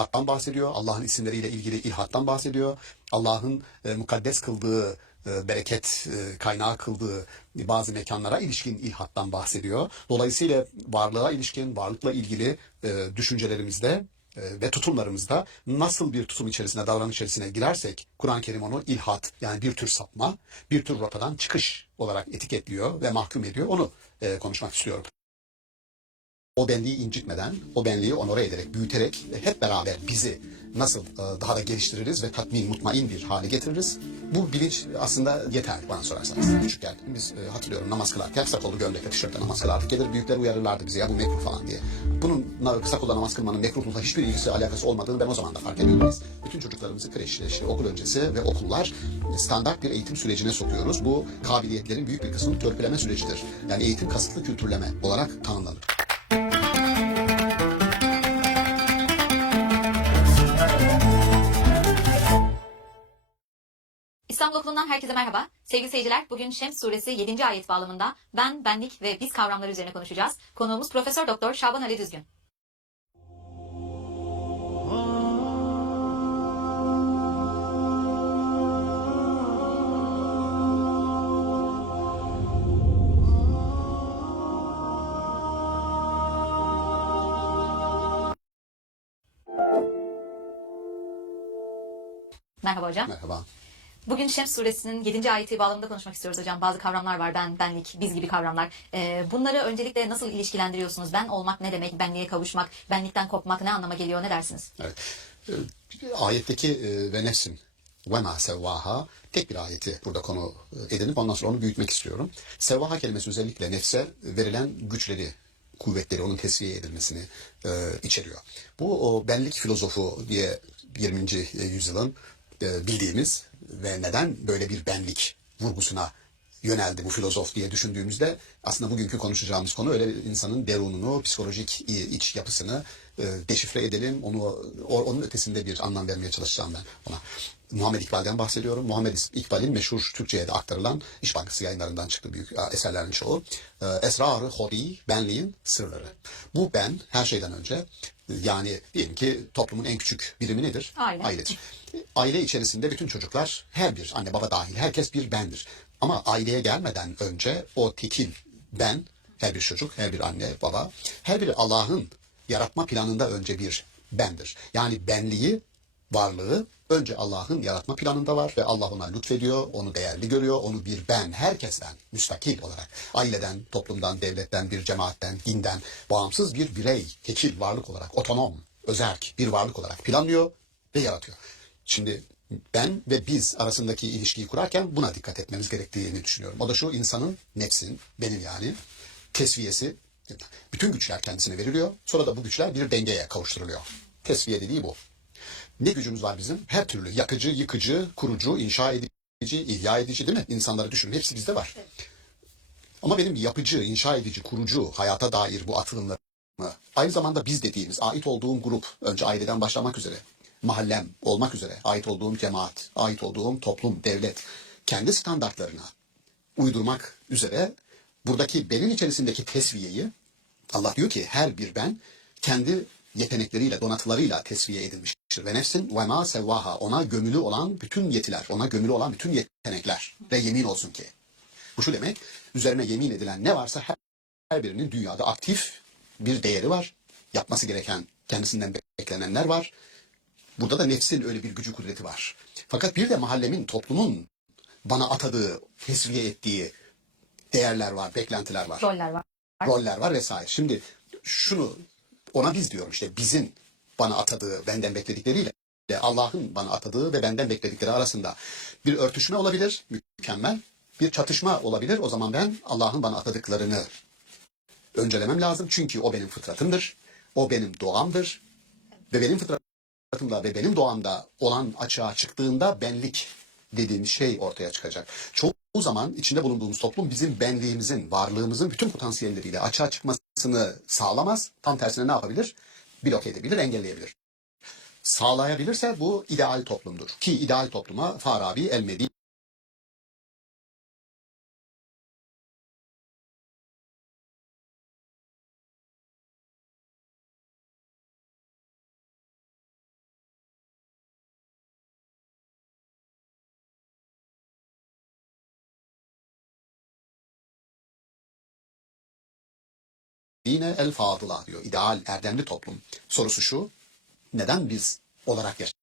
ilhattan bahsediyor. Allah'ın isimleriyle ilgili ilhattan bahsediyor. Allah'ın mukaddes kıldığı, bereket kaynağı kıldığı bazı mekanlara ilişkin ilhattan bahsediyor. Dolayısıyla varlığa ilişkin, varlıkla ilgili düşüncelerimizde ve tutumlarımızda nasıl bir tutum içerisine, davranış içerisine girersek Kur'an-ı Kerim onu ilhat, yani bir tür sapma, bir tür rotadan çıkış olarak etiketliyor ve mahkum ediyor. Onu konuşmak istiyorum. O benliği incitmeden, o benliği onore ederek, büyüterek hep beraber bizi nasıl daha da geliştiririz ve tatmin, mutmain bir hale getiririz. Bu bilinç aslında yeterli bana sorarsanız. Küçükken biz hatırlıyorum namaz kılarken kısa kollu gömlekle, tişörtle namaz kılardık. Gelir büyükler uyarırlardı bizi, ya bu mekruh falan diye. Bunun kısa kolla namaz kılmanın mekruhlukla hiçbir ilgisi, alakası olmadığını ben o zaman da fark ediyordum. Bütün çocuklarımızı kreş, okul öncesi ve okullar standart bir eğitim sürecine sokuyoruz. Bu kabiliyetlerin büyük bir kısmını törpüleme sürecidir. Yani eğitim kasıtlı kültürleme olarak tanımlanır. İstanbul Okulu'ndan herkese merhaba. Sevgili seyirciler, bugün Şems Suresi 7. ayet bağlamında ben, benlik ve biz kavramları üzerine konuşacağız. Konuğumuz Profesör Doktor Şaban Ali Düzgün. Merhaba hocam. Merhaba. Bugün Şems Suresinin 7. ayeti bağlamında konuşmak istiyoruz hocam. Bazı kavramlar var. Ben, benlik, biz gibi kavramlar. Bunları öncelikle nasıl ilişkilendiriyorsunuz? Ben olmak ne demek? Benliğe kavuşmak, benlikten kopmak ne anlama geliyor? Ne dersiniz? Evet. Ayetteki ve nefsin ve ma sevvaha tek bir ayeti burada konu edinip ondan sonra onu büyütmek istiyorum. Sevvaha kelimesi özellikle nefse verilen güçleri, kuvvetleri, onun tesviye edilmesini içeriyor. Bu o benlik filozofu diye 20. yüzyılın bildiğimiz ve neden böyle bir benlik vurgusuna yöneldi bu filozof diye düşündüğümüzde aslında bugünkü konuşacağımız konu öyle insanın derununu, psikolojik iç yapısını deşifre edelim. Onun ötesinde bir anlam vermeye çalışacağım ben ona. Muhammed İkbal'den bahsediyorum. Muhammed İkbal'in meşhur Türkçe'ye de aktarılan İş Bankası yayınlarından çıktığı büyük eserlerin çoğu. Esrar-ı Hodi, benliğin sırları. Bu ben her şeyden önce, yani diyelim ki toplumun en küçük birimi nedir? Aile. Ailedir. Aile içerisinde bütün çocuklar, her bir anne baba dahil herkes bir bendir. Ama aileye gelmeden önce o tekil ben, her bir çocuk, her bir anne baba, her biri Allah'ın yaratma planında önce bir bendir. Yani benliği, varlığı önce Allah'ın yaratma planında var ve Allah ona lütfediyor, onu değerli görüyor, onu bir ben, herkesten müstakil olarak, aileden, toplumdan, devletten, bir cemaatten, dinden bağımsız bir birey, tekil varlık olarak, otonom, özerk bir varlık olarak planlıyor ve yaratıyor. Şimdi ben ve biz arasındaki ilişkiyi kurarken buna dikkat etmemiz gerektiğini düşünüyorum. O da şu: insanın, nefsin, benim yani tesviyesi, bütün güçler kendisine veriliyor. Sonra da bu güçler bir dengeye kavuşturuluyor. Tesviye dediği bu. Ne gücümüz var bizim? Her türlü yakıcı, yıkıcı, kurucu, inşa edici, ihya edici, değil mi? İnsanları düşünün. Hepsi bizde var. Evet. Ama benim yapıcı, inşa edici, kurucu, hayata dair bu atılımlarımı, aynı zamanda biz dediğimiz, ait olduğum grup, önce aileden başlamak üzere, mahallem olmak üzere, ait olduğum cemaat, ait olduğum toplum, devlet, kendi standartlarına uydurmak üzere buradaki benim içerisindeki tesviyeyi, Allah diyor ki her bir ben kendi yetenekleriyle, donatılarıyla tesviye edilmiştir. Ve nefsin ve ma sevvaha, ona gömülü olan bütün yetiler, ona gömülü olan bütün yetenekler ve yemin olsun ki. Bu şu demek: üzerine yemin edilen ne varsa her birinin dünyada aktif bir değeri var. Yapması gereken, kendisinden beklenenler var. Burada da nefsin öyle bir gücü, kudreti var. Fakat bir de mahallemin, toplumun bana atadığı, tesviye ettiği değerler var, beklentiler var. Roller var. Roller var vesaire. Şimdi şunu, ona biz diyorum işte, bizim bana atadığı, benden bekledikleriyle Allah'ın bana atadığı ve benden bekledikleri arasında bir örtüşme olabilir, mükemmel. Bir çatışma olabilir. O zaman ben Allah'ın bana atadıklarını öncelemem lazım. Çünkü o benim fıtratımdır. O benim doğamdır. Ve benim fıtratımda ve benim doğamda olan açığa çıktığında benlik dediğimiz şey ortaya çıkacak. Çoğu zaman içinde bulunduğumuz toplum bizim benliğimizin, varlığımızın bütün potansiyelleriyle açığa çıkmasını sağlamaz. Tam tersine ne yapabilir? Bloke edebilir, engelleyebilir. Sağlayabilirse bu ideal toplumdur. Ki ideal topluma Farabi, El-Medi mürebbine el fadıla diyor. İdeal, erdemli toplum. Sorusu şu, neden biz olarak yaşarız?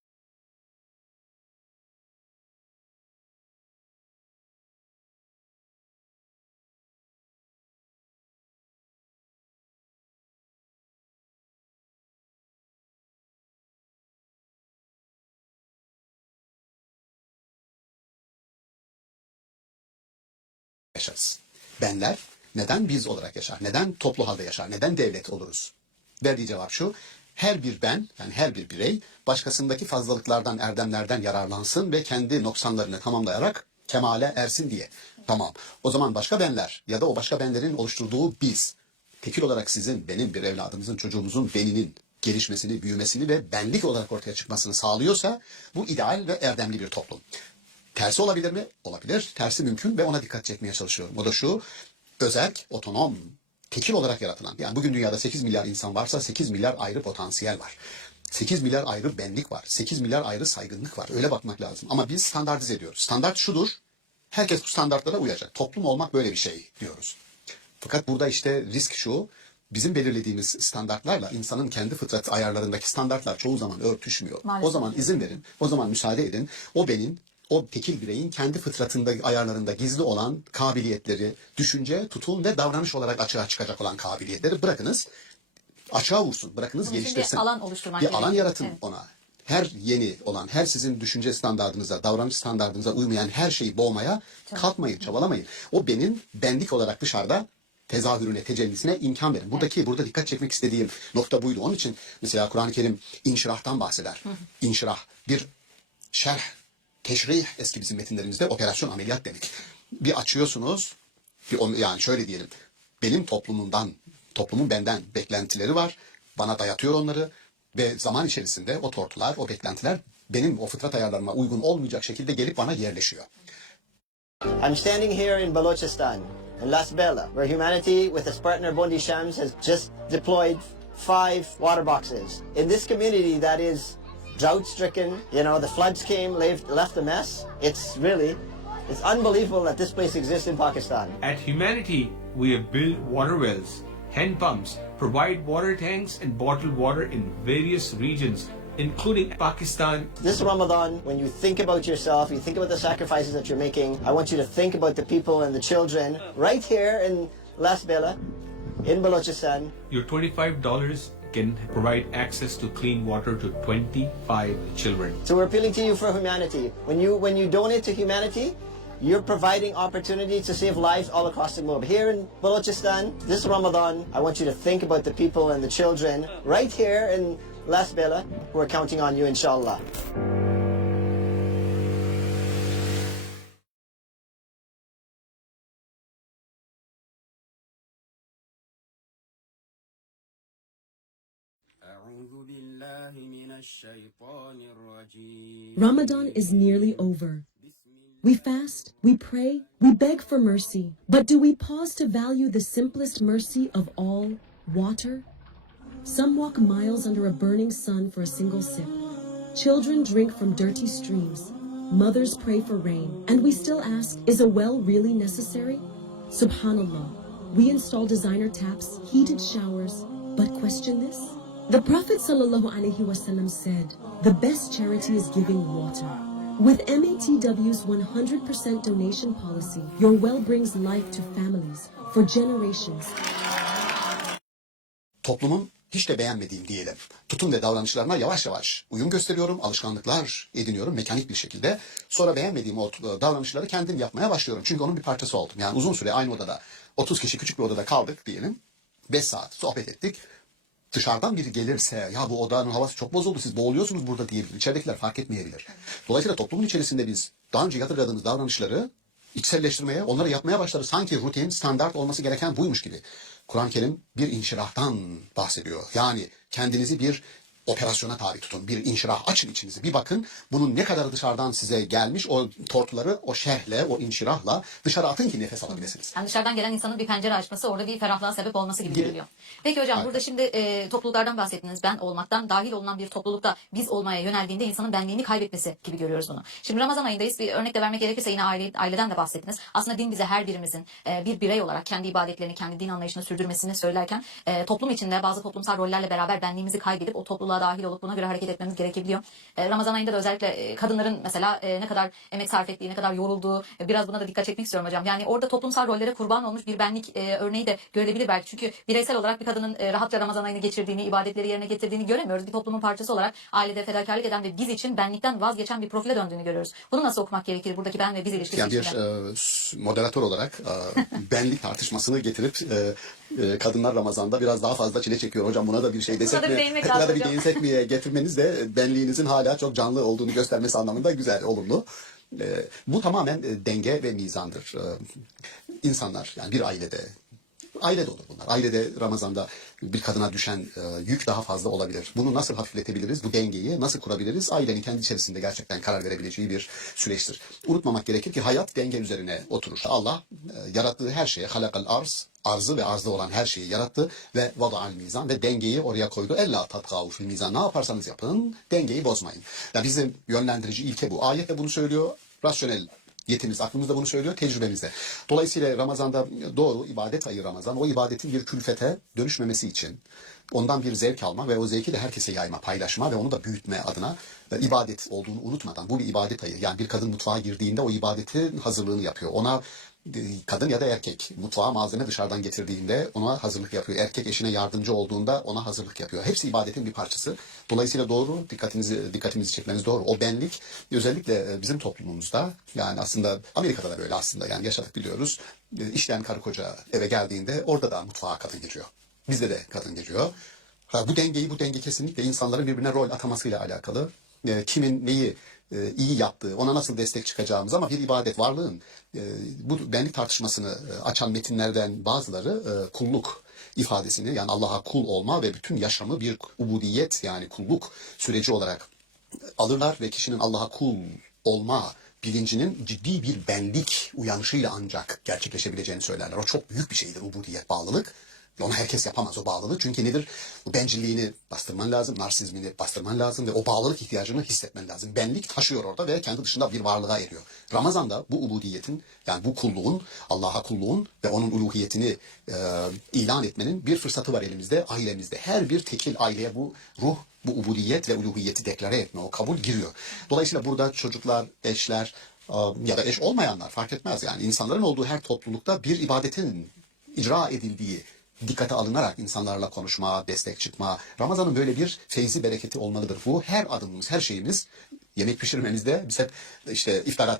Benler neden biz olarak yaşar? Neden toplu halde yaşar? Neden devlet oluruz? Verdiği cevap şu. Her bir ben, yani her bir birey başkasındaki fazlalıklardan, erdemlerden yararlansın ve kendi noksanlarını tamamlayarak kemale ersin diye. Tamam. O zaman başka benler ya da o başka benlerin oluşturduğu biz, tekil olarak sizin, benim, bir evladımızın, çocuğumuzun beninin gelişmesini, büyümesini ve benlik olarak ortaya çıkmasını sağlıyorsa bu ideal ve erdemli bir toplum. Tersi olabilir mi? Olabilir. Tersi mümkün ve ona dikkat çekmeye çalışıyorum. O da şu, özerk, otonom, tekil olarak yaratılan. Yani bugün dünyada 8 milyar insan varsa 8 milyar ayrı potansiyel var. 8 milyar ayrı benlik var. 8 milyar ayrı saygınlık var. Öyle bakmak lazım. Ama biz standartize ediyoruz. Standart şudur, herkes bu standartlara uyacak. Toplum olmak böyle bir şey diyoruz. Fakat burada işte risk şu, bizim belirlediğimiz standartlarla insanın kendi fıtrat ayarlarındaki standartlar çoğu zaman örtüşmüyor. Maalesef. O zaman izin verin, o zaman müsaade edin. O tekil bireyin kendi fıtratında, ayarlarında gizli olan kabiliyetleri, düşünce, tutum ve davranış olarak açığa çıkacak olan kabiliyetleri bırakınız, açığa vursun, bırakınız Bunun için geliştirsin. bir alan oluşturmak Bir alan gerekiyor. yaratın Evet. ona. Her yeni olan, her sizin düşünce standardınıza, davranış standardınıza uymayan her şeyi boğmaya kalkmayın, çabalamayın. O benim benlik olarak dışarıda tezahürüne, tecellisine imkan verin. Burada dikkat çekmek istediğim nokta buydu. Onun için mesela Kur'an-ı Kerim inşirahtan bahseder. İnşirah bir şerh, teşrih eski bizim metinlerimizde operasyon ameliyat demek. Bir açıyorsunuz, yani şöyle diyelim, benim toplumun benden beklentileri var, bana dayatıyor onları ve zaman içerisinde o tortular, o beklentiler benim o fıtrat ayarlarıma uygun olmayacak şekilde gelip bana yerleşiyor. I'm standing here in Balochistan, in Las Bela, where humanity, with its partner Bondi Shams, has just deployed 5 water boxes. In this community that is drought-stricken, the floods came, left a mess. It's unbelievable that this place exists in Pakistan. At Humanity, we have built water wells, hand pumps, provide water tanks and bottled water in various regions, including Pakistan. This Ramadan, when you think about yourself, you think about the sacrifices that you're making, I want you to think about the people and the children right here in Las Bela, in Balochistan. Your $25 can provide access to clean water to 25 children. So we're appealing to you for humanity. When you donate to humanity, you're providing opportunity to save lives all across the globe. Here in Balochistan, this Ramadan, I want you to think about the people and the children right here in Las Bela. We're counting on you, inshallah. Ramadan is nearly over. We fast, we pray, we beg for mercy. But do we pause to value the simplest mercy of all, water? Some walk miles under a burning sun for a single sip. Children drink from dirty streams. Mothers pray for rain. And we still ask, is a well really necessary? Subhanallah. We install designer taps, heated showers, but question this? The Prophet ﷺ said, the best charity is giving water. With MATW's 100% donation policy, your well brings life to families for generations. Toplumun hiç de beğenmediğim diyelim, tutum ve davranışlarına yavaş yavaş uyum gösteriyorum, alışkanlıklar ediniyorum mekanik bir şekilde. Sonra beğenmediğim o davranışları kendim yapmaya başlıyorum. Çünkü onun bir parçası oldum. Yani uzun süre aynı odada, 30 kişi küçük bir odada kaldık diyelim. 5 saat sohbet ettik. Dışarıdan biri gelirse, ya bu odanın havası çok bozuldu, siz boğuluyorsunuz burada diyebilir. İçeridekiler fark etmeyebilir. Dolayısıyla toplumun içerisinde biz daha önce yadırgadığımız davranışları içselleştirmeye, onları yapmaya başlarız. Sanki rutin, standart olması gereken buymuş gibi. Kur'an-ı Kerim bir inşirahtan bahsediyor. Yani kendinizi bir operasyona tabi tutun. Bir inşirah açın içinizi. Bir bakın bunun ne kadar dışarıdan size gelmiş o tortuları o şerhle, o inşirahla dışarı atın ki nefes alabilirsiniz. Yani dışarıdan gelen insanın bir pencere açması orada bir ferahlığa sebep olması gibi görülüyor. Peki hocam burada şimdi topluluklardan bahsettiniz. Ben olmaktan, dahil olunan bir toplulukta biz olmaya yöneldiğinde insanın benliğini kaybetmesi gibi görüyoruz bunu. Şimdi Ramazan ayındayız. Bir örnek de vermek gerekirse yine aileden de bahsettiniz. Aslında din bize her birimizin bir birey olarak kendi ibadetlerini, kendi din anlayışını sürdürmesini söylerken toplum içinde bazı toplumsal rollerle beraber benliğimizi kaybedip o topluluğa dahil olup buna göre hareket etmemiz gerekebiliyor. Ramazan ayında da özellikle kadınların mesela ne kadar emek sarf ettiği, ne kadar yorulduğu biraz buna da dikkat çekmek istiyorum hocam. Yani orada toplumsal rollere kurban olmuş bir benlik örneği de görülebilir belki. Çünkü bireysel olarak bir kadının rahatça Ramazan ayını geçirdiğini, ibadetleri yerine getirdiğini göremiyoruz. Bir toplumun parçası olarak ailede fedakarlık eden ve biz için benlikten vazgeçen bir profile döndüğünü görüyoruz. Bunu nasıl okumak gerekir buradaki ben ve biz ilişkisi Yani içinde? bir moderatör olarak benlik tartışmasını getirip kadınlar Ramazan'da biraz daha fazla çile çekiyor. Hocam buna da bir şey desek Buna da bir mi? değinmek Buna lazım da bir hocam. değinsek mi getirmeniz de benliğinizin hala çok canlı olduğunu göstermesi anlamında güzel, olumlu. Bu tamamen denge ve mizandır. İnsanlar yani bir ailede olur bunlar. Ailede Ramazan'da bir kadına düşen yük daha fazla olabilir. Bunu nasıl hafifletebiliriz? Bu dengeyi nasıl kurabiliriz? Ailenin kendi içerisinde gerçekten karar verebileceği bir süreçtir. Unutmamak gerekir ki hayat denge üzerine oturur. Allah yarattığı her şeye halakal arzı ve arzda olan her şeyi yarattı ve vada'al mizan ve dengeyi oraya koydu. Ella tatgâhu fil mizan. Ne yaparsanız yapın dengeyi bozmayın. Ya bizim yönlendirici ilke bu. Ayet de bunu söylüyor. Rasyonel yetimiz, aklımız da bunu söylüyor, tecrübemizde. Dolayısıyla Ramazan'da doğru ibadet ayı Ramazan, o ibadetin bir külfete dönüşmemesi için ondan bir zevk alma ve o zevki de herkese yayma, paylaşma ve onu da büyütme adına ibadet olduğunu unutmadan, bu bir ibadet ayı. Yani bir kadın mutfağa girdiğinde o ibadetin hazırlığını yapıyor. Ona kadın ya da erkek mutfağa malzeme dışarıdan getirdiğinde ona hazırlık yapıyor. Erkek eşine yardımcı olduğunda ona hazırlık yapıyor. Hepsi ibadetin bir parçası. Dolayısıyla doğru dikkatimizi çekmeniz doğru. O benlik özellikle bizim toplumumuzda yani aslında Amerika'da da böyle aslında yani yaşadık biliyoruz. İşleyen karı koca eve geldiğinde orada da mutfağa kadın giriyor. Bizde de kadın giriyor. Bu denge kesinlikle insanların birbirine rol atamasıyla alakalı. Kimin neyi iyi yaptığı, ona nasıl destek çıkacağımız ama bir ibadet varlığın bu benlik tartışmasını açan metinlerden bazıları kulluk ifadesini yani Allah'a kul olma ve bütün yaşamı bir ubudiyet yani kulluk süreci olarak alırlar ve kişinin Allah'a kul olma bilincinin ciddi bir benlik uyanışıyla ancak gerçekleşebileceğini söylerler. O çok büyük bir şeydir ubudiyet, bağlılık. Onu herkes yapamaz o bağlılığı. Çünkü nedir? Bu bencilliğini bastırman lazım, narsizmini bastırman lazım ve o bağlılık ihtiyacını hissetmen lazım. Benlik taşıyor orada ve kendi dışında bir varlığa eriyor. Ramazan'da bu ubudiyetin yani bu kulluğun, Allah'a kulluğun ve onun uluhiyetini ilan etmenin bir fırsatı var elimizde, ailemizde. Her bir tekil aileye bu ruh, bu ubudiyet ve uluhiyeti deklare etme, o kabul giriyor. Dolayısıyla burada çocuklar, eşler ya da eş olmayanlar fark etmez. Yani insanların olduğu her toplulukta bir ibadetin icra edildiği dikkate alınarak insanlarla konuşma, destek çıkma. Ramazan'ın böyle bir feyzi, bereketi olmalıdır. Bu her adımımız, her şeyimiz yemek pişirmemizde biz hep işte iftara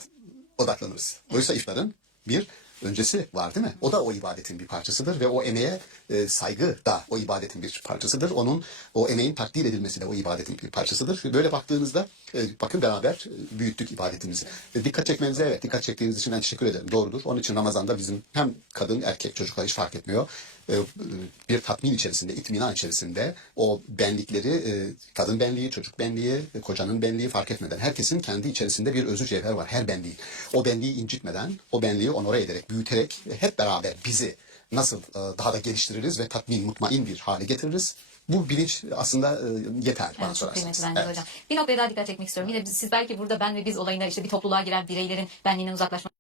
odaklanırız. Oysa iftarın bir öncesi var değil mi? O da o ibadetin bir parçasıdır ve o emeğe saygı da o ibadetin bir parçasıdır. Onun o emeğin takdir edilmesi de o ibadetin bir parçasıdır. Böyle baktığınızda bakın beraber büyüttük ibadetimizi. Dikkat çekmenize evet dikkat çektiğiniz için ben teşekkür ederim. Doğrudur. Onun için Ramazan'da bizim hem kadın erkek çocuklar hiç fark etmiyor. Bir tatmin içerisinde, itminan içerisinde o benlikleri, kadın benliği, çocuk benliği, kocanın benliği fark etmeden herkesin kendi içerisinde bir özü cevher var her benliğin. O benliği incitmeden, o benliği onore ederek, büyüterek hep beraber bizi nasıl daha da geliştiririz ve tatmin, mutmain bir hale getiririz. Bu bilinç aslında yeter bana Evet, çok sorarsanız. kıymetli bence Evet. hocam. Bir noktaya daha dikkat çekmek istiyorum. Yine siz belki burada ben ve biz olayına işte bir topluluğa giren bireylerin benliğinden uzaklaşma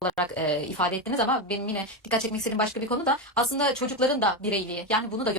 olarak ifade ettiniz ama benim yine dikkat çekmek istediğim başka bir konu da aslında çocukların da bireyliği. Yani bunu da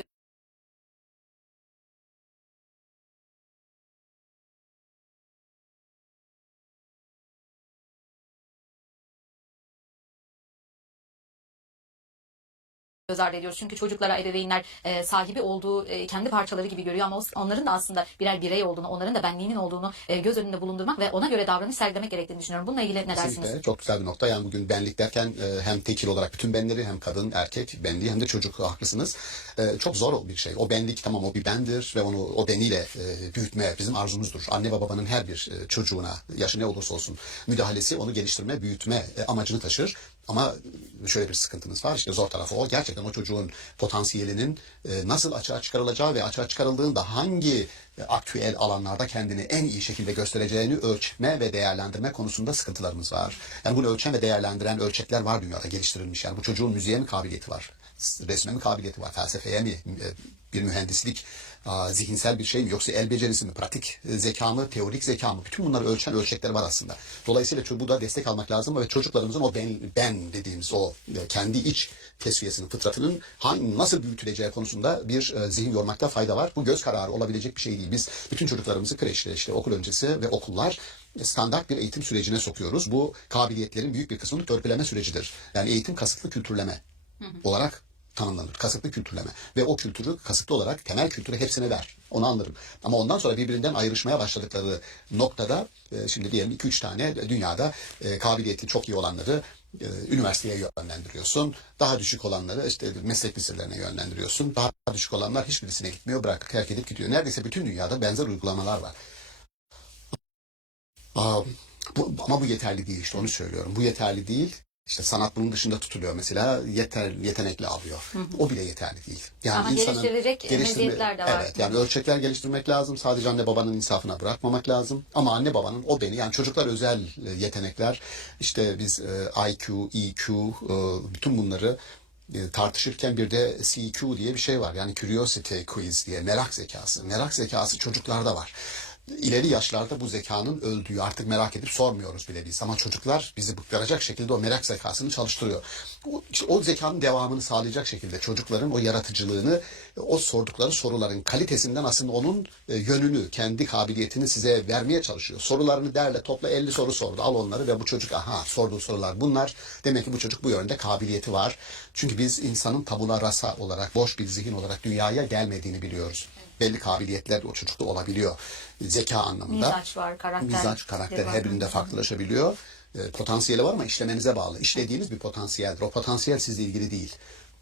göz ardı ediyoruz. Çünkü çocuklara ebeveynler sahibi olduğu kendi parçaları gibi görüyor ama onların da aslında birer birey olduğunu, onların da benliğinin olduğunu göz önünde bulundurmak ve ona göre davranış sergilemek gerektiğini düşünüyorum. Bununla ilgili ne dersiniz? Kesinlikle çok güzel bir nokta. Yani bugün benlik derken hem tekil olarak bütün benleri hem kadın, erkek benliği hem de çocuk haklısınız. Çok zor bir şey. O benlik tamam o bir bendir ve onu o beniyle büyütme bizim arzumuzdur. Anne ve babanın her bir çocuğuna yaşı ne olursa olsun müdahalesi onu geliştirme, büyütme amacını taşır. Ama şöyle bir sıkıntımız var. İşte zor tarafı o. Gerçekten o çocuğun potansiyelinin nasıl açığa çıkarılacağı ve açığa çıkarıldığında hangi aktüel alanlarda kendini en iyi şekilde göstereceğini ölçme ve değerlendirme konusunda sıkıntılarımız var. Yani bunu ölçen ve değerlendiren ölçekler var dünyada geliştirilmiş. Yani bu çocuğun müziğe mi kabiliyeti var? Resme mi kabiliyeti var? Felsefeye mi? Bir mühendislik, zihinsel bir şey mi? Yoksa el becerisi mi? Pratik zeka mı? Teorik zeka mı? Bütün bunları ölçen ölçekler var aslında. Dolayısıyla bu da destek almak lazım ve çocuklarımızın o ben dediğimiz o kendi iç tesviyesinin, fıtratının nasıl büyütüleceği konusunda bir zihin yormakta fayda var. Bu göz kararı olabilecek bir şey değil. Biz bütün çocuklarımızı kreşte, işte okul öncesi ve okullar standart bir eğitim sürecine sokuyoruz. Bu kabiliyetlerin büyük bir kısmını törpüleme sürecidir. Yani eğitim kasıtlı kültürleme olarak tanımlanır. Kasıtlı kültürleme. Ve o kültürü kasıtlı olarak temel kültürü hepsine ver. Onu anlarım. Ama ondan sonra birbirinden ayrışmaya başladıkları noktada şimdi diyelim 2-3 tane dünyada kabiliyetli çok iyi olanları üniversiteye yönlendiriyorsun. Daha düşük olanları işte meslek liselerine yönlendiriyorsun. Daha düşük olanlar hiçbirisine gitmiyor. Bırakıp terk edip gidiyor. Neredeyse bütün dünyada benzer uygulamalar var. Ama bu yeterli değil, işte onu söylüyorum. Bu yeterli değil. İşte sanat bunun dışında tutuluyor mesela. Yetenekli alıyor. O bile yeterli değil. Yani Ama geliştirilecek meziyetler de var. Evet, yani ölçekler geliştirmek lazım. Sadece anne babanın insafına bırakmamak lazım. Ama anne babanın o beni, yani çocuklar özel yetenekler, işte biz IQ, EQ, bütün bunları tartışırken bir de CQ diye bir şey var. Yani curiosity quiz diye, merak zekası. Merak zekası çocuklarda var. İleri yaşlarda bu zekanın öldüğü, artık merak edip sormuyoruz bile biz. Ama çocuklar bizi bıktıracak şekilde o merak zekasını çalıştırıyor. İşte o zekanın devamını sağlayacak şekilde çocukların o yaratıcılığını, o sordukları soruların kalitesinden aslında onun yönünü, kendi kabiliyetini size vermeye çalışıyor. Sorularını derle topla, 50 soru sordu. Al onları ve bu çocuk sorduğu sorular bunlar. Demek ki bu çocuk bu yönde kabiliyeti var. Çünkü biz insanın tabula rasa olarak, boş bir zihin olarak dünyaya gelmediğini biliyoruz. Belli kabiliyetler o çocukta olabiliyor. Zeka anlamında. Mizaç var, Karakter her birinde farklılaşabiliyor. Potansiyeli var ama işlemenize bağlı. İşlediğiniz bir potansiyeldir. O potansiyel sizle ilgili değil.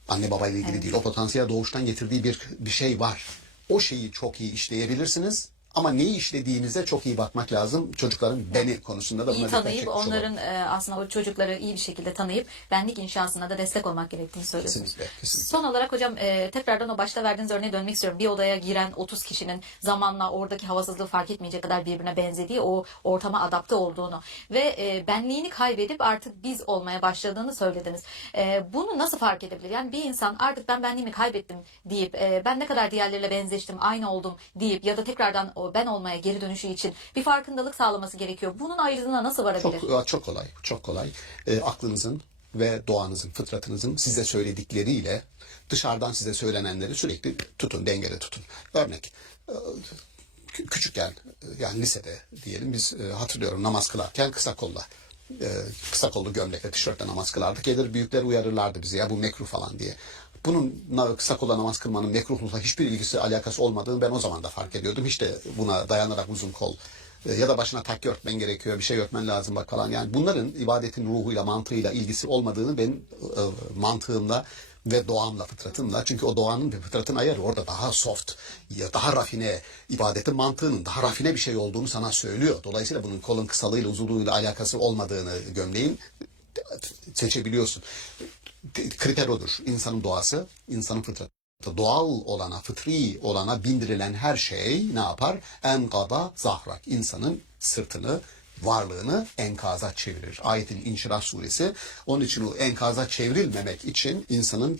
Anne babayla ilgili değil. O potansiyel doğuştan getirdiği bir şey var. O şeyi çok iyi işleyebilirsiniz. Ama neyi işlediğimize çok iyi bakmak lazım. Çocukların beni konusunda da buna İyi dikkat tanıyıp çekmiş onların olalım. aslında o çocukları iyi bir şekilde tanıyıp benlik inşasına da destek olmak gerektiğini söylüyorsunuz. Kesinlikle. Son olarak hocam tekrardan o başta verdiğiniz örneğe dönmek istiyorum. Bir odaya giren 30 kişinin zamanla oradaki havasızlığı fark etmeyecek kadar birbirine benzediği, o ortama adapte olduğunu ve benliğini kaybedip artık biz olmaya başladığını söylediniz. Bunu nasıl fark edebilir? Yani bir insan artık ben benliğimi kaybettim deyip ben ne kadar diğerleriyle benzeştim, aynı oldum deyip ya da tekrardan o ben olmaya geri dönüşü için bir farkındalık sağlaması gerekiyor. Bunun ayrılığına nasıl varabilir? Çok kolay. Çok kolay. Aklınızın ve doğanızın, fıtratınızın size söyledikleriyle dışarıdan size söylenenleri sürekli tutun, dengede tutun. Örnek, küçükken, yani lisede diyelim biz hatırlıyorum namaz kılarken kısa kollu gömlekle, tişörtle namaz kılardık. Gelir büyükler uyarırlardı bizi, ya bu mekruh falan diye. Bunun kısa kolla namaz kılmanın mekruhlukla hiçbir ilgisi, alakası olmadığını ben o zaman da fark ediyordum. Hiç de buna dayanarak uzun kol ya da başına takki örtmen gerekiyor, bir şey örtmen lazım bak falan. Yani bunların ibadetin ruhuyla, mantığıyla ilgisi olmadığını ben mantığımla ve doğamla, fıtratımla, çünkü o doğanın ve fıtratın ayarı orada daha soft, daha rafine, ibadetin mantığının daha rafine bir şey olduğunu sana söylüyor. Dolayısıyla bunun kolun kısalığıyla, uzunluğuyla alakası olmadığını gömleğin seçebiliyorsun. Kriter odur. İnsanın doğası, insanın fıtratı. Doğal olana, fıtri olana bindirilen her şey ne yapar? Enkada zahrak. İnsanın sırtını, varlığını enkaza çevirir. Ayetin İnşirah suresi. Onun için o enkaza çevrilmemek için insanın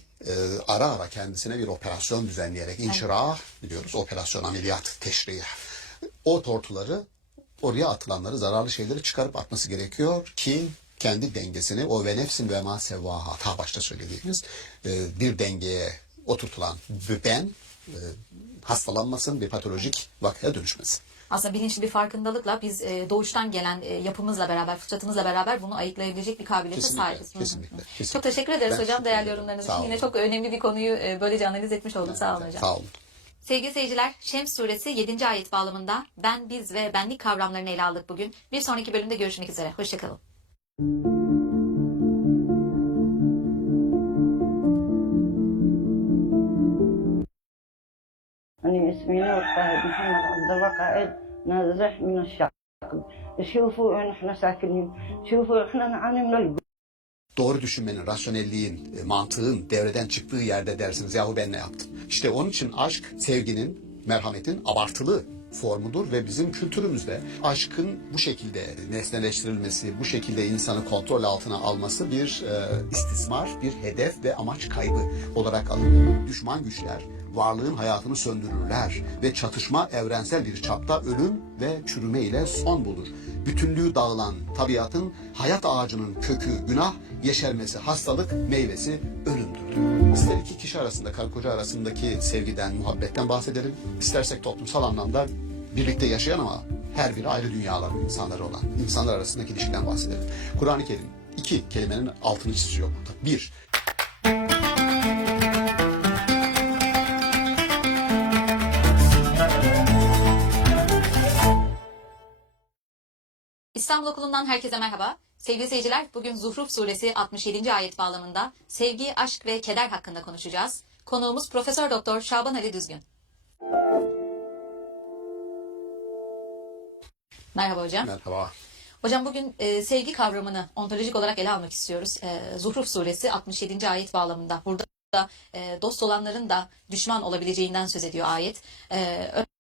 ara ara kendisine bir operasyon düzenleyerek, inşirah biliyoruz, operasyon, ameliyat, teşrih. O tortuları, oraya atılanları, zararlı şeyleri çıkarıp atması gerekiyor ki kendi dengesini, o ve nefsin ve ma sevvaha, ta başta söylediğimiz bir dengeye oturtulan ben hastalanmasın, bir patolojik vakaya dönüşmesin. Aslında bilinçli bir farkındalıkla biz doğuştan gelen yapımızla beraber, fıtratımızla beraber bunu ayıklayabilecek bir kabiliyete sahibiz. Kesinlikle. Çok teşekkür ederiz Ben hocam teşekkür değerli ederim. yorumlarınız Sağ için. olun. Yine çok önemli bir konuyu böylece analiz etmiş olduk. Sağ olun hocam. Sağ olun. Sevgili seyirciler, Şems suresi 7. ayet bağlamında ben, biz ve benlik kavramlarını ele aldık bugün. Bir sonraki bölümde görüşmek üzere. Hoşçakalın. أنا اسمي نور فهد محمد عبد الرقائد نازح من الشعب. شوفوا نحن ساكنين، شوفوا احنا نعاني من doğru düşünmenin, rasyonelliğin, mantığın devreden çıktığı yerde dersiniz yahu ben ne yaptım? İşte onun için aşk, sevginin, merhametin abartılı formudur ve bizim kültürümüzde aşkın bu şekilde nesneleştirilmesi, bu şekilde insanı kontrol altına alması bir istismar, bir hedef ve amaç kaybı olarak alınıyor. Düşman güçler varlığın hayatını söndürürler ve çatışma evrensel bir çapta ölüm ve çürüme ile son bulur. Bütünlüğü dağılan tabiatın hayat ağacının kökü günah, yeşermesi hastalık, meyvesi ölümdür. İster iki kişi arasında, karı koca arasındaki sevgiden, muhabbetten bahsedelim. İstersek toplumsal anlamda birlikte yaşayan ama her biri ayrı dünyaların insanları olan insanlar arasındaki ilişkiden bahsedelim. Kur'an-ı Kerim iki kelimenin altını çiziyor burada. Bir, İstanbul Okulu'ndan herkese merhaba. Sevgili seyirciler, bugün Zuhruf Suresi 67. ayet bağlamında sevgi, aşk ve keder hakkında konuşacağız. Konuğumuz Profesör Doktor Şaban Ali Düzgün. Tamam. Merhaba hocam. merhaba. Hocam bugün sevgi kavramını ontolojik olarak ele almak istiyoruz. Zuhruf Suresi 67. ayet bağlamında. Burada dost olanların da düşman olabileceğinden söz ediyor ayet.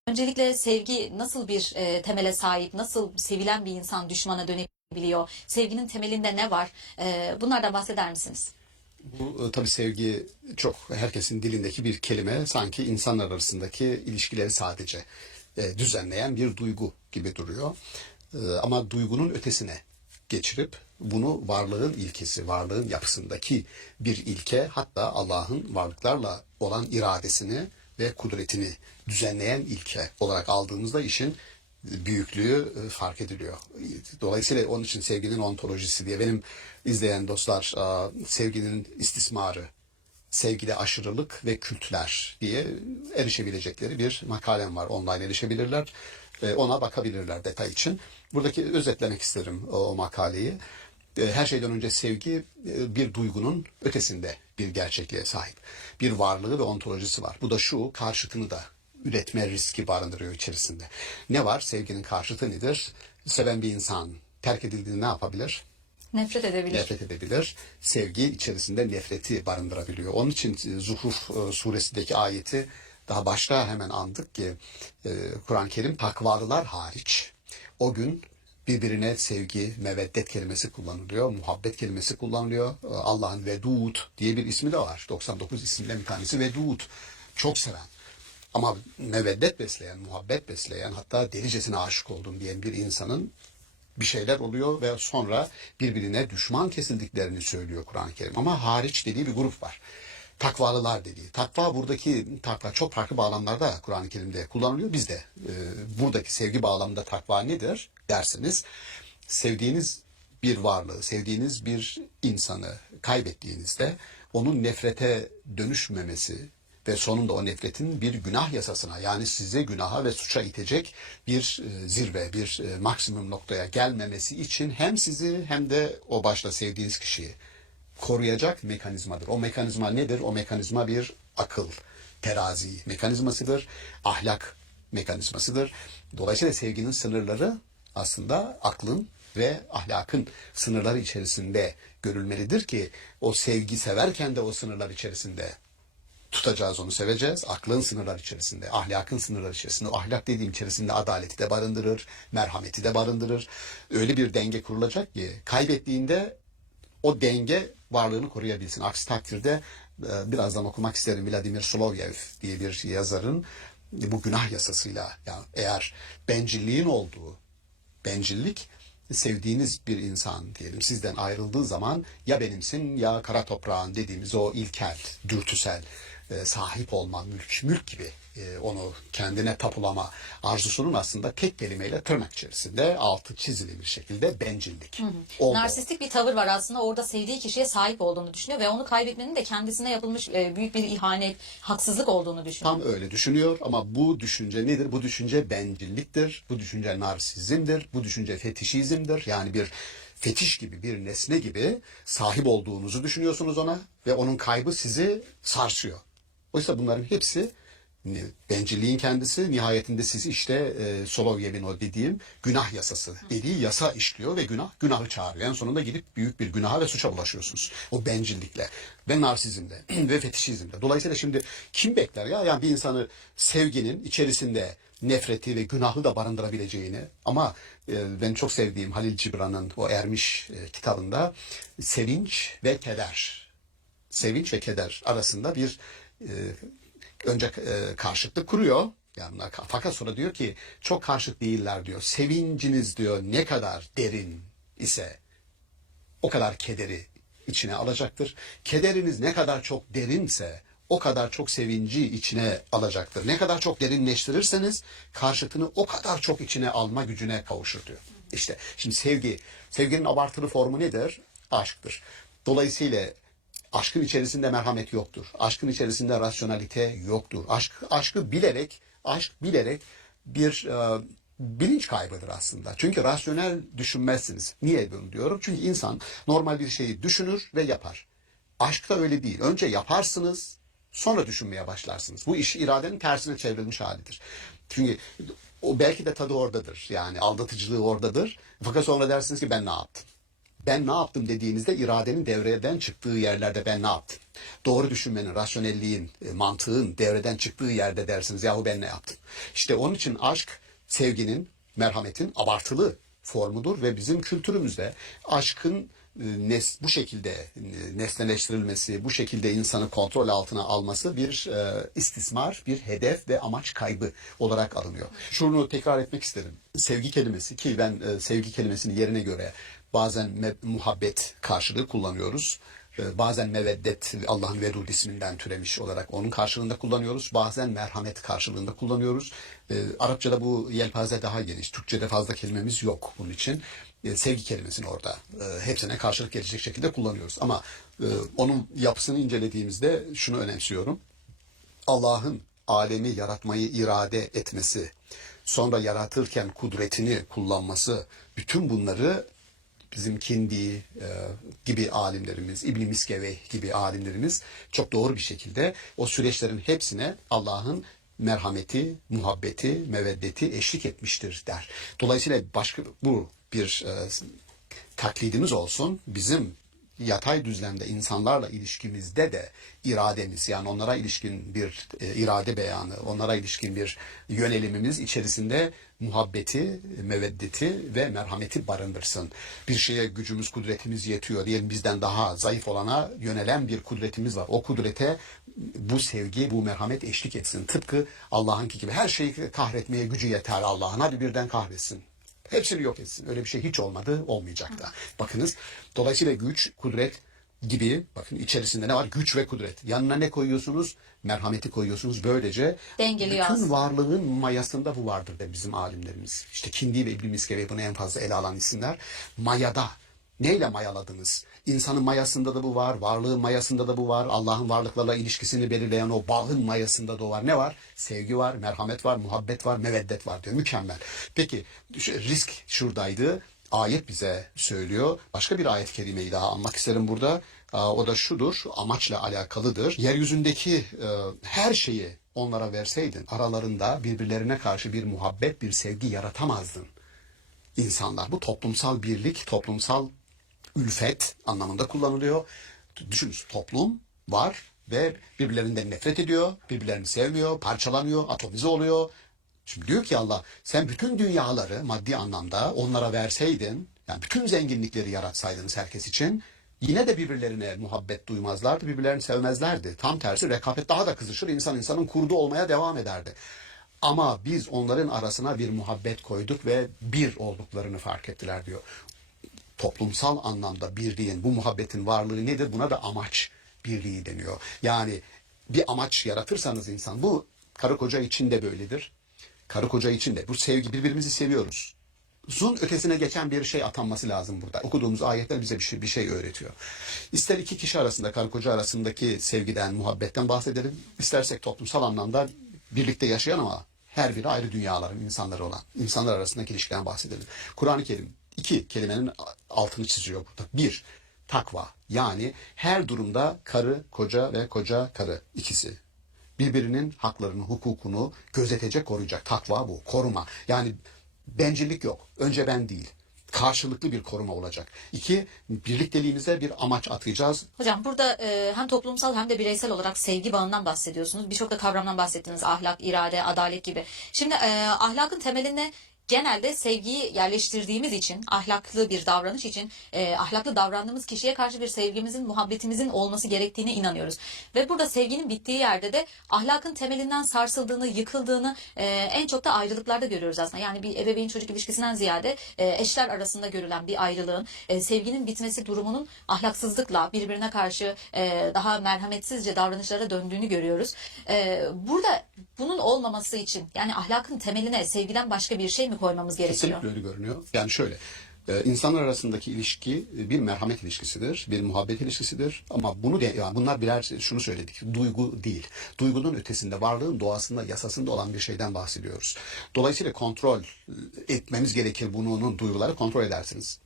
Öncelikle sevgi nasıl bir temele sahip, nasıl sevilen bir insan düşmana dönebiliyor? Sevginin temelinde ne var? Bunlardan bahseder misiniz? Bu tabii sevgi çok herkesin dilindeki bir kelime. Sanki insanlar arasındaki ilişkileri sadece düzenleyen bir duygu gibi duruyor. Ama duygunun ötesine geçirip bunu varlığın ilkesi, varlığın yapısındaki bir ilke, hatta Allah'ın varlıklarla olan iradesini ve kudretini düzenleyen ilke olarak aldığımızda işin büyüklüğü fark ediliyor. Dolayısıyla onun için sevginin ontolojisi diye benim izleyen dostlar sevginin istismarı, sevgide aşırılık ve kültler diye erişebilecekleri bir makalem var. Online erişebilirler. Ona bakabilirler detay için. Buradaki özetlemek isterim o makaleyi. Her şeyden önce sevgi bir duygunun ötesinde bir gerçekliğe sahip. Bir varlığı ve ontolojisi var. Bu da şu, karşıtını da üretme riski barındırıyor içerisinde. Ne var? Sevginin karşıtı nedir? Seven bir insan terk edildiğinde ne yapabilir? Nefret edebilir. Nefret edebilir. Sevgi içerisinde nefreti barındırabiliyor. Onun için Zuhruf suresindeki ayeti daha başta hemen andık ki Kur'an-ı Kerim takvalılar hariç o gün birbirine sevgi, meveddet kelimesi kullanılıyor, muhabbet kelimesi kullanılıyor. Allah'ın Vedud diye bir ismi de var. 99 isimden bir tanesi Vedud. Çok seven. Ama meveddet besleyen, muhabbet besleyen, hatta delicesine aşık oldum diyen bir insanın bir şeyler oluyor ve sonra birbirine düşman kesildiklerini söylüyor Kur'an-ı Kerim. Ama hariç dediği bir grup var. Takvalılar dediği. Takva buradaki takva çok farklı bağlamlarda Kur'an-ı Kerim'de kullanılıyor. Biz de buradaki sevgi bağlamında takva nedir derseniz, sevdiğiniz bir varlığı, sevdiğiniz bir insanı kaybettiğinizde onun nefrete dönüşmemesi ve sonunda o nefretin bir günah yasasına, yani size günaha ve suça itecek bir zirve, bir maksimum noktaya gelmemesi için hem sizi hem de o başta sevdiğiniz kişiyi koruyacak mekanizmadır. O mekanizma nedir? O mekanizma bir akıl, terazi mekanizmasıdır, ahlak mekanizmasıdır. Dolayısıyla sevginin sınırları aslında aklın ve ahlakın sınırları içerisinde görülmelidir ki o sevgi severken de o sınırlar içerisinde tutacağız, onu seveceğiz. Aklın sınırlar içerisinde, ahlakın sınırlar içerisinde. O ahlak dediğim içerisinde adaleti de barındırır, merhameti de barındırır. Öyle bir denge kurulacak ki kaybettiğinde o denge varlığını koruyabilsin. Aksi takdirde birazdan okumak isterim, Vladimir Solovyev diye bir yazarın bu günah yasasıyla, yani eğer bencilliğin olduğu, bencillik sevdiğiniz bir insan diyelim sizden ayrıldığı zaman ya benimsin ya kara toprağın dediğimiz o ilkel, dürtüsel sahip olma, mülk gibi onu kendine tapulama arzusunun aslında tek kelimeyle tırnak içerisinde altı çizili bir şekilde bencillik. Oldu. Narsistik bir tavır var aslında. Orada sevdiği kişiye sahip olduğunu düşünüyor ve onu kaybetmenin de kendisine yapılmış büyük bir ihanet, haksızlık olduğunu düşünüyor. Tam öyle düşünüyor ama bu düşünce nedir? Bu düşünce bencilliktir, bu düşünce narsizmdir, bu düşünce fetişizmdir. Yani bir fetiş gibi, bir nesne gibi sahip olduğunuzu düşünüyorsunuz ona ve onun kaybı sizi sarsıyor. Oysa bunların hepsi Bencilliğin kendisi nihayetinde sizi işte Solovyev'in o dediğim günah yasası dediği yasa işliyor ve günahı çağırıyor. En sonunda gidip büyük bir günaha ve suça bulaşıyorsunuz. O bencillikle ve narsizmle ve fetişizmle. Dolayısıyla şimdi kim bekler ya? Yani bir insanı sevginin içerisinde nefreti ve günahı da barındırabileceğini, ama ben çok sevdiğim Halil Cibran'ın o Ermiş kitabında sevinç ve keder arasında bir önce karşıtlık kuruyor. Yani fakat sonra diyor ki çok karşıt değiller diyor. Sevinciniz diyor ne kadar derin ise o kadar kederi içine alacaktır. Kederiniz ne kadar çok derinse o kadar çok sevinci içine alacaktır. Ne kadar çok derinleştirirseniz karşıtını o kadar çok içine alma gücüne kavuşur diyor. İşte şimdi sevginin abartılı formu nedir? Aşktır. Dolayısıyla aşkın içerisinde merhamet yoktur. Aşkın içerisinde rasyonalite yoktur. Aşk bilerek bir bilinç kaybıdır aslında. Çünkü rasyonel düşünmezsiniz. Niye bunu diyorum? Çünkü insan normal bir şeyi düşünür ve yapar. Aşkta öyle değil. Önce yaparsınız, sonra düşünmeye başlarsınız. Bu iş iradenin tersine çevrilmiş halidir. Çünkü o belki de tadı oradadır. Yani aldatıcılığı oradadır. Fakat sonra dersiniz ki ben ne yaptım? Ben ne yaptım dediğinizde iradenin devreden çıktığı yerlerde ben ne yaptım? Doğru düşünmenin, rasyonelliğin, mantığın devreden çıktığı yerde dersiniz yahu ben ne yaptım? İşte onun için aşk sevginin, merhametin abartılı formudur ve bizim kültürümüzde aşkın bu şekilde nesneleştirilmesi, bu şekilde insanı kontrol altına alması bir istismar, bir hedef ve amaç kaybı olarak alınıyor. Şunu tekrar etmek isterim. Sevgi kelimesi ki ben sevgi kelimesini yerine göre bazen muhabbet karşılığı kullanıyoruz. Bazen meveddet, Allah'ın Vedud isminden türemiş olarak onun karşılığında kullanıyoruz. Bazen merhamet karşılığında kullanıyoruz. Arapçada bu yelpaze daha geniş. Türkçede fazla kelimemiz yok bunun için. Sevgi kelimesini orada hepsine karşılık gelecek şekilde kullanıyoruz. Ama onun yapısını incelediğimizde şunu önemsiyorum. Allah'ın alemi yaratmayı irade etmesi, sonra yaratırken kudretini kullanması, bütün bunları bizim Kindi gibi alimlerimiz, İbn Miskeveh gibi alimlerimiz çok doğru bir şekilde o süreçlerin hepsine Allah'ın merhameti, muhabbeti, meveddeti eşlik etmiştir der. Dolayısıyla bu bir taklidimiz olsun. Bizim yatay düzlemde insanlarla ilişkimizde de irademiz, yani onlara ilişkin bir irade beyanı, onlara ilişkin bir yönelimimiz içerisinde muhabbeti, meveddeti ve merhameti barındırsın. Bir şeye gücümüz, kudretimiz yetiyor diyelim, bizden daha zayıf olana yönelen bir kudretimiz var. O kudrete bu sevgi, bu merhamet eşlik etsin. Tıpkı Allah'ınki gibi. Her şeyi kahretmeye gücü yeter Allah'ın. Hadi birden kahretsin. Hepsini yok etsin. Öyle bir şey hiç olmadı, olmayacak da. Bakınız, dolayısıyla güç, kudret gibi, bakın içerisinde ne var? Güç ve kudret. Yanına ne koyuyorsunuz? Merhameti koyuyorsunuz. Böylece Dengeliyor bütün aslında. varlığın mayasında bu vardır da bizim alimlerimiz. İşte Kindi ve İbn Miskeveh bunu en fazla ele alan isimler. Mayada. Neyle mayaladınız? İnsanın mayasında da bu var, varlığın mayasında da bu var, Allah'ın varlıklarla ilişkisini belirleyen o bağın mayasında da var. Ne var? Sevgi var, merhamet var, muhabbet var, meveddet var diyor. Mükemmel. Peki risk şuradaydı. Ayet bize söylüyor. Başka bir ayet-i kerimeyi daha anmak isterim burada. O da şudur, amaçla alakalıdır. Yeryüzündeki her şeyi onlara verseydin, aralarında birbirlerine karşı bir muhabbet, bir sevgi yaratamazdın. İnsanlar, bu toplumsal birlik, toplumsal ülfet anlamında kullanılıyor. Düşünün, toplum var ve birbirlerinden nefret ediyor, birbirlerini sevmiyor, parçalanıyor, atomize oluyor. Şimdi diyor ki Allah, sen bütün dünyaları maddi anlamda onlara verseydin, yani bütün zenginlikleri yaratsaydınız herkes için, yine de birbirlerine muhabbet duymazlardı, birbirlerini sevmezlerdi. Tam tersi rekabet daha da kızışır, insanın kurdu olmaya devam ederdi. Ama biz onların arasına bir muhabbet koyduk ve bir olduklarını fark ettiler diyor. Toplumsal anlamda birliğin, bu muhabbetin varlığı nedir? Buna da amaç birliği deniyor. Yani bir amaç yaratırsanız insan, bu karı koca için de böyledir. Karı koca için de bu sevgi, birbirimizi seviyoruz. Zun ötesine geçen bir şey atanması lazım burada. Okuduğumuz ayetler bize bir şey öğretiyor. İster iki kişi arasında, karı koca arasındaki sevgiden, muhabbetten bahsedelim. İstersek toplumsal anlamda birlikte yaşayan ama her biri ayrı dünyaların insanları olan insanlar arasındaki ilişkiden bahsedelim. Kur'an-ı Kerim iki kelimenin altını çiziyor burada. Bir, takva. Yani her durumda karı koca ve koca karı ikisi Birbirinin haklarını, hukukunu gözetecek, koruyacak. Takva bu, koruma. Yani bencillik yok. Önce ben değil. Karşılıklı bir koruma olacak. 2, birlikteliğimize bir amaç atayacağız. Hocam burada hem toplumsal hem de bireysel olarak sevgi bağından bahsediyorsunuz. Birçok da kavramdan bahsettiniz. Ahlak, irade, adalet gibi. Şimdi ahlakın temeline genelde sevgiyi yerleştirdiğimiz için, ahlaklı bir davranış için, ahlaklı davrandığımız kişiye karşı bir sevgimizin, muhabbetimizin olması gerektiğine inanıyoruz. Ve burada sevginin bittiği yerde de ahlakın temelinden sarsıldığını, yıkıldığını en çok da ayrılıklarda görüyoruz aslında. Yani bir ebeveyn çocuk ilişkisinden ziyade eşler arasında görülen bir ayrılığın, sevginin bitmesi durumunun ahlaksızlıkla, birbirine karşı daha merhametsizce davranışlara döndüğünü görüyoruz. Burada bunun olmaması için, yani ahlakın temeline sevgiden başka bir şey mi koymamız gerekiyor? Kesinlikle öyle görünüyor. Yani şöyle, insanlar arasındaki ilişki bir merhamet ilişkisidir, bir muhabbet ilişkisidir. Ama bunu yani bunlar birer şunu söyledik, duygu değil. Duygunun ötesinde, varlığın doğasında, yasasında olan bir şeyden bahsediyoruz. Dolayısıyla kontrol etmemiz gerekir. Bunun duyguları kontrol edersiniz.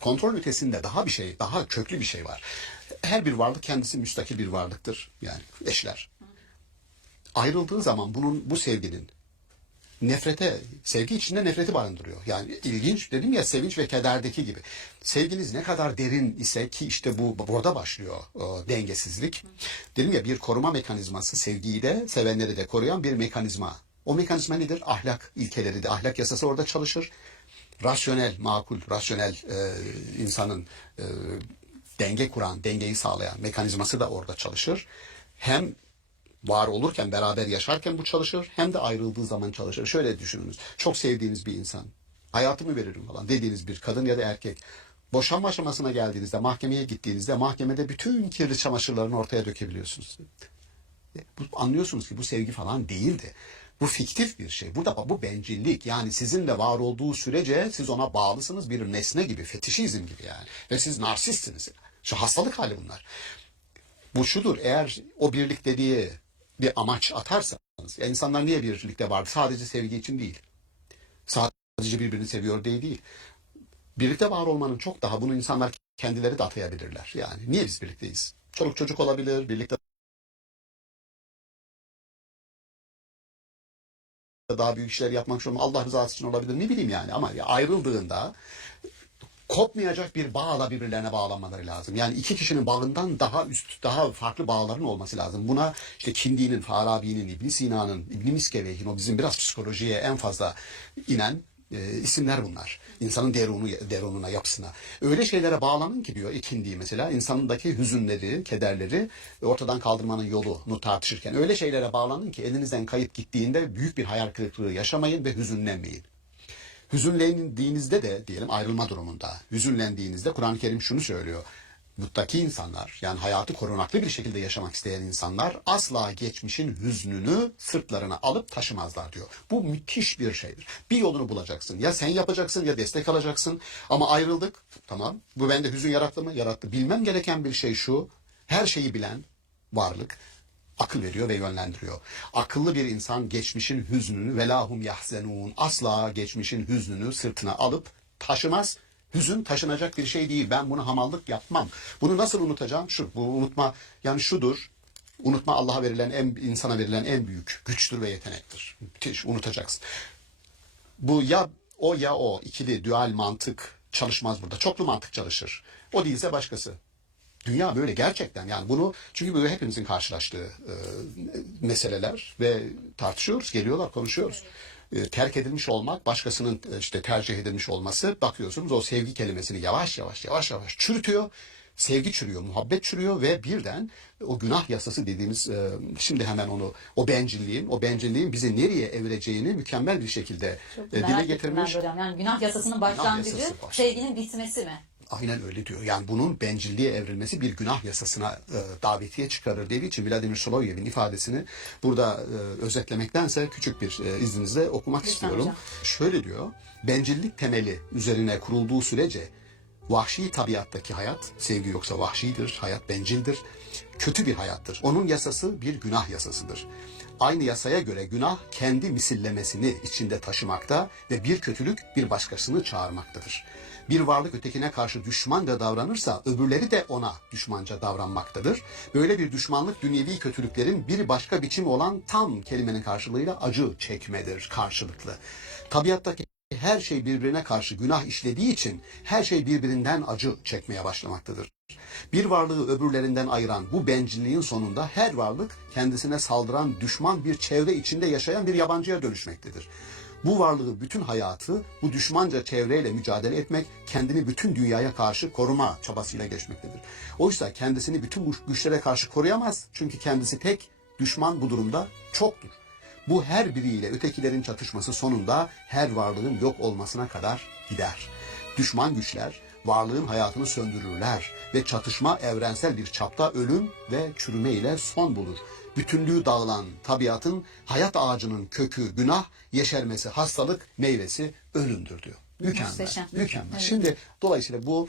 Kontrol ötesinde daha bir şey, daha köklü bir şey var. Her bir varlık kendisi müstakil bir varlıktır. Yani eşler. Ayrıldığı zaman bu sevginin sevgi içinde nefreti barındırıyor. Yani ilginç, dedim ya, sevinç ve kederdeki gibi. Sevginiz ne kadar derin ise ki işte burada başlıyor dengesizlik. Dedim ya, bir koruma mekanizması, sevgiyi de sevenleri de koruyan bir mekanizma. O mekanizma nedir? Ahlak ilkeleri de, ahlak yasası orada çalışır. Rasyonel, makul, rasyonel insanın denge kuran, dengeyi sağlayan mekanizması da orada çalışır. Hem var olurken, beraber yaşarken bu çalışır, hem de ayrıldığı zaman çalışır. Şöyle düşününüz, çok sevdiğiniz bir insan, hayatımı veririm falan dediğiniz bir kadın ya da erkek, boşanma aşamasına geldiğinizde, mahkemeye gittiğinizde, mahkemede bütün kirli çamaşırlarını ortaya dökebiliyorsunuz. Anlıyorsunuz ki bu sevgi falan değildi. Bu fiktif bir şey. Bu bencillik. Yani sizinle var olduğu sürece siz ona bağlısınız, bir nesne gibi, fetişizm gibi yani. Ve siz narsistsiniz. Şu hastalık hali bunlar. Bu şudur, eğer o birlikteliğe bir amaç atarsanız, ya insanlar niye birlikte var? Sadece sevgi için değil. Sadece birbirini seviyor diye değil. Birlikte var olmanın çok daha, bunu insanlar kendileri de atayabilirler. Yani niye biz birlikteyiz? Çoluk çocuk olabilir, birlikte daha büyük işler yapmak zorunda, Allah rızası için olabilir, ne bileyim yani. Ama ayrıldığında kopmayacak bir bağla birbirlerine bağlanmaları lazım. Yani iki kişinin bağından daha üst, daha farklı bağların olması lazım. Buna işte Kindi'nin, Farabi'nin, İbn Sina'nın, İbn Miskeveyh'in, o bizim biraz psikolojiye en fazla inen isimler bunlar. İnsanın derununa, yapısına. Öyle şeylere bağlanın ki diyor Kindi mesela, insanındaki hüzünleri, kederleri ortadan kaldırmanın yolunu tartışırken öyle şeylere bağlanın ki elinizden kayıp gittiğinde büyük bir hayal kırıklığı yaşamayın ve hüzünlenmeyin. Hüzünlendiğinizde de, diyelim ayrılma durumunda, hüzünlendiğinizde Kur'an-ı Kerim şunu söylüyor. Muttaki insanlar, yani hayatı korunaklı bir şekilde yaşamak isteyen insanlar asla geçmişin hüznünü sırtlarına alıp taşımazlar diyor. Bu müthiş bir şeydir. Bir yolunu bulacaksın. Ya sen yapacaksın ya destek alacaksın. Ama ayrıldık. Tamam. Bu bende hüzün yarattı mı? Yarattı. Bilmem gereken bir şey şu. Her şeyi bilen varlık akıl veriyor ve yönlendiriyor. Akıllı bir insan geçmişin hüznünü velahum yahzenun, asla geçmişin hüznünü sırtına alıp taşımaz. Hüzün taşınacak bir şey değil. Ben bunu hamallık yapmam. Bunu nasıl unutacağım? Bu unutma yani şudur. Unutma Allah'a verilen, insana verilen en büyük güçtür ve yetenektir. Müthiş, unutacaksın. Bu ya o ikili dual mantık çalışmaz burada. Çoklu mantık çalışır. O değilse başkası. Dünya böyle gerçekten, yani bunu, çünkü böyle hepimizin karşılaştığı meseleler ve tartışıyoruz, geliyorlar, konuşuyoruz. Terk edilmiş olmak, başkasının işte tercih edilmiş olması, bakıyorsunuz o sevgi kelimesini yavaş yavaş çürütüyor. Sevgi çürüyor, muhabbet çürüyor ve birden o günah yasası dediğimiz, şimdi hemen o bencilliğin bizi nereye evireceğini mükemmel bir şekilde dile getirmiş. Yani günah yasasının başlangıcı sevginin bitmesi mi? Aynen öyle diyor. Yani bunun bencilliğe evrilmesi bir günah yasasına davetiye çıkarır dediği için Vladimir Solovyev'in ifadesini burada özetlemektense küçük bir izninizle okumak istiyorum. Hocam. Şöyle diyor. Bencillik temeli üzerine kurulduğu sürece vahşi tabiattaki hayat, sevgi yoksa vahşidir, hayat bencildir, kötü bir hayattır. Onun yasası bir günah yasasıdır. Aynı yasaya göre günah kendi misillemesini içinde taşımakta ve bir kötülük bir başkasını çağırmaktadır. Bir varlık ötekine karşı düşmanca davranırsa öbürleri de ona düşmanca davranmaktadır. Böyle bir düşmanlık dünyevi kötülüklerin bir başka biçimi olan tam kelimenin karşılığıyla acı çekmedir, karşılıklı. Tabiattaki her şey birbirine karşı günah işlediği için her şey birbirinden acı çekmeye başlamaktadır. Bir varlığı öbürlerinden ayıran bu bencilliğin sonunda her varlık kendisine saldıran düşman bir çevre içinde yaşayan bir yabancıya dönüşmektedir. Bu varlığı bütün hayatı bu düşmanca çevreyle mücadele etmek, kendini bütün dünyaya karşı koruma çabasıyla geçmektedir. Oysa kendisini bütün bu güçlere karşı koruyamaz. Çünkü kendisi tek, düşman bu durumda çoktur. Bu her biriyle ötekilerin çatışması sonunda her varlığın yok olmasına kadar gider. Düşman güçler varlığın hayatını söndürürler ve çatışma evrensel bir çapta ölüm ve çürüme ile son bulur. Bütünlüğü dağılan tabiatın hayat ağacının kökü günah, yeşermesi hastalık, meyvesi ölümdür diyor. Mükemmel. Muhteşem. Mükemmel. Evet. Şimdi dolayısıyla bu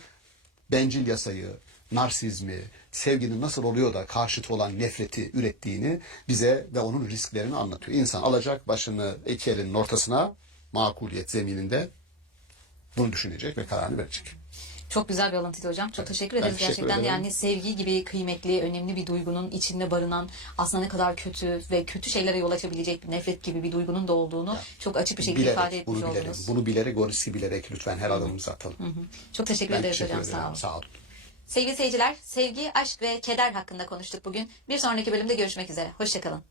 bencil yasayı, narsizmi, sevginin nasıl oluyor da karşıtı olan nefreti ürettiğini bize ve onun risklerini anlatıyor. İnsan alacak başını iki elinin ortasına, makuliyet zemininde bunu düşünecek ve kararını verecek. Çok güzel bir alıntıydı hocam. Çok teşekkür ederiz teşekkür gerçekten. ederim. Yani sevgi gibi kıymetli, önemli bir duygunun içinde barınan aslında ne kadar kötü ve kötü şeylere yol açabilecek bir nefret gibi bir duygunun da olduğunu çok açık bir şekilde ifade etmiş bunu bilerek, oldunuz. bunu bilerek, o riski bilerek lütfen her adımımızı atalım. Çok teşekkür Ben ederiz teşekkür hocam. ederim. Sağ olun. Sağ olun. Sevgili seyirciler, sevgi, aşk ve keder hakkında konuştuk bugün. Bir sonraki bölümde görüşmek üzere. Hoşçakalın.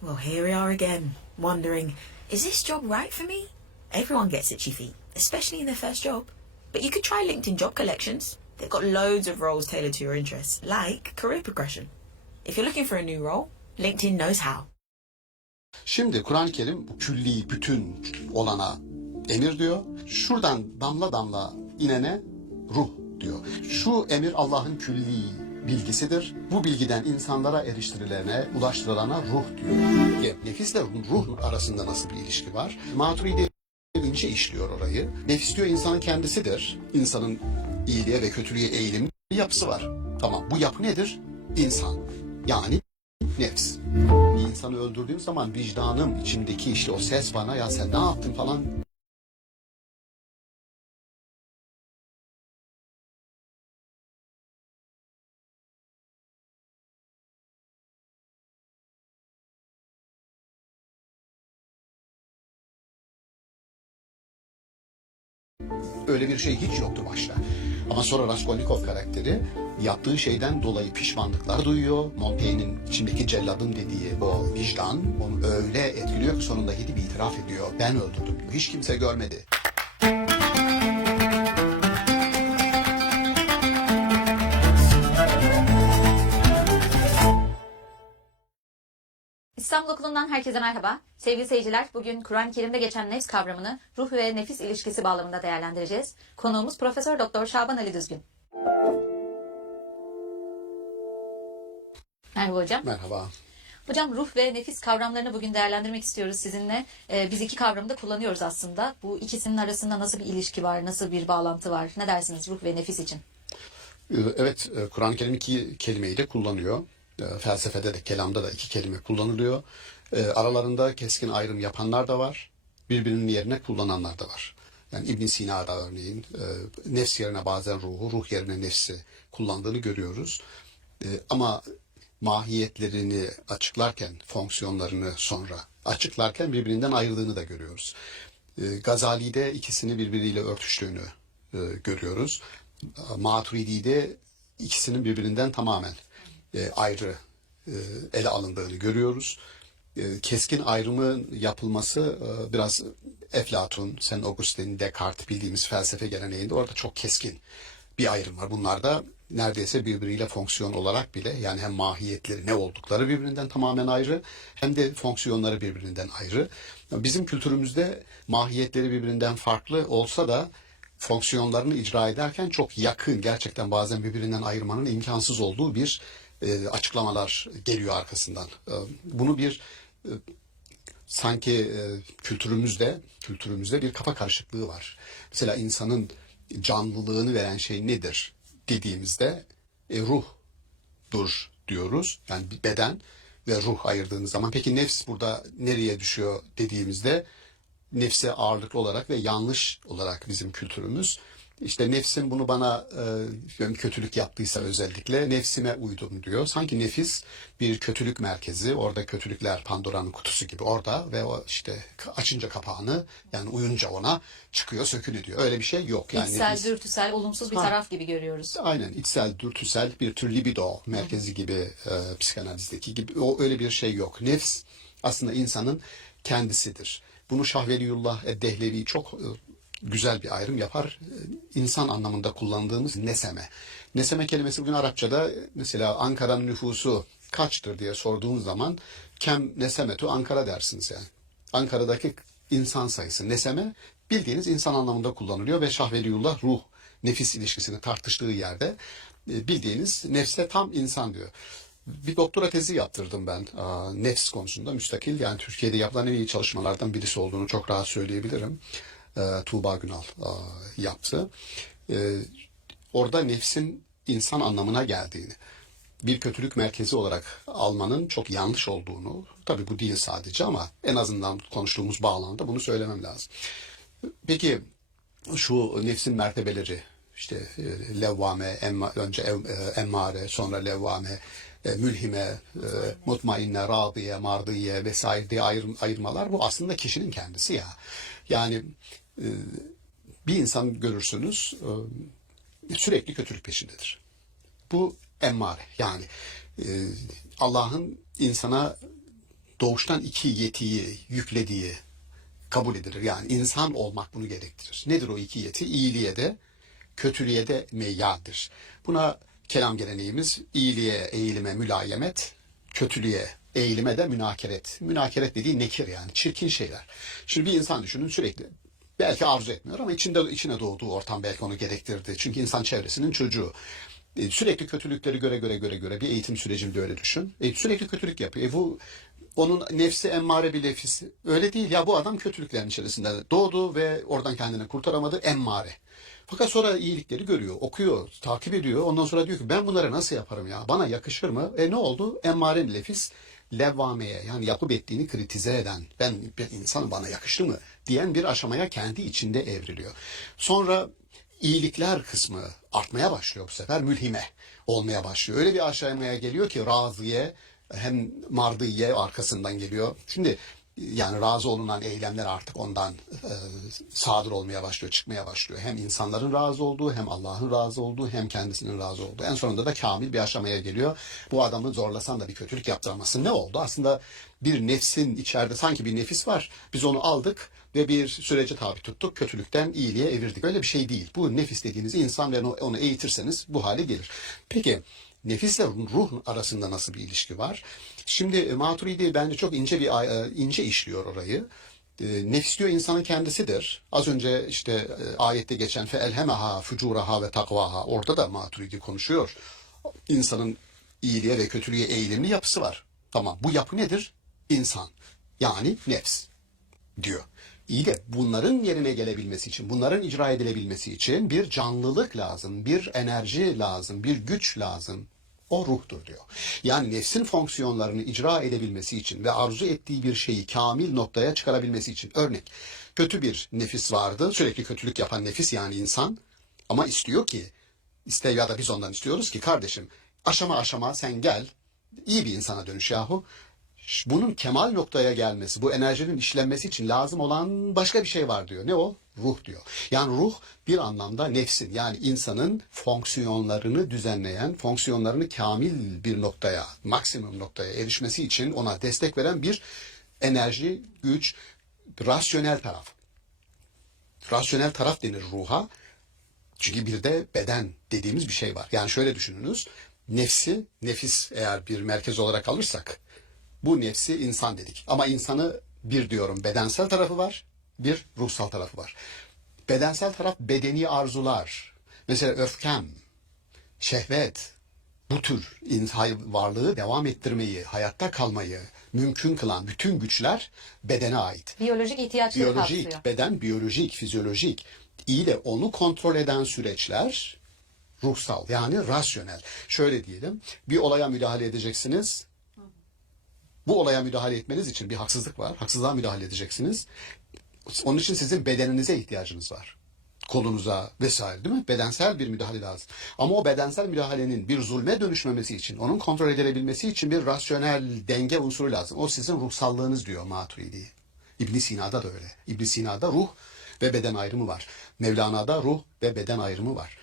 Well, here we are again, wondering, is this job right for me? Everyone gets itchy feet, especially in their first job. But you could try LinkedIn Job Collections. They've got loads of roles tailored to your interests, like career progression. If you're looking for a new role, LinkedIn knows how. Şimdi Kur'an-ı Kerim bu külli bütün olana emir diyor. Şuradan damla damla inene ruh diyor. Şu emir Allah'ın külli bilgisidir. Bu bilgiden insanlara eriştirilene, ulaştırılana ruh diyor. Peki, nefisle ruh arasında nasıl bir ilişki var? Maturidi ince işliyor orayı. Nefis diyor insanın kendisidir. İnsanın iyiliğe ve kötülüğe eğilim bir yapısı var. Tamam, bu yapı nedir? İnsan. Yani nefs. Bir insanı öldürdüğüm zaman vicdanım, içimdeki işte o ses bana ya sen ne yaptın falan öyle bir şey hiç yoktu başta. Ama sonra Raskolnikov karakteri yaptığı şeyden dolayı pişmanlıklar duyuyor. Montaigne'in içindeki celladım dediği o vicdan onu öyle etkiliyor ki sonunda gidip itiraf ediyor. Ben öldürdüm diyor. Hiç kimse görmedi. İstanbul Okulu'ndan herkese merhaba. Sevgili seyirciler, bugün Kur'an-ı Kerim'de geçen nefs kavramını ruh ve nefis ilişkisi bağlamında değerlendireceğiz. Konuğumuz Profesör Doktor Şaban Ali Düzgün. Merhaba hocam. Merhaba. Hocam ruh ve nefis kavramlarını bugün değerlendirmek istiyoruz sizinle. Biz iki kavramı da kullanıyoruz aslında. Bu ikisinin arasında nasıl bir ilişki var, nasıl bir bağlantı var? Ne dersiniz ruh ve nefis için? Evet, Kur'an-ı Kerim iki kelimeyi de kullanıyor. Felsefede de, kelamda da iki kelime kullanılıyor. Aralarında keskin ayrım yapanlar da var. Birbirinin yerine kullananlar da var. Yani İbn Sina'da örneğin nefs yerine bazen ruhu, ruh yerine nefsi kullandığını görüyoruz. Ama mahiyetlerini açıklarken, fonksiyonlarını sonra açıklarken birbirinden ayrıldığını da görüyoruz. Gazali'de ikisini birbiriyle örtüştüğünü görüyoruz. Maturidi'de ikisinin birbirinden tamamen ayrı ele alındığını görüyoruz. Keskin ayrımın yapılması biraz Eflatun, Saint Augustine, Descartes bildiğimiz felsefe geleneğinde orada çok keskin bir ayrım var. Bunlar da neredeyse birbiriyle fonksiyon olarak bile yani hem mahiyetleri ne oldukları birbirinden tamamen ayrı hem de fonksiyonları birbirinden ayrı. Bizim kültürümüzde mahiyetleri birbirinden farklı olsa da fonksiyonlarını icra ederken çok yakın, gerçekten bazen birbirinden ayırmanın imkansız olduğu bir açıklamalar geliyor arkasından. Bunu bir sanki kültürümüzde bir kafa karışıklığı var. Mesela insanın canlılığını veren şey nedir dediğimizde ruhdur diyoruz. Yani bir beden ve ruh ayırdığınız zaman. Peki nefs burada nereye düşüyor dediğimizde nefse ağırlıklı olarak ve yanlış olarak bizim kültürümüz. İşte nefsim bunu bana kötülük yaptıysa özellikle nefsime uydum diyor. Sanki nefis bir kötülük merkezi. Orada kötülükler Pandora'nın kutusu gibi orada ve o işte açınca kapağını, yani uyunca ona çıkıyor, sökülüyor. Öyle bir şey yok. Yani İçsel, nefis, dürtüsel, olumsuz bir taraf gibi görüyoruz. aynen içsel, dürtüsel bir tür libido merkezi gibi psikanalizdeki gibi öyle bir şey yok. Nefs aslında insanın kendisidir. Bunu Şah Veliyullah Dehlevi çok güzel bir ayrım yapar. İnsan anlamında kullandığımız neseme. Neseme kelimesi bugün Arapçada mesela Ankara'nın nüfusu kaçtır diye sorduğunuz zaman kem nesemetu Ankara dersiniz yani. Ankara'daki insan sayısı neseme bildiğiniz insan anlamında kullanılıyor ve Şah Veliyullah ruh nefis ilişkisini tartıştığı yerde bildiğiniz nefse tam insan diyor. Bir doktora tezi yaptırdım ben nefs konusunda müstakil. Yani Türkiye'de yapılan en iyi çalışmalardan birisi olduğunu çok rahat söyleyebilirim. Tuğba Günal yaptı. Orada nefsin insan anlamına geldiğini, bir kötülük merkezi olarak almanın çok yanlış olduğunu, tabii bu değil sadece ama en azından konuştuğumuz bağlamda bunu söylemem lazım. Peki şu nefsin mertebeleri, işte levvame, önce emmare, sonra levvame, mülhime, mutmainne, radiye, mardiye vesaire diye ayırmalar bu aslında kişinin kendisi ya. Yani bir insan görürsünüz sürekli kötülük peşindedir. Bu emmare, yani Allah'ın insana doğuştan iki yetiyi yüklediği kabul edilir. Yani insan olmak bunu gerektirir. Nedir o iki yeti? İyiliğe de kötülüğe de meyyaldir. Buna kelam geleneğimiz iyiliğe eğilime mülayemet, kötülüğe eğilime de münakeret. Münakeret dediği nekir, yani çirkin şeyler. Şimdi bir insan düşünün, sürekli belki arzu etmiyor ama içine doğduğu ortam belki onu gerektirdi. Çünkü insan çevresinin çocuğu. Sürekli kötülükleri göre bir eğitim sürecinde öyle düşün. Sürekli kötülük yapıyor. Bu onun nefsi emmare bir nefisi. Öyle değil ya, bu adam kötülüklerin içerisinde doğdu ve oradan kendini kurtaramadı, emmare. Fakat sonra iyilikleri görüyor, okuyor, takip ediyor. Ondan sonra diyor ki ben bunları nasıl yaparım ya? Bana yakışır mı? Ne oldu? Emmare nefis levvameye, yani yapıp ettiğini kritize eden, ben bir insanım bana yakışır mı diyen bir aşamaya kendi içinde evriliyor. Sonra iyilikler kısmı artmaya başlıyor bu sefer, mülhime olmaya başlıyor. Öyle bir aşamaya geliyor ki razıye, hem mardiye arkasından geliyor. Şimdi yani razı olunan eylemler artık ondan sadır olmaya başlıyor, çıkmaya başlıyor. Hem insanların razı olduğu, hem Allah'ın razı olduğu, hem kendisinin razı olduğu. En sonunda da kamil bir aşamaya geliyor. Bu adamı zorlasan da bir kötülük yaptıramazsın. Ne oldu? Aslında bir nefsin içeride sanki bir nefis var. Biz onu aldık ve bir sürece tabi tuttuk. Kötülükten iyiliğe evirdik. Öyle bir şey değil. Bu nefis dediğiniz insan ve onu eğitirseniz bu hale gelir. Peki nefisle ruh arasında nasıl bir ilişki var? Şimdi Maturidi bence çok ince işliyor orayı. Nefis diyor insanın kendisidir. Az önce işte ayette geçen fe elhemeha fucuraha ve takvaha, orada da Maturidi konuşuyor. İnsanın iyiliğe ve kötülüğe eğilimli yapısı var. Tamam, bu yapı nedir? İnsan, yani nefs diyor. İyi de bunların yerine gelebilmesi için, bunların icra edilebilmesi için bir canlılık lazım, bir enerji lazım, bir güç lazım. O ruhtur diyor. Yani nefsin fonksiyonlarını icra edebilmesi için ve arzu ettiği bir şeyi kamil noktaya çıkarabilmesi için. Örnek, kötü bir nefis vardı, sürekli kötülük yapan nefis, yani insan. Ama istiyor ki, ya da biz ondan istiyoruz ki kardeşim aşama aşama sen gel, iyi bir insana dönüş yahu. Bunun kemal noktaya gelmesi, bu enerjinin işlenmesi için lazım olan başka bir şey var diyor. Ne o? Ruh diyor. Yani ruh bir anlamda nefsin, yani insanın fonksiyonlarını düzenleyen, fonksiyonlarını kamil bir noktaya, maksimum noktaya erişmesi için ona destek veren bir enerji, güç, rasyonel taraf. Rasyonel taraf denir ruha. Çünkü bir de beden dediğimiz bir şey var. Yani şöyle düşününüz. Nefis eğer bir merkez olarak alırsak, bu nefsi insan dedik. Ama insanı bir diyorum bedensel tarafı var, bir ruhsal tarafı var. Bedensel taraf bedeni arzular. Mesela öfkem, şehvet, bu tür varlığı devam ettirmeyi, hayatta kalmayı mümkün kılan bütün güçler bedene ait. Biyolojik ihtiyaçları Biyolojik, kapsıyor. beden biyolojik, fizyolojik. İyi de onu kontrol eden süreçler ruhsal, yani rasyonel. Şöyle diyelim, bir olaya müdahale edeceksiniz. Bu olaya müdahale etmeniz için bir haksızlık var. Haksızlığa müdahale edeceksiniz. Onun için sizin bedeninize ihtiyacınız var. Kolunuza vesaire, değil mi? Bedensel bir müdahale lazım. Ama o bedensel müdahalenin bir zulme dönüşmemesi için, onun kontrol edilebilmesi için bir rasyonel denge unsuru lazım. O sizin ruhsallığınız diyor Maturidi. İbn Sina'da da öyle. İbn Sina'da ruh ve beden ayrımı var. Mevlana'da ruh ve beden ayrımı var.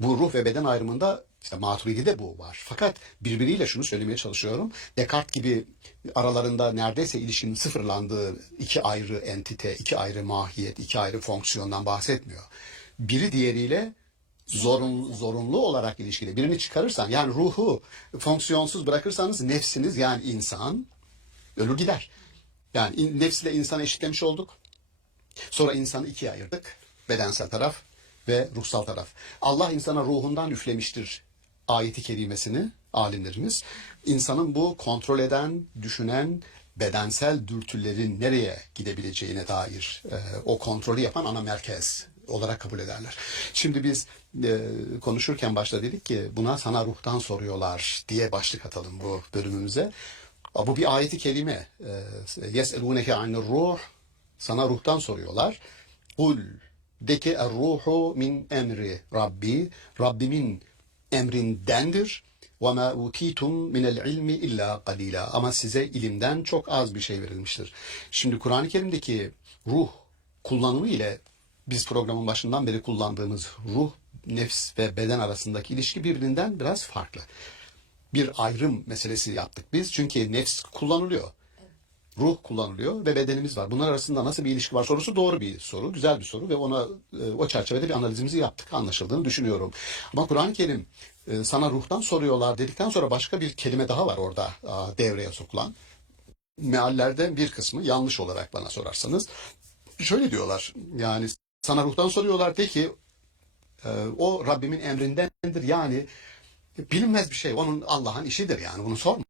Bu ruh ve beden ayrımında işte Maturidi'de bu var. Fakat birbiriyle şunu söylemeye çalışıyorum. Descartes gibi aralarında neredeyse ilişkinin sıfırlandığı iki ayrı entite, iki ayrı mahiyet, iki ayrı fonksiyondan bahsetmiyor. Biri diğeriyle zorunlu olarak ilişkili. Birini çıkarırsan, yani ruhu fonksiyonsuz bırakırsanız nefsiniz, yani insan ölür gider. Yani nefsle insanı eşitlemiş olduk. Sonra insanı ikiye ayırdık. Bedensel taraf ve ruhsal taraf. Allah insana ruhundan üflemiştir ayeti kerimesini alimlerimiz. İnsanın bu kontrol eden, düşünen, bedensel dürtülerin nereye gidebileceğine dair o kontrolü yapan ana merkez olarak kabul ederler. Şimdi biz konuşurken başta dedik ki buna sana ruhtan soruyorlar diye başlık atalım bu bölümümüze. Bu bir ayeti kerime. Yes'elûneke anir-ruh. Sana ruhtan soruyorlar. Kul de ki er-ruhu min emri Rabbi. Rabbimin emrindendir. Ve ma utitum minel ilmi illa qalila. Ama size ilimden çok az bir şey verilmiştir. Şimdi Kur'an-ı Kerim'deki ruh kullanımı ile biz programın başından beri kullandığımız ruh, nefs ve beden arasındaki ilişki birbirinden biraz farklı. Bir ayrım meselesi yaptık biz. Çünkü nefs kullanılıyor. Ruh kullanılıyor ve bedenimiz var. Bunlar arasında nasıl bir ilişki var sorusu doğru bir soru, güzel bir soru ve ona o çerçevede bir analizimizi yaptık, anlaşıldığını düşünüyorum. Ama Kur'an-ı Kerim sana ruhtan soruyorlar dedikten sonra başka bir kelime daha var orada devreye sokulan. Meallerden bir kısmı yanlış olarak bana sorarsanız. Şöyle diyorlar, yani sana ruhtan soruyorlar de ki o Rabbimin emrindendir, yani bilinmez bir şey, onun Allah'ın işidir, yani bunu sorma.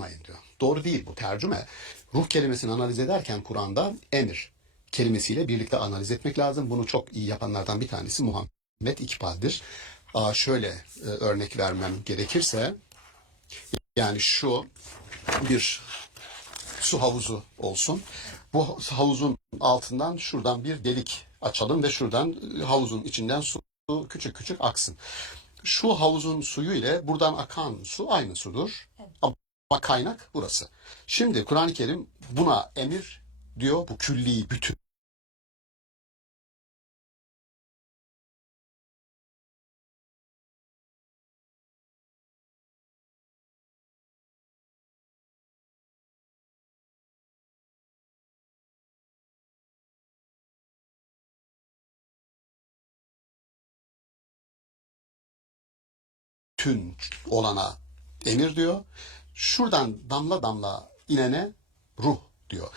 yapmayın diyor. Doğru değil bu tercüme. Ruh kelimesini analiz ederken Kur'an'da emir kelimesiyle birlikte analiz etmek lazım. Bunu çok iyi yapanlardan bir tanesi Muhammed İkbal'dir. Şöyle örnek vermem gerekirse, yani şu bir su havuzu olsun. Bu havuzun altından şuradan bir delik açalım ve şuradan havuzun içinden su küçük küçük aksın. Şu havuzun suyu ile buradan akan su aynı sudur. Ama kaynak burası. Şimdi Kur'an-ı Kerim buna emir diyor, bu külli bütün. Tün olana emir diyor. Şuradan damla damla inene ruh diyor.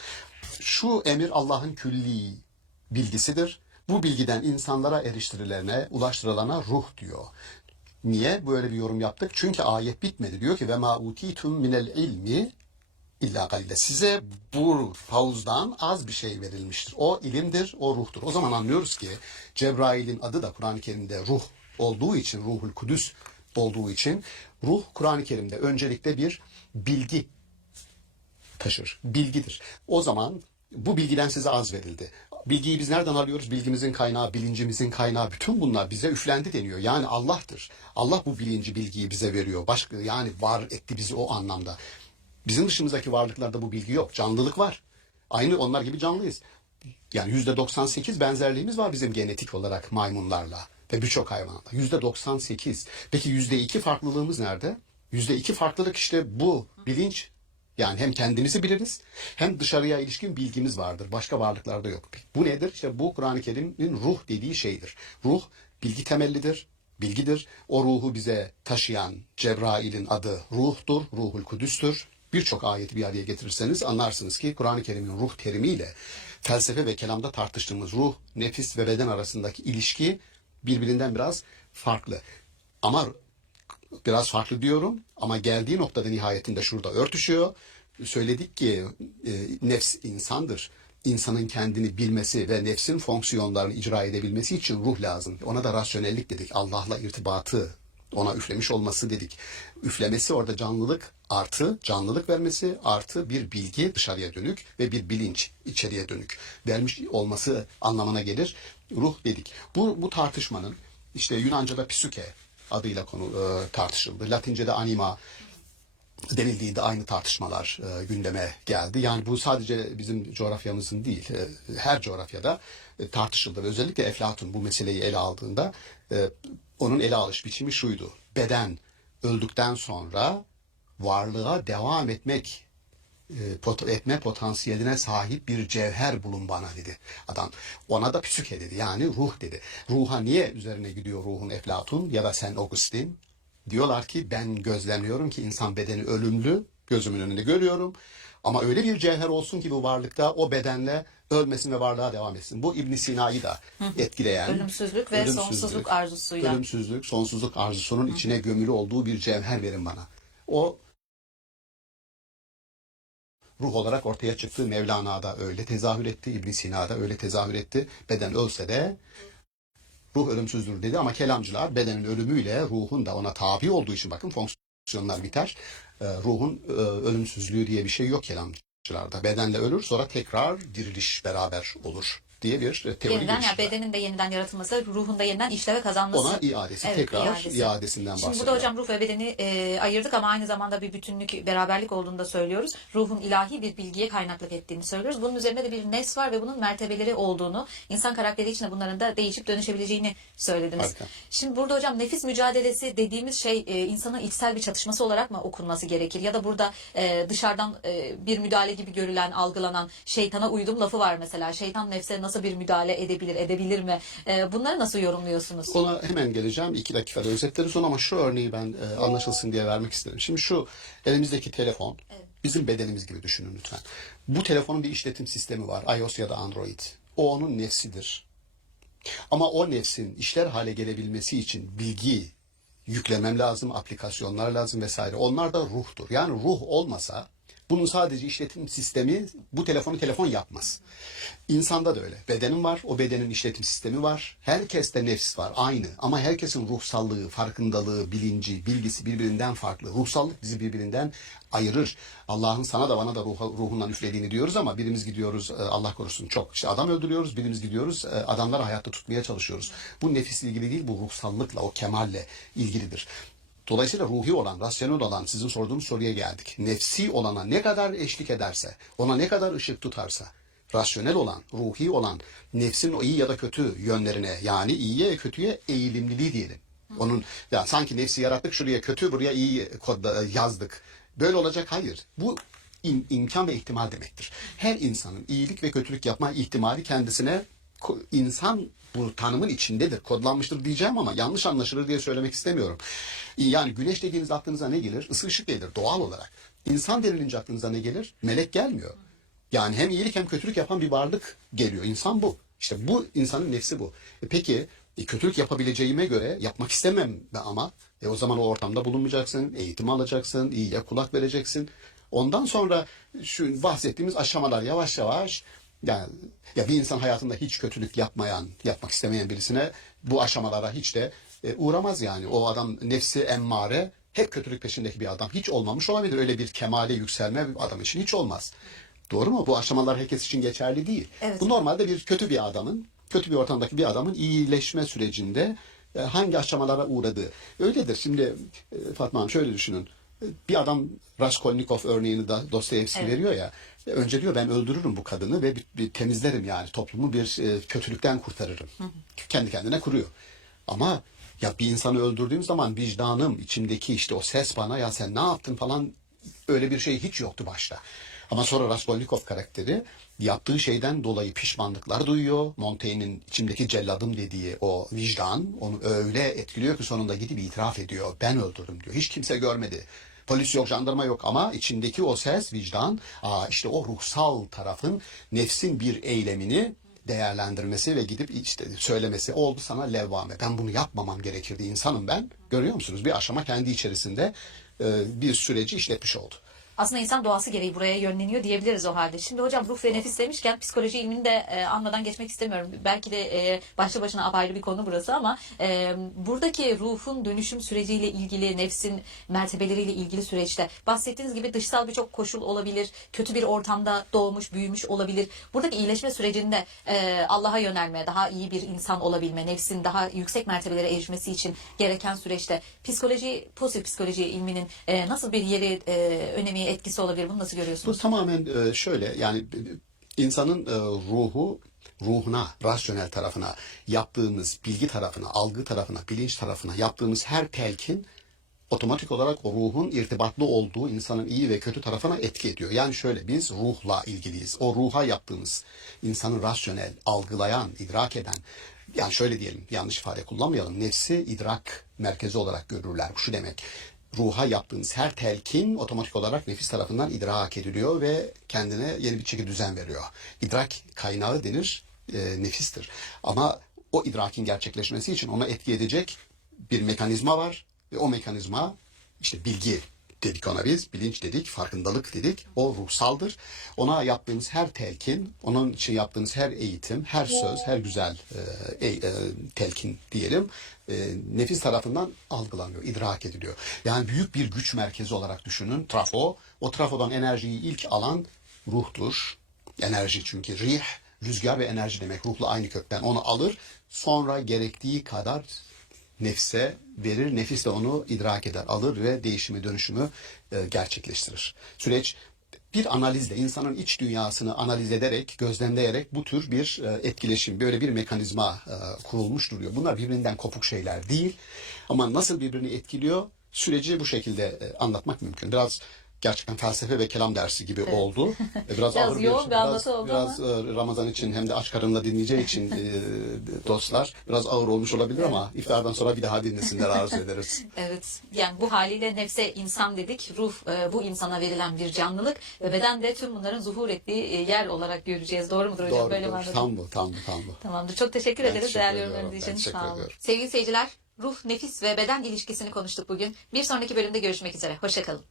Şu emir Allah'ın külli bilgisidir. Bu bilgiden insanlara eriştirilene, ulaştırılana ruh diyor. Niye böyle bir yorum yaptık? Çünkü ayet bitmedi. Diyor ki ve ma utitum minel ilmi illa galile. Size bu havuzdan az bir şey verilmiştir. O ilimdir, o ruhtur. O zaman anlıyoruz ki Cebrail'in adı da Kur'an-ı Kerim'de ruh olduğu için, Ruhul Kudüs olduğu için ruh Kur'an-ı Kerim'de öncelikle bir bilgi taşır. Bilgidir. O zaman bu bilgiden size az verildi. Bilgiyi biz nereden alıyoruz? Bilgimizin kaynağı, bilincimizin kaynağı, bütün bunlar bize üflendi deniyor. Yani Allah'tır. Allah bu bilinci, bilgiyi bize veriyor. Başka, yani var etti bizi o anlamda. Bizim dışımızdaki varlıklarda bu bilgi yok. Canlılık var. Aynı onlar gibi canlıyız. Yani %98 benzerliğimiz var bizim genetik olarak maymunlarla ve birçok hayvanla. %98. Peki %2 farklılığımız nerede? %2 farklılık işte bu bilinç. Yani hem kendimizi biliriz hem dışarıya ilişkin bilgimiz vardır. Başka varlıklarda yok. Bu nedir? İşte bu Kur'an-ı Kerim'in ruh dediği şeydir. Ruh bilgi temellidir, bilgidir. O ruhu bize taşıyan Cebrail'in adı ruhtur, Ruhul Kudüs'tür. Birçok ayeti bir araya getirirseniz anlarsınız ki Kur'an-ı Kerim'in ruh terimiyle felsefe ve kelamda tartıştığımız ruh, nefis ve beden arasındaki ilişki birbirinden biraz farklı. Ama biraz farklı diyorum ama geldiği noktada nihayetinde şurada örtüşüyor. Söyledik ki nefs insandır. İnsanın kendini bilmesi ve nefsin fonksiyonlarını icra edebilmesi için ruh lazım. Ona da rasyonellik dedik. Allah'la irtibatı ona üflemiş olması dedik. Üflemesi orada canlılık artı canlılık vermesi artı bir bilgi dışarıya dönük ve bir bilinç içeriye dönük vermiş olması anlamına gelir. Ruh dedik. Bu tartışmanın işte Yunanca'da psüke adıyla tartışıldı. Latince'de anima denildiğinde aynı tartışmalar gündeme geldi. Yani bu sadece bizim coğrafyamızın değil, her coğrafyada tartışıldı. Ve özellikle Eflatun bu meseleyi ele aldığında onun ele alış biçimi şuydu. Beden öldükten sonra varlığa devam etme potansiyeline sahip bir cevher bulun bana dedi adam. Ona da psüke dedi, yani ruh dedi. Ruha niye üzerine gidiyor ruhun Eflatun ya da Saint Augustine? Diyorlar ki ben gözlemliyorum ki insan bedeni ölümlü, gözümün önünde görüyorum. Ama öyle bir cevher olsun ki bu varlıkta o bedenle ölmesin ve varlığa devam etsin. Bu İbn Sina'yı da etkileyen. Ölümsüzlük ve sonsuzluk arzusuyla. Ölümsüzlük, sonsuzluk arzusunun içine gömülü olduğu bir cevher verin bana. O ruh olarak ortaya çıktı. Mevlana'da öyle tezahür etti. İbn Sina'da öyle tezahür etti. Beden ölse de ruh ölümsüzdür dedi ama kelamcılar bedenin ölümüyle ruhun da ona tabi olduğu için bakın fonksiyonlar biter. Ruhun ölümsüzlüğü diye bir şey yok kelamcılarda. Bedenle ölür sonra tekrar diriliş beraber olur diye bir teori Yeniden, yani geliştirdiler. bedenin de yeniden yaratılması, ruhun da yeniden işleve kazanması. Ona iadesi, Evet, tekrar iadesinden bahsediyor. Şimdi burada hocam ruh ve bedeni ayırdık ama aynı zamanda bir bütünlük, beraberlik olduğunu da söylüyoruz. Ruhun ilahi bir bilgiye kaynaklık ettiğini söylüyoruz. Bunun üzerinde de bir nefs var ve bunun mertebeleri olduğunu, insan karakteri içinde bunların da değişip dönüşebileceğini söylediniz. Harika. Şimdi burada hocam nefis mücadelesi dediğimiz şey insanın içsel bir çatışması olarak mı okunması gerekir? Ya da burada dışarıdan bir müdahale gibi görülen, algılanan şeytana uydum lafı var mesela. Şeytan nefse nasıl bir müdahale edebilir mi? Bunları nasıl yorumluyorsunuz? Ona hemen geleceğim. 2 dakikada özetleriz onu ama şu örneği ben anlaşılsın diye vermek isterim. Şimdi şu elimizdeki telefon bizim bedenimiz gibi düşünün lütfen. Bu telefonun bir işletim sistemi var. iOS ya da Android. O onun nefsidir. Ama o nefsin işler hale gelebilmesi için bilgi yüklemem lazım, aplikasyonlar lazım vesaire. Onlar da ruhtur. Yani ruh olmasa bunun sadece işletim sistemi bu telefonu telefon yapmaz. İnsanda da öyle. Bedenin var, o bedenin işletim sistemi var. Herkeste nefs var, aynı. Ama herkesin ruhsallığı, farkındalığı, bilinci, bilgisi birbirinden farklı. Ruhsallık bizi birbirinden ayırır. Allah'ın sana da bana da ruhundan üflediğini diyoruz ama birimiz gidiyoruz, Allah korusun çok işte adam öldürüyoruz, birimiz gidiyoruz, adamları hayatta tutmaya çalışıyoruz. Bu nefisle ilgili değil, bu ruhsallıkla, o kemalle ilgilidir. Dolayısıyla ruhi olan, rasyonel olan sizin sorduğunuz soruya geldik. Nefsi olana ne kadar eşlik ederse, ona ne kadar ışık tutarsa, rasyonel olan, ruhi olan, nefsin o iyi ya da kötü yönlerine, yani iyiye ve kötüye eğilimliliği diyelim. Onun ya sanki nefsi yarattık, şuraya kötü, buraya iyi kodla yazdık. Böyle olacak, hayır. Bu imkan ve ihtimal demektir. Her insanın iyilik ve kötülük yapma ihtimali kendisine, insan bu tanımın içindedir, kodlanmıştır diyeceğim ama yanlış anlaşılır diye söylemek istemiyorum. Yani güneş dediğiniz aklınıza ne gelir? Isı ışık gelir doğal olarak. İnsan denilince aklınıza ne gelir? Melek gelmiyor. Yani hem iyilik hem kötülük yapan bir varlık geliyor. İnsan bu. İşte bu insanın nefsi bu. Peki kötülük yapabileceğime göre yapmak istemem ama o zaman o ortamda bulunmayacaksın, eğitim alacaksın, iyiye kulak vereceksin. Ondan sonra şu bahsettiğimiz aşamalar yavaş yavaş, yani ya bir insan hayatında hiç kötülük yapmak istemeyen birisine bu aşamalara hiç de uğramaz yani. O adam nefsi emmare, hep kötülük peşindeki bir adam. Hiç olmamış olabilir. Öyle bir kemale yükselme bir adam için hiç olmaz. Doğru mu? Bu aşamalar herkes için geçerli değil. Evet. Bu normalde kötü bir ortamdaki bir adamın iyileşme sürecinde hangi aşamalara uğradığı. Öyledir. Şimdi Fatma Hanım şöyle düşünün. Bir adam Raskolnikov örneğini de Dostoyevski veriyor ya. Önce diyor ben öldürürüm bu kadını ve bir temizlerim yani toplumu bir kötülükten kurtarırım. Kendi kendine kuruyor. Ama ya bir insanı öldürdüğüm zaman vicdanım, içimdeki işte o ses bana ya sen ne yaptın falan, öyle bir şey hiç yoktu başta. Ama sonra Raskolnikov karakteri yaptığı şeyden dolayı pişmanlıklar duyuyor. Montaigne'in içimdeki celladım dediği o vicdan onu öyle etkiliyor ki sonunda gidip itiraf ediyor. Ben öldürdüm diyor. Hiç kimse görmedi. Polis yok, jandarma yok ama içindeki o ses, vicdan, işte o ruhsal tarafın, nefsin bir eylemini değerlendirmesi ve gidip işte söylemesi, oldu sana levvame. Ben bunu yapmamam gerekirdi, insanım ben. Görüyor musunuz? Bir aşama kendi içerisinde bir süreci işletmiş oldu. Aslında insan doğası gereği buraya yönleniyor diyebiliriz o halde. Şimdi hocam ruh ve nefis demişken psikoloji ilmini de anmadan geçmek istemiyorum. Belki de başlı başına apayrı bir konu burası ama buradaki ruhun dönüşüm süreciyle ilgili, nefsin mertebeleriyle ilgili süreçte bahsettiğiniz gibi dışsal birçok koşul olabilir. Kötü bir ortamda doğmuş, büyümüş olabilir. Buradaki iyileşme sürecinde Allah'a yönelme, daha iyi bir insan olabilme, nefsin daha yüksek mertebelere erişmesi için gereken süreçte psikoloji, pozitif psikoloji ilminin nasıl bir yeri, önemi, etkisi olabilir? Bunu nasıl görüyorsunuz? Bu tamamen şöyle, yani insanın ruhuna, rasyonel tarafına, yaptığımız bilgi tarafına, algı tarafına, bilinç tarafına yaptığımız her telkin otomatik olarak o ruhun irtibatlı olduğu insanın iyi ve kötü tarafına etki ediyor. Yani şöyle, biz ruhla ilgiliyiz. O ruha yaptığımız, insanın rasyonel, algılayan, idrak eden, yani şöyle diyelim, yanlış ifade kullanmayalım, nefsi idrak merkezi olarak görürler. Şu demek, ruha yaptığınız her telkin otomatik olarak nefis tarafından idrak ediliyor ve kendine yeni bir çeki düzen veriyor. İdrak kaynağı denir, nefistir. Ama o idrakin gerçekleşmesi için ona etki edecek bir mekanizma var ve o mekanizma işte bilgi dedik ona biz, bilinç dedik, farkındalık dedik. O ruhsaldır. Ona yaptığınız her telkin, onun için yaptığınız her eğitim, her söz, her güzel telkin diyelim, nefis tarafından algılanıyor, idrak ediliyor. Yani büyük bir güç merkezi olarak düşünün, trafo. O trafodan enerjiyi ilk alan ruhtur. Enerji, çünkü rih, rüzgar ve enerji demek. Ruhla aynı kökten onu alır. Sonra gerektiği kadar nefse verir. Nefis de onu idrak eder, alır ve değişimi, dönüşümü gerçekleştirir. Süreç bir analizle, insanın iç dünyasını analiz ederek, gözlemleyerek bu tür bir etkileşim, böyle bir mekanizma kurulmuş duruyor. Bunlar birbirinden kopuk şeyler değil. Ama nasıl birbirini etkiliyor, süreci bu şekilde anlatmak mümkün. Biraz gerçekten felsefe ve kelam dersi gibi oldu. Biraz ağır yoğun bir anlatı oldu biraz Ramazan için hem de aç karınla dinleyeceği için dostlar biraz ağır olmuş olabilir ama iftardan sonra bir daha dinlesinler, arzu ederiz. Evet. Yani bu haliyle nefse insan dedik. Ruh bu insana verilen bir canlılık ve beden de tüm bunların zuhur ettiği yer olarak göreceğiz. Doğru mudur hocam? Doğru, Böyle mi doğru. anladım? Tam bu. Tamamdır. Çok teşekkür Ben ederiz teşekkür değerli ediyorum. yorumlarınız Ben için. teşekkür Sağ olun. ediyorum. Sevgili seyirciler, Ruh, nefis ve beden ilişkisini konuştuk bugün. Bir sonraki bölümde görüşmek üzere. Hoşçakalın.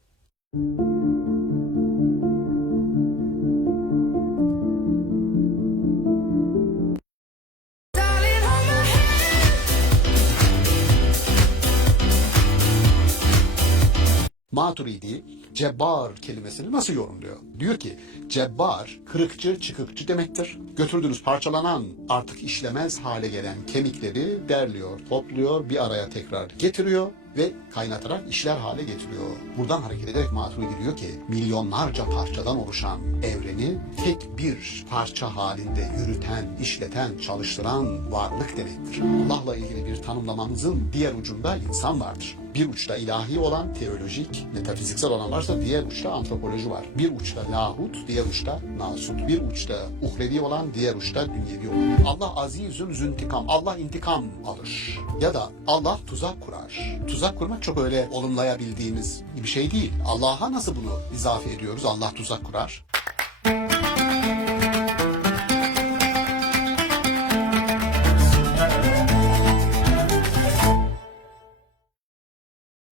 Maturidi cebbar kelimesini nasıl yorumluyor? Diyor ki cebbar kırıkçı çıkıkçı demektir. Götürdüğünüz parçalanan artık işlemez hale gelen kemikleri derliyor, topluyor, bir araya tekrar getiriyor ve kaynatarak işler hale getiriyor. Buradan hareket ederek Maturidi diyor ki milyonlarca parçadan oluşan evreni tek bir parça halinde yürüten, işleten, çalıştıran varlık demektir. Allah'la ilgili bir tanımlamamızın diğer ucunda insan vardır. Bir uçta ilahi olan teolojik, metafiziksel olan varsa diğer uçta antropoloji var. Bir uçta lahut, diğer uçta nasut. Bir uçta uhrevi olan, diğer uçta dünyevi olan. Allah azizün züntikam. Allah intikam alır. Ya da Allah tuzak kurar. Tuzak kurmak çok öyle olumlayabildiğimiz bir şey değil. Allah'a nasıl bunu izafe ediyoruz? Allah tuzak kurar.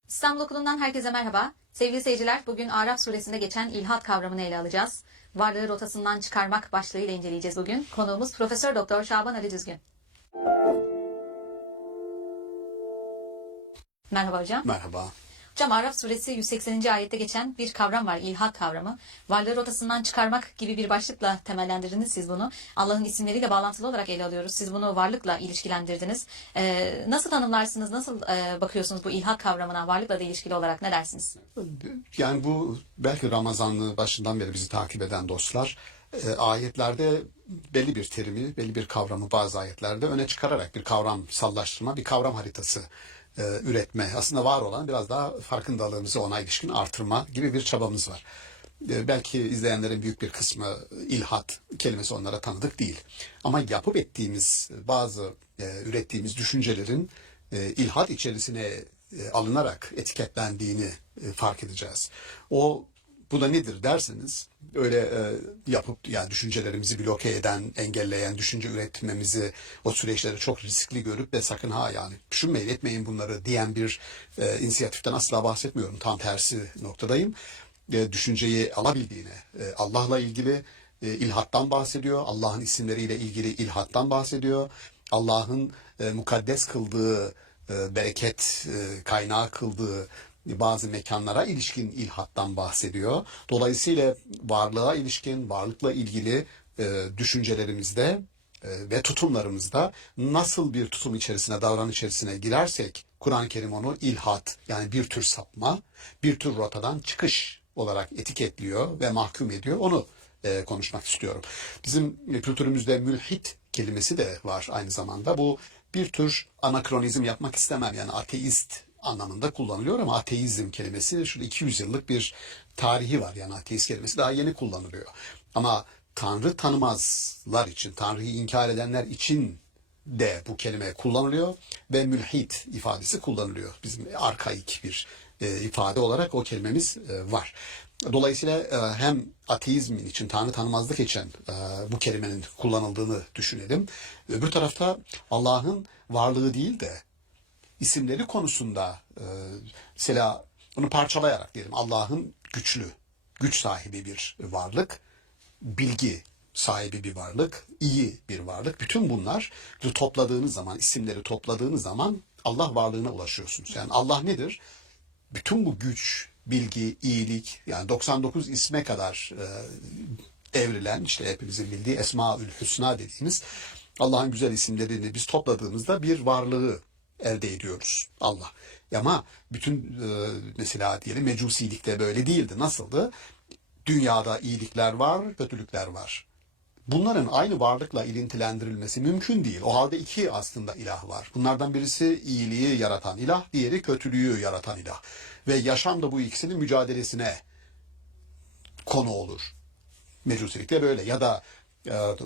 İstanbul Okulu'ndan herkese merhaba. Sevgili seyirciler, bugün Araf suresinde geçen ilhat kavramını ele alacağız. Varlığı rotasından çıkarmak başlığıyla inceleyeceğiz bugün. Konuğumuz Profesör Doktor Şaban Ali Düzgün. Merhaba hocam. Merhaba. Hocam Araf suresi 180. ayette geçen bir kavram var, ilhat kavramı. Varlığı rotasından çıkarmak gibi bir başlıkla temellendirdiniz siz bunu. Allah'ın isimleriyle bağlantılı olarak ele alıyoruz. Siz bunu varlıkla ilişkilendirdiniz. Nasıl tanımlarsınız, nasıl bakıyorsunuz bu ilhat kavramına, varlıkla da ilişkili olarak ne dersiniz? Yani bu belki Ramazanlı başından beri bizi takip eden dostlar ayetlerde belli bir terimi, belli bir kavramı bazı ayetlerde öne çıkararak bir kavram sallaştırma, bir kavram haritası üretme, aslında var olan biraz daha farkındalığımızı ona ilişkin artırma gibi bir çabamız var. Belki izleyenlerin büyük bir kısmı ilhat kelimesi onlara tanıdık değil. Ama yapıp ettiğimiz bazı ürettiğimiz düşüncelerin ilhat içerisine alınarak etiketlendiğini fark edeceğiz. Bu da nedir derseniz öyle yapıp yani düşüncelerimizi bloke eden, engelleyen, düşünce üretmemizi o süreçleri çok riskli görüp de sakın ha yani düşünmeyin etmeyin bunları diyen bir inisiyatiften asla bahsetmiyorum. Tam tersi noktadayım. Düşünceyi alabildiğine, Allah'la ilgili ilhattan bahsediyor. Allah'ın isimleriyle ilgili ilhattan bahsediyor. Allah'ın mukaddes kıldığı, bereket kaynağı kıldığı bazı mekanlara ilişkin ilhattan bahsediyor. Dolayısıyla varlığa ilişkin, varlıkla ilgili düşüncelerimizde ve tutumlarımızda nasıl bir tutum içerisine, davranış içerisine girersek Kur'an-ı Kerim onu ilhat yani bir tür sapma, bir tür rotadan çıkış olarak etiketliyor ve mahkum ediyor. Onu konuşmak istiyorum. Bizim kültürümüzde mülhit kelimesi de var aynı zamanda. Bu bir tür anakronizm yapmak istemem yani ateist anlamında kullanılıyor ama ateizm kelimesi şurada 200 yıllık bir tarihi var. Yani ateist kelimesi daha yeni kullanılıyor. Ama Tanrı tanımazlar için, Tanrı'yı inkar edenler için de bu kelime kullanılıyor ve mülhit ifadesi kullanılıyor. Bizim arkaik bir ifade olarak o kelimemiz var. Dolayısıyla hem ateizmin için, Tanrı tanımazlık için bu kelimenin kullanıldığını düşünelim. Öbür tarafta Allah'ın varlığı değil de isimleri konusunda mesela onu parçalayarak diyelim Allah'ın güçlü, güç sahibi bir varlık, bilgi sahibi bir varlık, iyi bir varlık. Bütün bunlar topladığınız zaman, isimleri topladığınız zaman Allah varlığına ulaşıyorsunuz. Yani Allah nedir? Bütün bu güç, bilgi, iyilik yani 99 isme kadar evrilen işte hepimizin bildiği Esmaül Hüsna dediğimiz Allah'ın güzel isimlerini biz topladığımızda bir varlığı elde ediyoruz Allah. Ama bütün mesela diyelim mecusilikte böyle değildi. Nasıldı? Dünyada iyilikler var, kötülükler var. Bunların aynı varlıkla ilintilendirilmesi mümkün değil. O halde iki aslında ilah var. Bunlardan birisi iyiliği yaratan ilah, diğeri kötülüğü yaratan ilah. Ve yaşam da bu ikisinin mücadelesine konu olur. Mecusilikte böyle ya da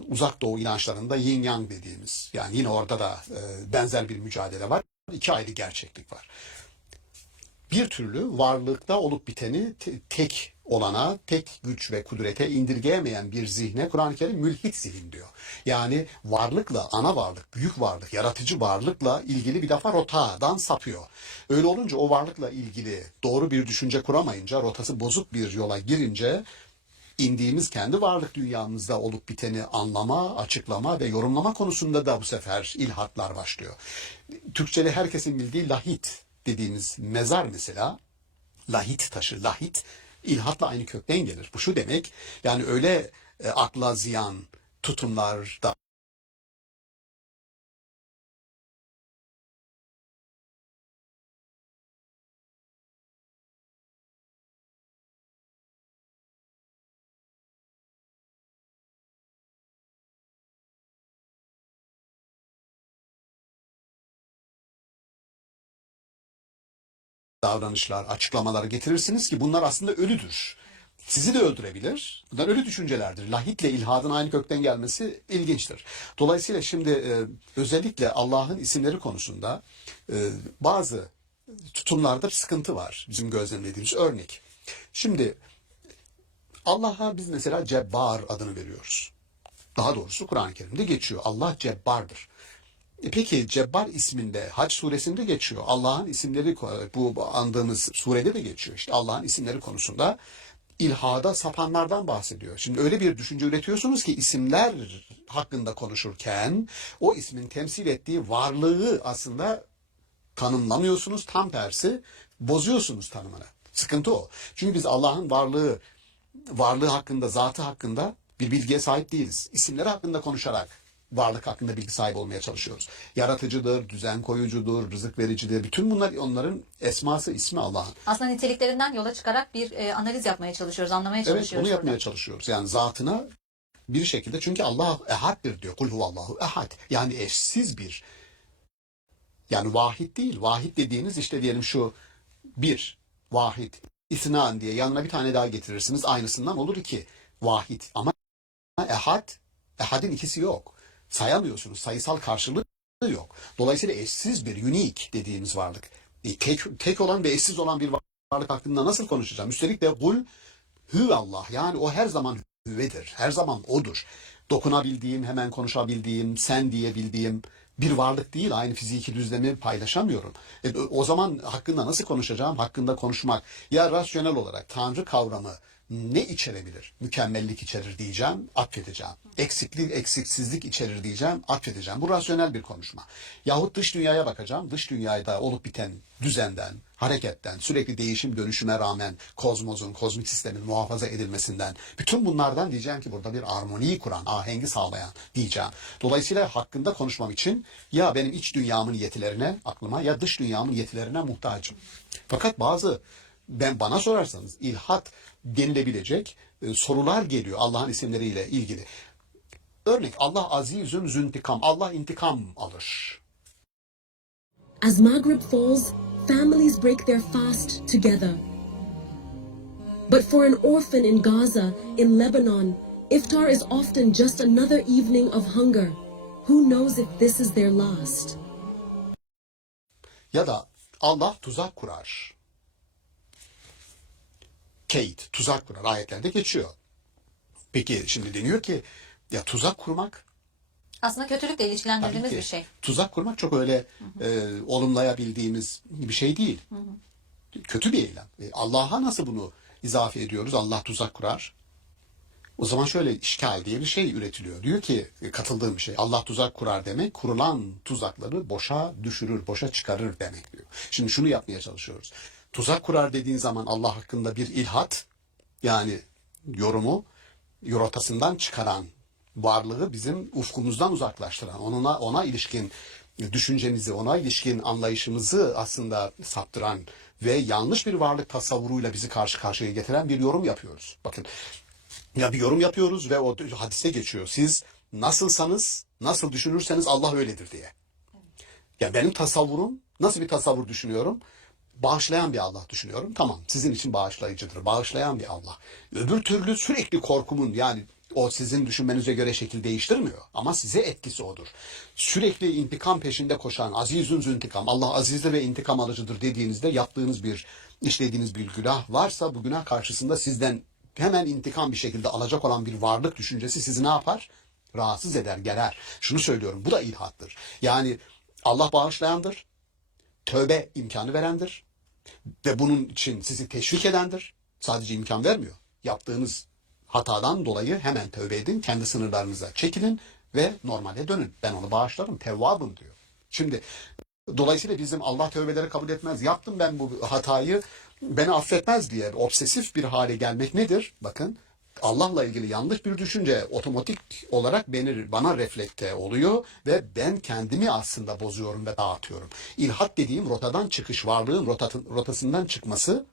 uzak doğu inançlarında yin yang dediğimiz yani yine orada da benzer bir mücadele var. İki ayrı gerçeklik var. Bir türlü varlıkta olup biteni tek olana, tek güç ve kudrete indirgeyemeyen bir zihne Kur'an-ı Kerim mülhit zihin diyor. Yani varlıkla, ana varlık, büyük varlık, yaratıcı varlıkla ilgili bir defa rotadan sapıyor. Öyle olunca o varlıkla ilgili doğru bir düşünce kuramayınca, rotası bozuk bir yola girince indiğimiz kendi varlık dünyamızda olup biteni anlama, açıklama ve yorumlama konusunda da bu sefer ilhatlar başlıyor. Türkçede herkesin bildiği lahit dediğimiz mezar mesela, lahit taşı, lahit ilhatla aynı kökten gelir. Bu şu demek, yani öyle akla ziyan tutumlar da davranışlar, açıklamalar getirirsiniz ki bunlar aslında ölüdür. Sizi de öldürebilir. Bunlar ölü düşüncelerdir. Lahitle ilhadın aynı kökten gelmesi ilginçtir. Dolayısıyla şimdi özellikle Allah'ın isimleri konusunda bazı tutumlarda sıkıntı var. Bizim gözlemlediğimiz örnek. Şimdi Allah'a biz mesela Cebbar adını veriyoruz. Daha doğrusu Kur'an-ı Kerim'de geçiyor. Allah Cebbar'dır. Peki Cebbar isminde Hac suresinde geçiyor. Allah'ın isimleri bu andığımız surede de geçiyor. İşte Allah'ın isimleri konusunda ilhada sapanlardan bahsediyor. Şimdi öyle bir düşünce üretiyorsunuz ki isimler hakkında konuşurken o ismin temsil ettiği varlığı aslında tanımlamıyorsunuz. Tam tersi bozuyorsunuz tanımını. Sıkıntı o. Çünkü biz Allah'ın varlığı hakkında, zatı hakkında bir bilgiye sahip değiliz. İsimleri hakkında konuşarak varlık hakkında bilgi sahibi olmaya çalışıyoruz. Yaratıcıdır, düzen koyucudur, rızık vericidir. Bütün bunlar onların esması, ismi Allah'ın. Aslında niteliklerinden yola çıkarak bir analiz yapmaya çalışıyoruz, anlamaya Evet, çalışıyoruz. bunu yapmaya burada. çalışıyoruz. Yani zatına bir şekilde, çünkü Allah ehaddir diyor. Kul huvallahu ehad. Yani eşsiz bir. Yani vahid değil. Vahid dediğiniz işte diyelim şu bir, vahid, isnan diye yanına bir tane daha getirirsiniz. Aynısından olur iki. Vahid. Ama ehad, ehadin ikisi yok. Sayamıyorsunuz. Sayısal karşılığı yok. Dolayısıyla eşsiz bir, unique dediğimiz varlık. Tek olan ve eşsiz olan bir varlık hakkında nasıl konuşacağım? Üstelik de kul Allah, yani o her zaman hüvedir. Her zaman odur. Dokunabildiğim, hemen konuşabildiğim, sen diyebildiğim bir varlık değil. Aynı fiziki düzlemi paylaşamıyorum. O zaman hakkında nasıl konuşacağım? Hakkında konuşmak ya rasyonel olarak Tanrı kavramı ne içerebilir? Mükemmellik içerir diyeceğim, atfedeceğim. Eksiklik, eksiksizlik içerir diyeceğim, atfedeceğim. Bu rasyonel bir konuşma. Yahut dış dünyaya bakacağım. Dış dünyada olup biten düzenden, hareketten, sürekli değişim dönüşüme rağmen kozmosun, kozmik sistemin muhafaza edilmesinden, bütün bunlardan diyeceğim ki burada bir armoniyi kuran, ahengi sağlayan diyeceğim. Dolayısıyla hakkında konuşmam için ya benim iç dünyamın yetilerine, aklıma, ya dış dünyamın yetilerine muhtacım. Fakat bana sorarsanız ilhat denilebilecek sorular geliyor Allah'ın isimleriyle ilgili. Örnek, Allah azizün züntikam. Allah intikam alır. As Maghrib falls, families break their fast together. But for an orphan in Gaza, in Lebanon, iftar is often just another evening of hunger. Who knows if this is their last? Ya da Allah tuzak kurar. Keyit, tuzak kurar. Ayetlerde geçiyor. Peki şimdi deniyor ki ya tuzak kurmak Aslında kötülükle ilişkilendirdiğimiz tabii bir ki şey. tuzak kurmak çok öyle olumlayabildiğimiz bir şey değil. Kötü bir eylem. Allah'a nasıl bunu izafe ediyoruz? Allah tuzak kurar. O zaman şöyle işgal diye bir şey üretiliyor. Diyor ki katıldığım bir şey. Allah tuzak kurar demek, kurulan tuzakları boşa düşürür, boşa çıkarır demek diyor. Şimdi şunu yapmaya çalışıyoruz. Tuzak kurar dediğin zaman Allah hakkında bir ilhat, yani yorumu rotasından çıkaran, varlığı bizim ufkumuzdan uzaklaştıran, ona ilişkin düşüncemizi, ona ilişkin anlayışımızı aslında saptıran ve yanlış bir varlık tasavvuruyla bizi karşı karşıya getiren bir yorum yapıyoruz. Bakın, ya bir yorum yapıyoruz ve o hadise geçiyor. Siz nasılsanız, nasıl düşünürseniz Allah öyledir diye. Ya benim tasavvurum, nasıl bir tasavvur düşünüyorum? Bağışlayan bir Allah düşünüyorum. Tamam, sizin için bağışlayıcıdır. Bağışlayan bir Allah. Öbür türlü sürekli korkumun, yani O sizin düşünmenize göre şekil değiştirmiyor ama size etkisi odur. Sürekli intikam peşinde koşan, azizün züntikam, Allah azizdir ve intikam alıcıdır dediğinizde yaptığınız bir, işlediğiniz bir günah varsa bu günah karşısında sizden hemen intikam bir şekilde alacak olan bir varlık düşüncesi sizi ne yapar? Rahatsız eder, gerer. Şunu söylüyorum, bu da ilhattır. Yani Allah bağışlayandır, tövbe imkanı verendir ve bunun için sizi teşvik edendir. Sadece imkan vermiyor. Yaptığınız hatadan dolayı hemen tövbe edin, kendi sınırlarınıza çekilin ve normale dönün. Ben onu bağışlarım, tevvabım diyor. Şimdi dolayısıyla bizim Allah tövbeleri kabul etmez. Yaptım ben bu hatayı, beni affetmez diye obsesif bir hale gelmek nedir? Bakın, Allah'la ilgili yanlış bir düşünce otomatik olarak bana reflekte oluyor ve ben kendimi aslında bozuyorum ve dağıtıyorum. İlhat dediğim rotadan çıkış, varlığın rotasından çıkması,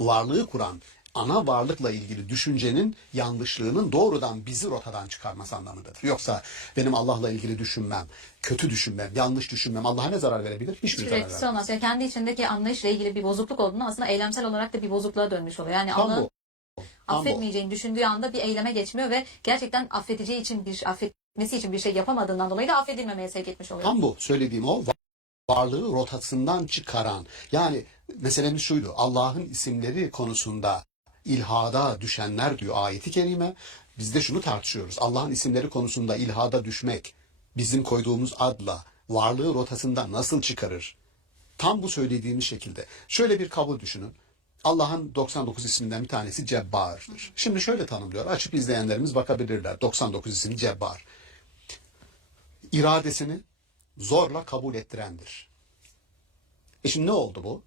varlığı kuran ana varlıkla ilgili düşüncenin yanlışlığının doğrudan bizi rotadan çıkarması anlamındadır. Yoksa benim Allah'la ilgili düşünmem, kötü düşünmem, yanlış düşünmem Allah'a ne zarar verebilir? Hiçbir zarar Etkisi vermez. olmaz. Yani kendi içindeki anlayışla ilgili bir bozukluk olduğunu aslında eylemsel olarak da bir bozukluğa dönmüş oluyor. Yani Tam Allah'ın bu. Tam bu. affetmeyeceğini düşündüğü anda bir eyleme geçmiyor ve gerçekten affedeceği için affetmesi için bir şey yapamadığından dolayı da affedilmemeye sevk etmiş oluyor. Tam bu. Söylediğim o. Varlığı rotasından çıkaran. Yani meselemiz şuydu. Allah'ın isimleri konusunda ilhada düşenler diyor ayeti kerime. Biz de şunu tartışıyoruz. Allah'ın isimleri konusunda ilhada düşmek bizim koyduğumuz adla varlığı rotasından nasıl çıkarır? Tam bu söylediğimiz şekilde. Şöyle bir kabul düşünün. Allah'ın 99 isminden bir tanesi Cebbar'dır. Şimdi şöyle tanımlıyor. Açıp izleyenlerimiz bakabilirler. 99 ismi Cebbar. İradesini zorla kabul ettirendir. Şimdi ne oldu bu?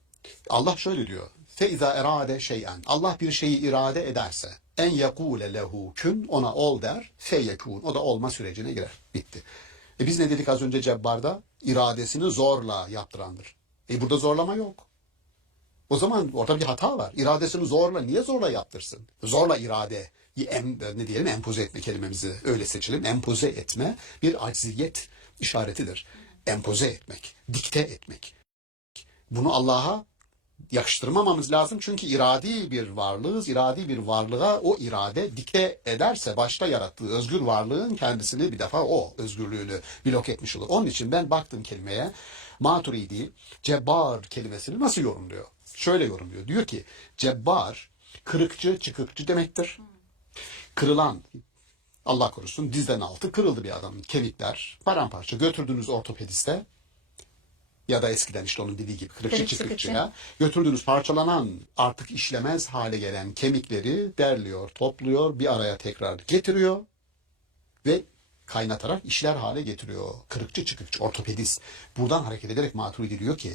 Allah şöyle diyor. Feiza erade şey'en. Allah bir şeyi irade ederse en yekule lehu kün, ona ol der, feyekun. O da olma sürecine girer. Bitti. Biz ne dedik az önce Cebbar'da? İradesini zorla yaptırandır. Burada zorlama yok. O zaman orada bir hata var. İradesini zorla, niye zorla yaptırsın? Zorla irade, ne diyelim, empoze etme kelimemizi öyle seçelim. Empoze etme bir acziyet işaretidir. Empoze etmek, dikte etmek. Bunu Allah'a yakıştırmamamız lazım. Çünkü iradi bir varlığız. İradi bir varlığa o irade dikte ederse başta yarattığı özgür varlığın kendisini bir defa o özgürlüğünü blok etmiş olur. Onun için ben baktım kelimeye. Maturidi, Cebbar kelimesini nasıl yorumluyor? Şöyle yorumluyor. Diyor ki Cebbar kırıkçı, çıkıkçı demektir. Kırılan, Allah korusun, dizden altı kırıldı bir adamın kemikler. Paramparça götürdünüz ortopediste. Ya da eskiden işte onun dediği gibi kırıkçı çıkıkçıya götürdüğünüz parçalanan, artık işlemez hale gelen kemikleri derliyor, topluyor, bir araya tekrar getiriyor ve kaynatarak işler hale getiriyor. Kırıkçı çıkıkçı, ortopedist. Buradan hareket ederek Maturidi diyor ki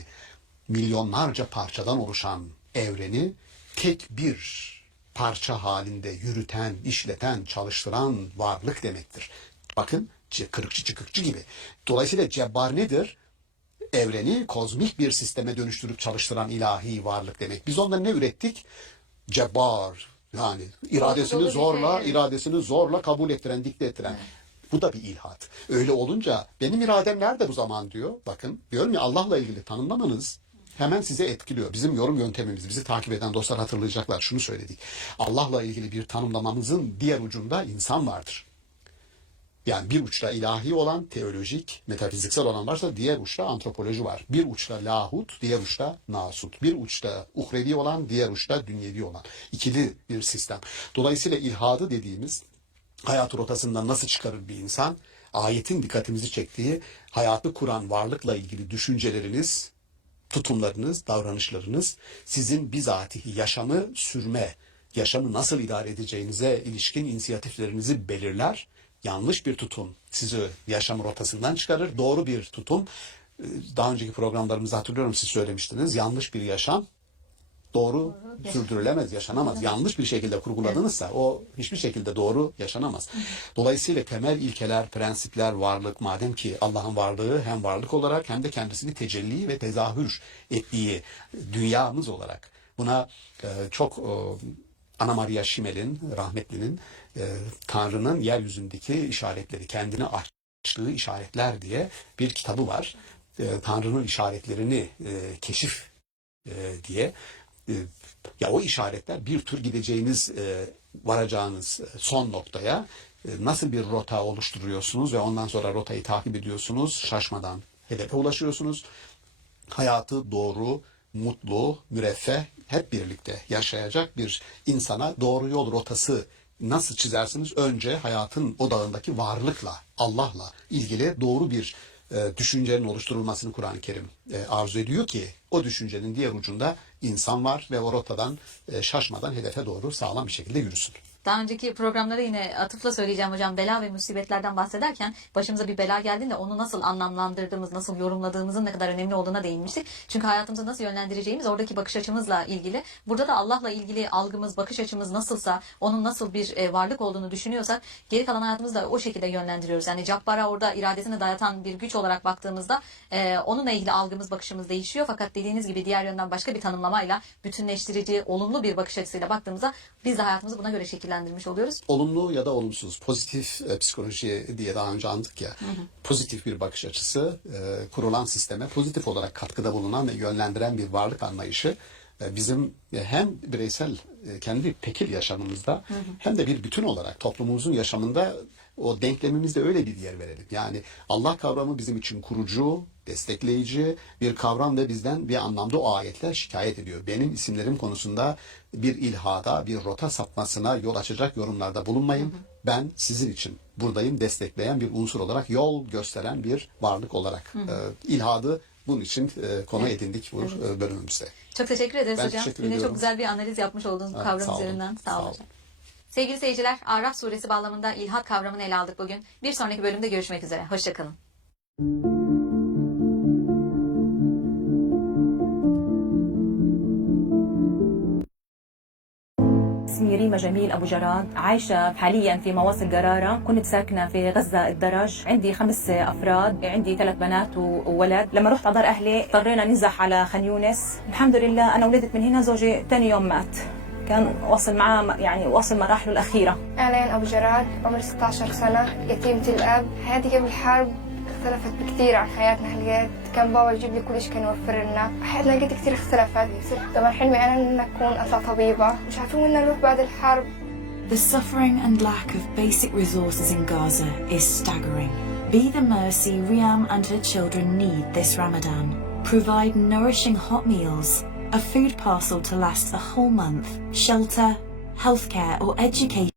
milyonlarca parçadan oluşan evreni tek bir parça halinde yürüten, işleten, çalıştıran varlık demektir. Bakın, kırıkçı çıkıkçı gibi. Dolayısıyla Cebbar nedir? Evreni kozmik bir sisteme dönüştürüp çalıştıran ilahi varlık demek. Biz ondan ne ürettik? Cebbar, yani iradesini zorla kabul ettiren, dikte ettiren. Bu da bir ilhat. Öyle olunca benim iradem nerede bu zaman diyor. Bakın, diyorum ya, Allah'la ilgili tanımlamanız hemen size etkiliyor. Bizim yorum yöntemimiz, bizi takip eden dostlar hatırlayacaklar. Şunu söyledik. Allah'la ilgili bir tanımlamamızın diğer ucunda insan vardır. Yani bir uçta ilahi olan, teolojik, metafiziksel olan varsa diğer uçta antropoloji var. Bir uçta lahut, diğer uçta nasut. Bir uçta uhrevi olan, diğer uçta dünyevi olan. İkili bir sistem. Dolayısıyla ilhadı dediğimiz hayat rotasından nasıl çıkarır bir insan? Ayetin dikkatimizi çektiği hayatı kuran varlıkla ilgili düşünceleriniz, tutumlarınız, davranışlarınız sizin bizatihi yaşamı sürme, yaşamı nasıl idare edeceğinize ilişkin inisiyatiflerinizi belirler. Yanlış bir tutum sizi yaşam rotasından çıkarır. Doğru bir tutum, daha önceki programlarımızda hatırlıyorum siz söylemiştiniz. Yanlış bir yaşam doğru sürdürülemez, yaşanamaz. Yanlış bir şekilde kurguladınızsa o hiçbir şekilde doğru yaşanamaz. Dolayısıyla temel ilkeler, prensipler, varlık, madem ki Allah'ın varlığı hem varlık olarak hem de kendisini tecelli ve tezahür ettiği dünyamız olarak, buna çok Anna Maria Schimmel'in, rahmetlinin, Tanrı'nın yeryüzündeki işaretleri, kendine açtığı işaretler diye bir kitabı var. Tanrı'nın işaretlerini keşif diye. Ya o işaretler bir tür gideceğiniz varacağınız son noktaya nasıl bir rota oluşturuyorsunuz ve ondan sonra rotayı takip ediyorsunuz, şaşmadan hedefe ulaşıyorsunuz. Hayatı doğru, mutlu, müreffeh, hep birlikte yaşayacak bir insana doğru yol rotası nasıl çizersiniz? Önce hayatın odağındaki varlıkla, Allah'la ilgili doğru bir düşüncenin oluşturulmasını Kur'an-ı Kerim arzu ediyor ki o düşüncenin diğer ucunda insan var ve o rotadan şaşmadan hedefe doğru sağlam bir şekilde yürüsün. Daha önceki programlara yine atıfla söyleyeceğim hocam, bela ve musibetlerden bahsederken başımıza bir bela geldiğinde onu nasıl anlamlandırdığımız, nasıl yorumladığımızın ne kadar önemli olduğuna değinmiştik. Çünkü hayatımızı nasıl yönlendireceğimiz oradaki bakış açımızla ilgili. Burada da Allah'la ilgili algımız, bakış açımız nasılsa, onun nasıl bir varlık olduğunu düşünüyorsak geri kalan hayatımızı da o şekilde yönlendiriyoruz. Yani Cabbar'a orada iradesini dayatan bir güç olarak baktığımızda onunla ilgili algımız, bakışımız değişiyor. Fakat dediğiniz gibi diğer yönden başka bir tanımlamayla, bütünleştirici, olumlu bir bakış açısıyla baktığımızda biz de hayatımızı buna göre şekillendirmiş oluyoruz. Olumlu ya da olumsuz, pozitif psikoloji diye daha önce andık ya, pozitif bir bakış açısı, kurulan sisteme pozitif olarak katkıda bulunan ve yönlendiren bir varlık anlayışı bizim hem bireysel kendi tekil yaşamımızda hem de bir bütün olarak toplumumuzun yaşamında o denklemimizde öyle bir yer verelim. Yani Allah kavramı bizim için kurucu, destekleyici bir kavram ve bizden bir anlamda o ayetler şikayet ediyor. Benim isimlerim konusunda bir ilhada, bir rota sapmasına yol açacak yorumlarda bulunmayın. Ben sizin için buradayım, destekleyen bir unsur olarak, yol gösteren bir varlık olarak. İlhadı bunun için konu edindik bu bölümümüzde. Çok teşekkür ederiz Ben hocam. teşekkür Yine ediyorum. çok güzel bir analiz yapmış oldunuz bu Evet, kavram sağ olun. üzerinden. Sağ Sağ olun olun. hocam. Sevgili seyirciler, Araf suresi bağlamında ilhat kavramını ele aldık bugün. Bir sonraki bölümde görüşmek üzere. Hoşçakalın. اسمي ريما جميل أبو جراد عايشة حاليا في مواصل قرارة كنت ساكنة في غزة الدرج عندي 5 أفراد عندي 3 بنات وولد لما رحت أدار أهلي اضطرينا ننزح على خان يونس الحمد لله أنا ولدت من هنا زوجي ثاني يوم مات كان واصل معاه يعني واصل مراحله الأخيرة أنا أبو جراد عمري 16 سنة يتيمة الأب حياتي قبل الحرب اختلفت بكثير عن حياتنا هالقد كان بابا يجيب لي كل شيء كان يوفر لنا حياتنا قد كثير اختلفت صرت طبعا حلمي أنا إن أكون أطلع طبيبة مش عارفين وين نروح بعد الحرب. The suffering and lack of basic resources in Gaza is staggering. Be the mercy Riam and her children need this Ramadan. Provide nourishing hot meals, a food parcel to last a whole month, shelter, healthcare or education.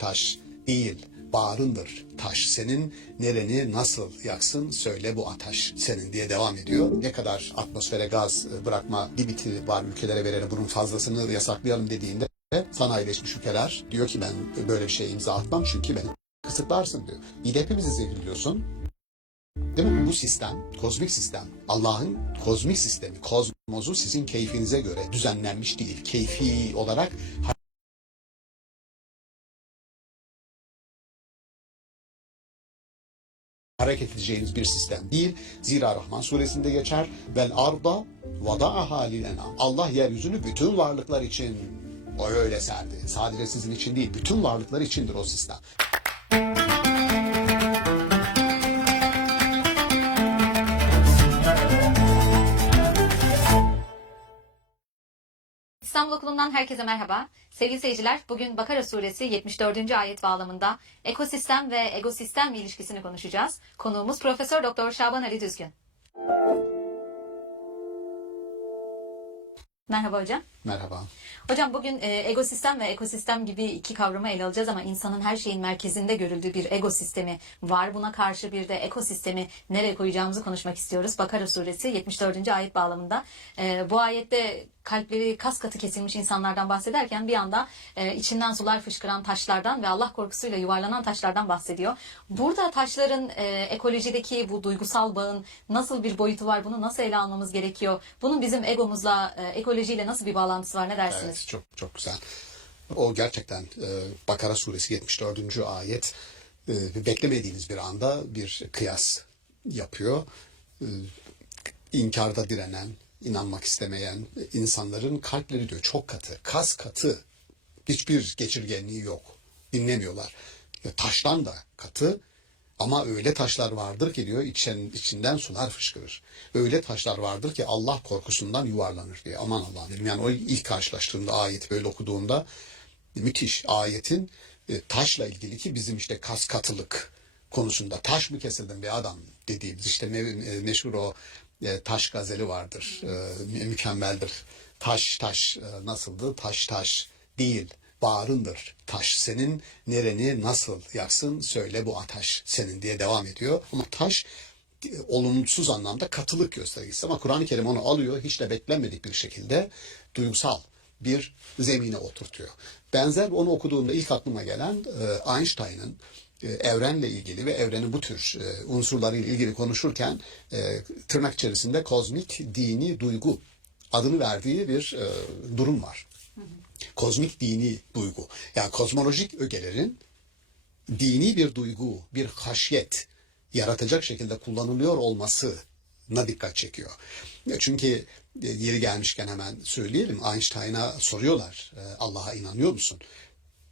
Taş değil, bağrındır taş senin, nereni nasıl yaksın söyle bu ataş senin diye devam ediyor. Ne kadar atmosfere gaz bırakma limiti var ülkelere verene bunun fazlasını yasaklayalım dediğinde sanayileşmiş ülkeler diyor ki ben böyle bir şey imza atmam çünkü beni kısıtlarsın diyor. İyi de hepimizi zehirliyorsun. Değil mi? Bu sistem, kozmik sistem, Allah'ın kozmik sistemi, kozmosu sizin keyfinize göre düzenlenmiş değil. Keyfi olarak hareket edeceğiniz bir sistem değil. Zira Rahman suresinde geçer. Vel arda vada'aha lil enam. Allah yeryüzünü bütün varlıklar için o öyle serdi. Sadece sizin için değil, bütün varlıklar içindir o sistem. İstanbul Okulu'ndan herkese merhaba. Sevgili seyirciler, bugün Bakara suresi 74. ayet bağlamında ekosistem ve egosistem ilişkisini konuşacağız. Konuğumuz Profesör Doktor Şaban Ali Düzgün. Merhaba hocam. Merhaba. Hocam bugün egosistem ve ekosistem gibi iki kavramı ele alacağız ama insanın her şeyin merkezinde görüldüğü bir egosistemi var. Buna karşı bir de ekosistemi nereye koyacağımızı konuşmak istiyoruz. Bakara suresi 74. ayet bağlamında. Bu ayette kalpleri kas katı kesilmiş insanlardan bahsederken bir anda içinden sular fışkıran taşlardan ve Allah korkusuyla yuvarlanan taşlardan bahsediyor. Burada taşların ekolojideki bu duygusal bağın nasıl bir boyutu var? Bunu nasıl ele almamız gerekiyor? Bunun bizim egomuzla, ekolojiyle nasıl bir bağlantısı var? Ne dersiniz? Evet, çok güzel. O gerçekten Bakara suresi 74. ayet beklemediğiniz bir anda bir kıyas yapıyor. İnkarda direnen, inanmak istemeyen insanların kalpleri diyor çok katı, kas katı, hiçbir geçirgenliği yok, dinlemiyorlar. Taştan da katı ama öyle taşlar vardır ki diyor içinden sular fışkırır. Öyle taşlar vardır ki Allah korkusundan yuvarlanır diye. Aman Allah'ım dedim. Yani o ilk karşılaştığımda ayeti böyle okuduğumda müthiş ayetin taşla ilgili ki bizim işte kas katılık konusunda taş mı kesildin be adam dediğimiz işte meşhur o taş gazeli vardır. Mükemmeldir. Taş nasıldı? Taş değil. Bağrındır taş senin, nereni nasıl yaksın söyle bu ataş senin diye devam ediyor. Ama taş olumsuz anlamda katılık göstergesi. Ama Kur'an-ı Kerim onu alıyor hiç de beklenmedik bir şekilde duygusal bir zemine oturtuyor. Benzer onu okuduğumda ilk aklıma gelen Einstein'ın evrenle ilgili ve evrenin bu tür unsurlarıyla ilgili konuşurken tırnak içerisinde kozmik dini duygu adını verdiği bir durum var. Kozmik dini duygu. Yani kozmolojik ögelerin dini bir duygu, bir haşyet yaratacak şekilde kullanılıyor olmasına dikkat çekiyor. Çünkü yeri gelmişken hemen söyleyelim. Einstein'a soruyorlar. Allah'a inanıyor musun?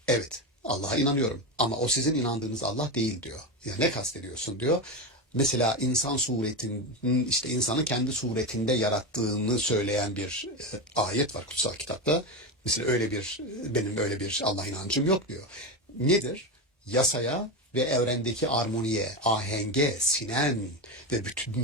Evet, Allah'a inanıyorum. Ama o sizin inandığınız Allah değil diyor. Ya ne kastediyorsun diyor. Mesela insan suretinin işte insanı kendi suretinde yarattığını söyleyen bir ayet var kutsal kitapta. Mesela benim öyle bir Allah inancım yok diyor. Nedir? Yasaya ve evrendeki armoniye, ahenge, sinen ve bütün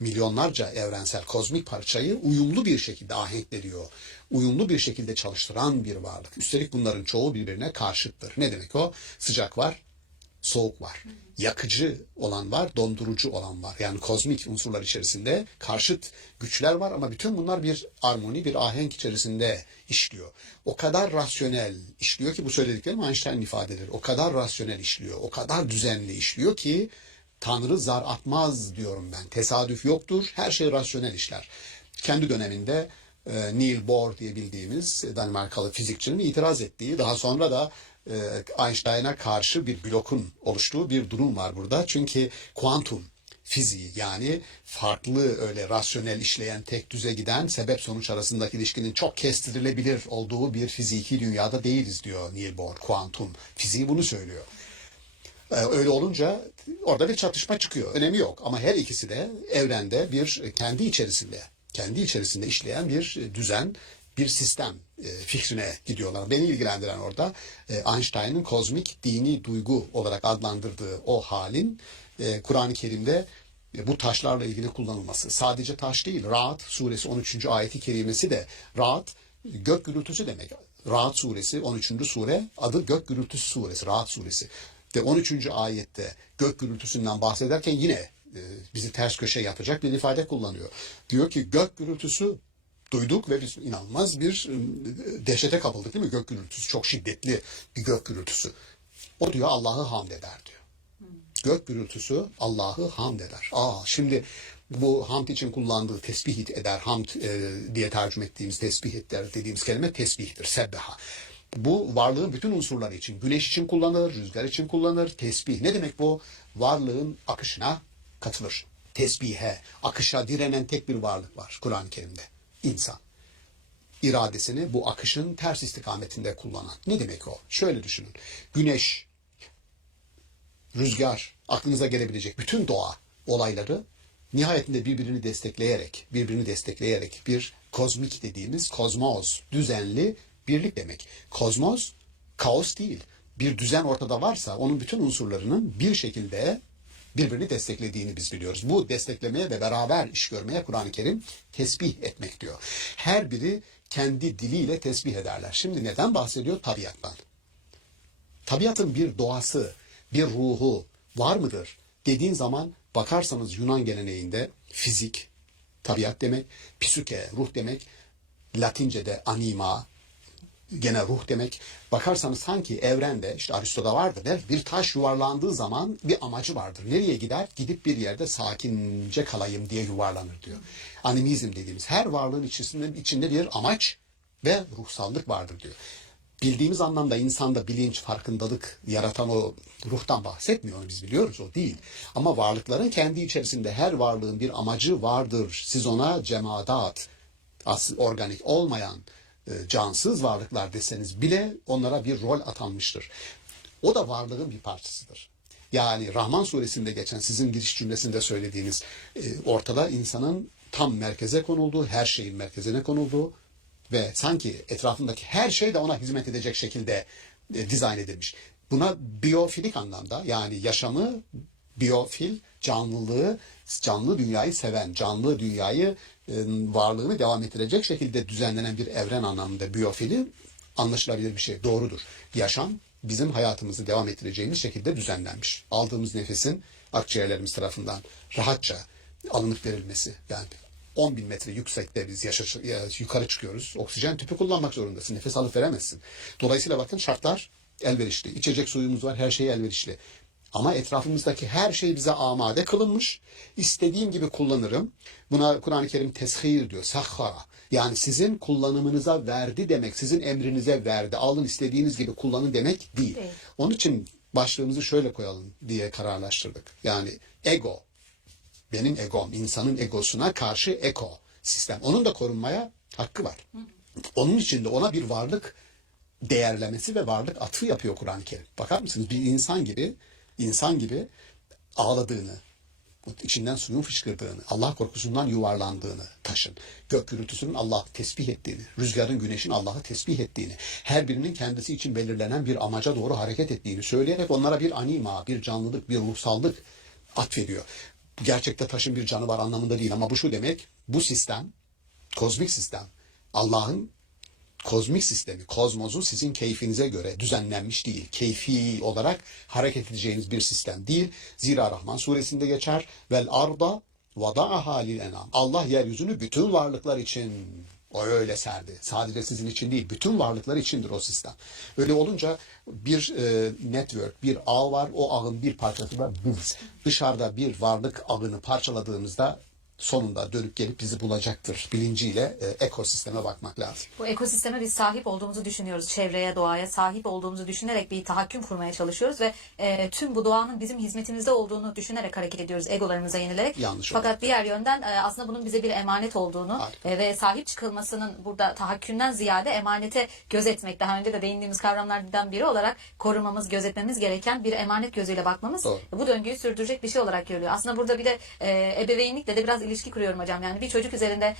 milyonlarca evrensel kozmik parçayı uyumlu bir şekilde ahenkleniyor. Uyumlu bir şekilde çalıştıran bir varlık. Üstelik bunların çoğu birbirine karşıttır. Ne demek o? Sıcak var, soğuk var. Yakıcı olan var, dondurucu olan var. Yani kozmik unsurlar içerisinde karşıt güçler var ama bütün bunlar bir armoni, bir ahenk içerisinde işliyor. O kadar rasyonel işliyor ki bu söylediklerim Einstein'ın ifadeleri. O kadar rasyonel işliyor, o kadar düzenli işliyor ki Tanrı zar atmaz diyorum ben. Tesadüf yoktur, her şey rasyonel işler. Kendi döneminde Niels Bohr diye bildiğimiz Danimarkalı fizikçinin itiraz ettiği, daha sonra da Einstein'a karşı bir blokun oluştuğu bir durum var burada. Çünkü kuantum fiziği yani farklı öyle rasyonel işleyen tek düze giden sebep sonuç arasındaki ilişkinin çok kestirilebilir olduğu bir fiziki dünyada değiliz diyor Niels Bohr. Kuantum fiziği bunu söylüyor. Öyle olunca orada bir çatışma çıkıyor. Önemi yok ama her ikisi de evrende bir kendi içerisinde işleyen bir düzen, bir sistem fikrine gidiyorlar. Beni ilgilendiren orada Einstein'ın kozmik dini duygu olarak adlandırdığı o halin Kur'an-ı Kerim'de bu taşlarla ilgili kullanılması. Sadece taş değil, Ra'd suresi 13. ayeti kerimesi de Ra'd gök gürültüsü demek. Ra'd suresi 13. sure adı gök gürültüsü suresi, Ra'd suresi. Ve 13. ayette gök gürültüsünden bahsederken yine bizi ters köşe yapacak bir ifade kullanıyor. Diyor ki gök gürültüsü duyduk ve biz inanılmaz bir dehşete kapıldık değil mi? Gök gürültüsü çok şiddetli bir gök gürültüsü. O diyor Allah'ı hamd eder diyor. Gök gürültüsü Allah'ı hamd eder. Şimdi bu hamd için kullandığı tesbih eder, hamd diye tercüme ettiğimiz tesbih eder dediğimiz kelime tesbihtir, sebbeha. Bu varlığın bütün unsurları için, güneş için kullanılır, rüzgar için kullanılır, tesbih. Ne demek bu? Varlığın akışına katılır. Tesbihe, akışa direnen tek bir varlık var Kur'an-ı Kerim'de. İnsan. İradesini bu akışın ters istikametinde kullanan. Ne demek o? Şöyle düşünün. Güneş, rüzgar, aklınıza gelebilecek bütün doğa olayları nihayetinde birbirini destekleyerek bir kozmik dediğimiz kozmos, düzenli birlik demek. Kozmos, kaos değil. Bir düzen ortada varsa onun bütün unsurlarının bir şekilde birbirini desteklediğini biz biliyoruz. Bu desteklemeye ve beraber iş görmeye Kur'an-ı Kerim tesbih etmek diyor. Her biri kendi diliyle tesbih ederler. Şimdi neden bahsediyor? Tabiattan. Tabiatın bir doğası, bir ruhu var mıdır dediğin zaman bakarsanız Yunan geleneğinde fizik, tabiat demek, psüke, ruh demek, Latince'de anima, gene ruh demek. Bakarsanız sanki evrende işte Aristo'da vardır der. Bir taş yuvarlandığı zaman bir amacı vardır. Nereye gider? Gidip bir yerde sakince kalayım diye yuvarlanır diyor. Animizm dediğimiz her varlığın içinde bir amaç ve ruhsallık vardır diyor. Bildiğimiz anlamda insanda bilinç, farkındalık yaratan o ruhtan bahsetmiyor. Onu biz biliyoruz, o değil. Ama varlıkların kendi içerisinde her varlığın bir amacı vardır. Siz ona cemaat, organik olmayan cansız varlıklar deseniz bile onlara bir rol atanmıştır. O da varlığın bir parçasıdır. Yani Rahman suresinde geçen sizin giriş cümlesinde söylediğiniz ortada insanın tam merkeze konulduğu, her şeyin merkezine konulduğu ve sanki etrafındaki her şey de ona hizmet edecek şekilde dizayn edilmiş. Buna biyofilik anlamda, yani yaşamı, biyofil, canlılığı, canlı dünyayı seven, canlı dünyayı varlığını devam ettirecek şekilde düzenlenen bir evren anlamında biyofili anlaşılabilir bir şey. Doğrudur. Yaşam bizim hayatımızı devam ettireceğimiz şekilde düzenlenmiş. Aldığımız nefesin akciğerlerimiz tarafından rahatça alınıp verilmesi. Yani 10.000 metre yüksekte biz yukarı çıkıyoruz. Oksijen tüpü kullanmak zorundasın. Nefes alıp veremezsin. Dolayısıyla bakın şartlar elverişli. İçecek suyumuz var, her şey elverişli. Ama etrafımızdaki her şey bize amade kılınmış. İstediğim gibi kullanırım. Buna Kur'an-ı Kerim teshir diyor. Sahhara. Yani sizin kullanımınıza verdi demek. Sizin emrinize verdi. Alın istediğiniz gibi kullanın demek değil. Onun için başlığımızı şöyle koyalım diye kararlaştırdık. Yani ego. Benim egom. İnsanın egosuna karşı eko sistem. Onun da korunmaya hakkı var. Onun için de ona bir varlık değerlemesi ve varlık atfı yapıyor Kur'an-ı Kerim. Bakar mısınız? Bir insan gibi ağladığını, içinden suyun fışkırdığını, Allah korkusundan yuvarlandığını taşın. Gök gürültüsünün Allah'ı tesbih ettiğini, rüzgarın, güneşin Allah'ı tesbih ettiğini, her birinin kendisi için belirlenen bir amaca doğru hareket ettiğini söyleyerek onlara bir anima, bir canlılık, bir ruhsallık atfediyor. Gerçekte taşın bir canı var anlamında değil ama bu şu demek, bu sistem, kozmik sistem, Allah'ın kozmik sistemi, kozmosu sizin keyfinize göre düzenlenmiş değil. Keyfi olarak hareket edeceğiniz bir sistem değil. Zira Rahman suresinde geçer. Vel arda vada'aha lil enam. Allah yeryüzünü bütün varlıklar için o öyle serdi. Sadece sizin için değil, bütün varlıklar içindir o sistem. Öyle olunca bir network, bir ağ var. O ağın bir parçası da biz. Dışarıda bir varlık ağını parçaladığımızda sonunda dönüp gelip bizi bulacaktır bilinciyle ekosisteme bakmak lazım. Bu ekosisteme biz sahip olduğumuzu düşünüyoruz. Çevreye, doğaya sahip olduğumuzu düşünerek bir tahakküm kurmaya çalışıyoruz ve tüm bu doğanın bizim hizmetimizde olduğunu düşünerek hareket ediyoruz. Egolarımıza yenilerek. Yanlış Fakat olarak. diğer yönden aslında bunun bize bir emanet olduğunu ve sahip çıkılmasının burada tahakkümden ziyade emanete gözetmek. Daha önce de değindiğimiz kavramlardan biri olarak korumamız, gözetmemiz gereken bir emanet gözüyle bakmamız bu döngüyü sürdürecek bir şey olarak görülüyor. Aslında burada bir de ebeveynlikle de biraz ilişki kuruyorum hocam. Yani bir çocuk üzerinde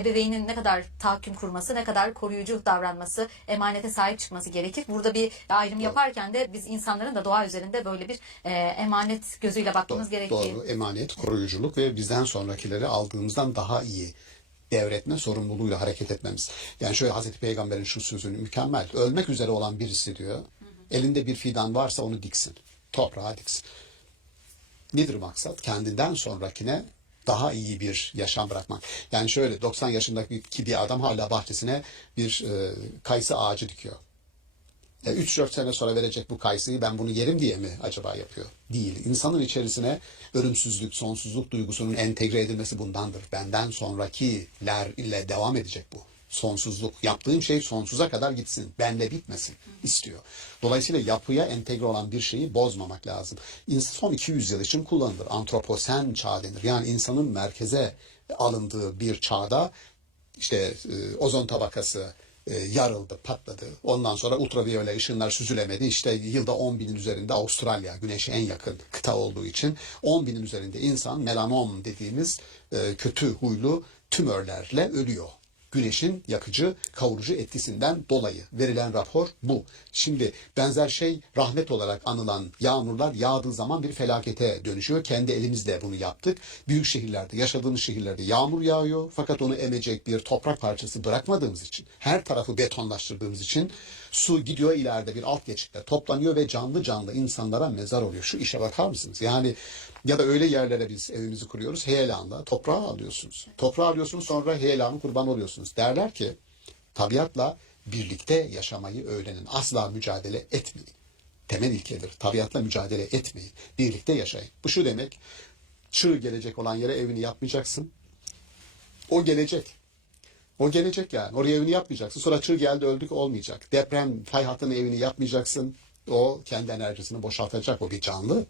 ebeveynin ne kadar tahakküm kurması, ne kadar koruyucu davranması, emanete sahip çıkması gerekir. Burada bir ayrım yaparken de biz insanların da doğa üzerinde böyle bir emanet gözüyle bakmamız gerekiyor. Doğru. Emanet, koruyuculuk ve bizden sonrakileri aldığımızdan daha iyi devretme sorumluluğuyla hareket etmemiz. Yani şöyle Hazreti Peygamber'in şu sözünü mükemmel. Ölmek üzere olan birisi diyor. Elinde bir fidan varsa onu diksin. Toprağa diksin. Nedir maksat? Kendinden sonrakine daha iyi bir yaşam bırakmak. Yani şöyle 90 yaşındaki bir adam hala bahçesine bir kayısı ağacı dikiyor. 3-4 sene sonra verecek bu kayısıyı ben bunu yerim diye mi acaba yapıyor? Değil. İnsanın içerisine ölümsüzlük, sonsuzluk duygusunun entegre edilmesi bundandır. Benden sonrakiler ile devam edecek bu. Sonsuzluk. Yaptığım şey sonsuza kadar gitsin. Benle bitmesin istiyor. Dolayısıyla yapıya entegre olan bir şeyi bozmamak lazım. Son 200 yıl için kullanılır. Antroposen çağ denir. Yani insanın merkeze alındığı bir çağda işte ozon tabakası yarıldı, patladı. Ondan sonra ultraviyole ışınlar süzülemedi. İşte yılda 10.000'in üzerinde Avustralya, güneşe en yakın kıta olduğu için 10.000'in üzerinde insan melanom dediğimiz kötü huylu tümörlerle ölüyor. Güneşin yakıcı, kavurucu etkisinden dolayı verilen rapor bu. Şimdi benzer şey rahmet olarak anılan yağmurlar yağdığı zaman bir felakete dönüşüyor. Kendi elimizle bunu yaptık. Büyük şehirlerde, yaşadığımız şehirlerde yağmur yağıyor. Fakat onu emecek bir toprak parçası bırakmadığımız için, her tarafı betonlaştırdığımız için su gidiyor ileride bir alt geçitte toplanıyor ve canlı canlı insanlara mezar oluyor. Şu işe bakar mısınız? Yani ya da öyle yerlere biz evimizi kuruyoruz. Heyelanla toprağı alıyorsunuz. Toprağı alıyorsunuz sonra heyelanın kurban oluyorsunuz. Derler ki tabiatla birlikte yaşamayı öğrenin. Asla mücadele etmeyin. Temel ilkedir. Tabiatla mücadele etmeyin. Birlikte yaşayın. Bu şu demek. Çığ gelecek olan yere evini yapmayacaksın. O gelecek. O gelecek yani. Oraya evini yapmayacaksın. Sonra çığ geldi öldük olmayacak. Deprem fay hattının evini yapmayacaksın. O kendi enerjisini boşaltacak. O bir canlı.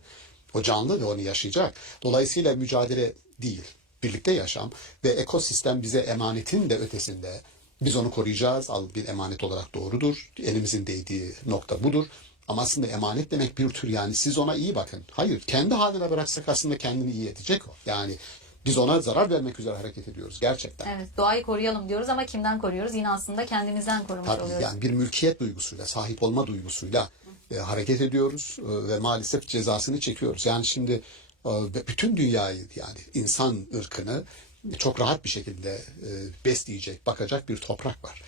O canlı ve onu yaşayacak. Dolayısıyla mücadele değil, birlikte yaşam ve ekosistem bize emanetin de ötesinde. Biz onu koruyacağız, bir emanet olarak doğrudur. Elimizin değdiği nokta budur. Ama aslında emanet demek bir tür yani siz ona iyi bakın. Hayır, kendi haline bıraksak aslında kendini iyi edecek o. Yani Biz ona zarar vermek üzere hareket ediyoruz gerçekten. Evet, doğayı koruyalım diyoruz ama kimden koruyoruz? Yine aslında kendimizden korumuş Tabii oluyoruz. yani bir mülkiyet duygusuyla, sahip olma duygusuyla hareket ediyoruz ve maalesef cezasını çekiyoruz. Yani şimdi bütün dünyayı yani insan ırkını çok rahat bir şekilde besleyecek, bakacak bir toprak var.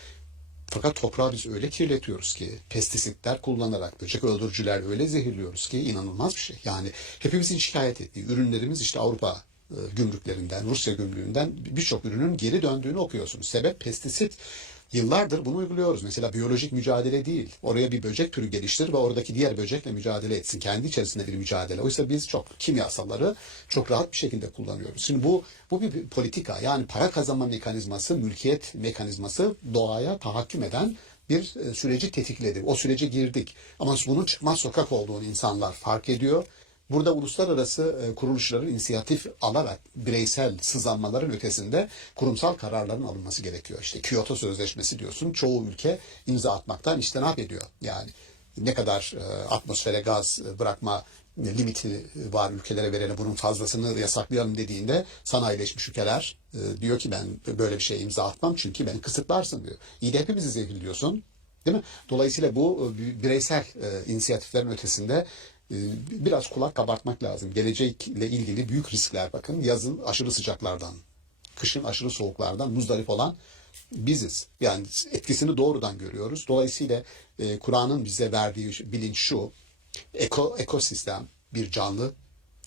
Fakat toprağı biz öyle kirletiyoruz ki pestisitler kullanarak, böcek öldürücüler öyle zehirliyoruz ki inanılmaz bir şey. Yani hepimizin şikayet ettiği ürünlerimiz işte Avrupa gümrüklerinden, Rusya gümrüğünden birçok ürünün geri döndüğünü okuyorsunuz. Sebep pestisit. Yıllardır bunu uyguluyoruz. Mesela biyolojik mücadele değil. Oraya bir böcek türü geliştir ve oradaki diğer böcekle mücadele etsin. Kendi içerisinde bir mücadele. Oysa biz çok kimyasalları çok rahat bir şekilde kullanıyoruz. Şimdi bu bir politika. Yani para kazanma mekanizması, mülkiyet mekanizması doğaya tahakküm eden bir süreci tetikledi. O sürece girdik. Ama bunun çıkmaz sokak olduğunu insanlar fark ediyor. Burada uluslararası kuruluşların inisiyatif alarak bireysel sızlanmaların ötesinde kurumsal kararların alınması gerekiyor. İşte Kyoto Sözleşmesi diyorsun. Çoğu ülke imza atmaktan içtinap ediyor. Yani ne kadar atmosfere gaz bırakma limiti var ülkelere verelim, bunun fazlasını yasaklayalım dediğinde sanayileşmiş ülkeler diyor ki ben böyle bir şeye imza atmam çünkü beni kısıtlarsın diyor. İyi de hepimizi zehirliyorsun. Değil mi? Dolayısıyla bu bireysel inisiyatiflerin ötesinde biraz kulak kabartmak lazım. Gelecekle ilgili büyük riskler bakın. Yazın aşırı sıcaklardan, kışın aşırı soğuklardan muzdarip olan biziz. Yani etkisini doğrudan görüyoruz. Dolayısıyla Kur'an'ın bize verdiği bilinç şu. Ekosistem bir canlı.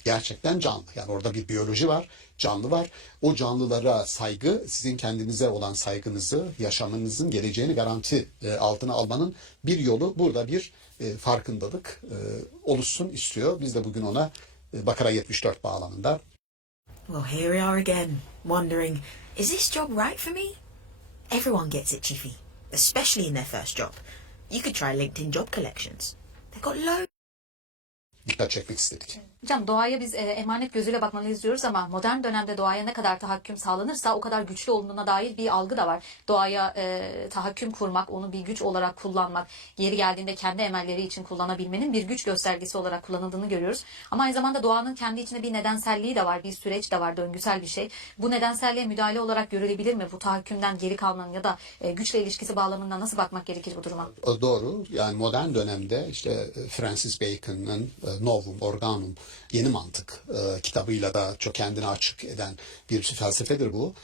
Gerçekten canlı. Yani orada bir biyoloji var, canlı var. O canlılara saygı, sizin kendinize olan saygınızı, yaşamınızın geleceğini garanti altına almanın bir yolu. Burada bir farkındalık oluşsun istiyor. Biz de bugün ona Bakara 74 bağlamında. Well, here we are again, wondering, is this job right for me? Everyone gets itchy feet, especially in their first job. You could try LinkedIn Job Collections. They've got loads. Dikkat çekmek istedik. Hocam doğaya biz emanet gözüyle bakmalıyız diyoruz ama modern dönemde doğaya ne kadar tahakküm sağlanırsa o kadar güçlü olduğuna dair bir algı da var. Doğaya tahakküm kurmak, onu bir güç olarak kullanmak, yeri geldiğinde kendi emelleri için kullanabilmenin bir güç göstergesi olarak kullanıldığını görüyoruz. Ama aynı zamanda doğanın kendi içinde bir nedenselliği de var, bir süreç de var, döngüsel bir şey. Bu nedenselliğe müdahale olarak görülebilir mi? Bu tahakkümden geri kalmanın ya da güçle ilişkisi bağlamında nasıl bakmak gerekir bu duruma? Doğru. Yani modern dönemde işte Francis Bacon'ın Novum Organum Yeni Mantık kitabıyla da çok kendini açık eden bir felsefedir bu.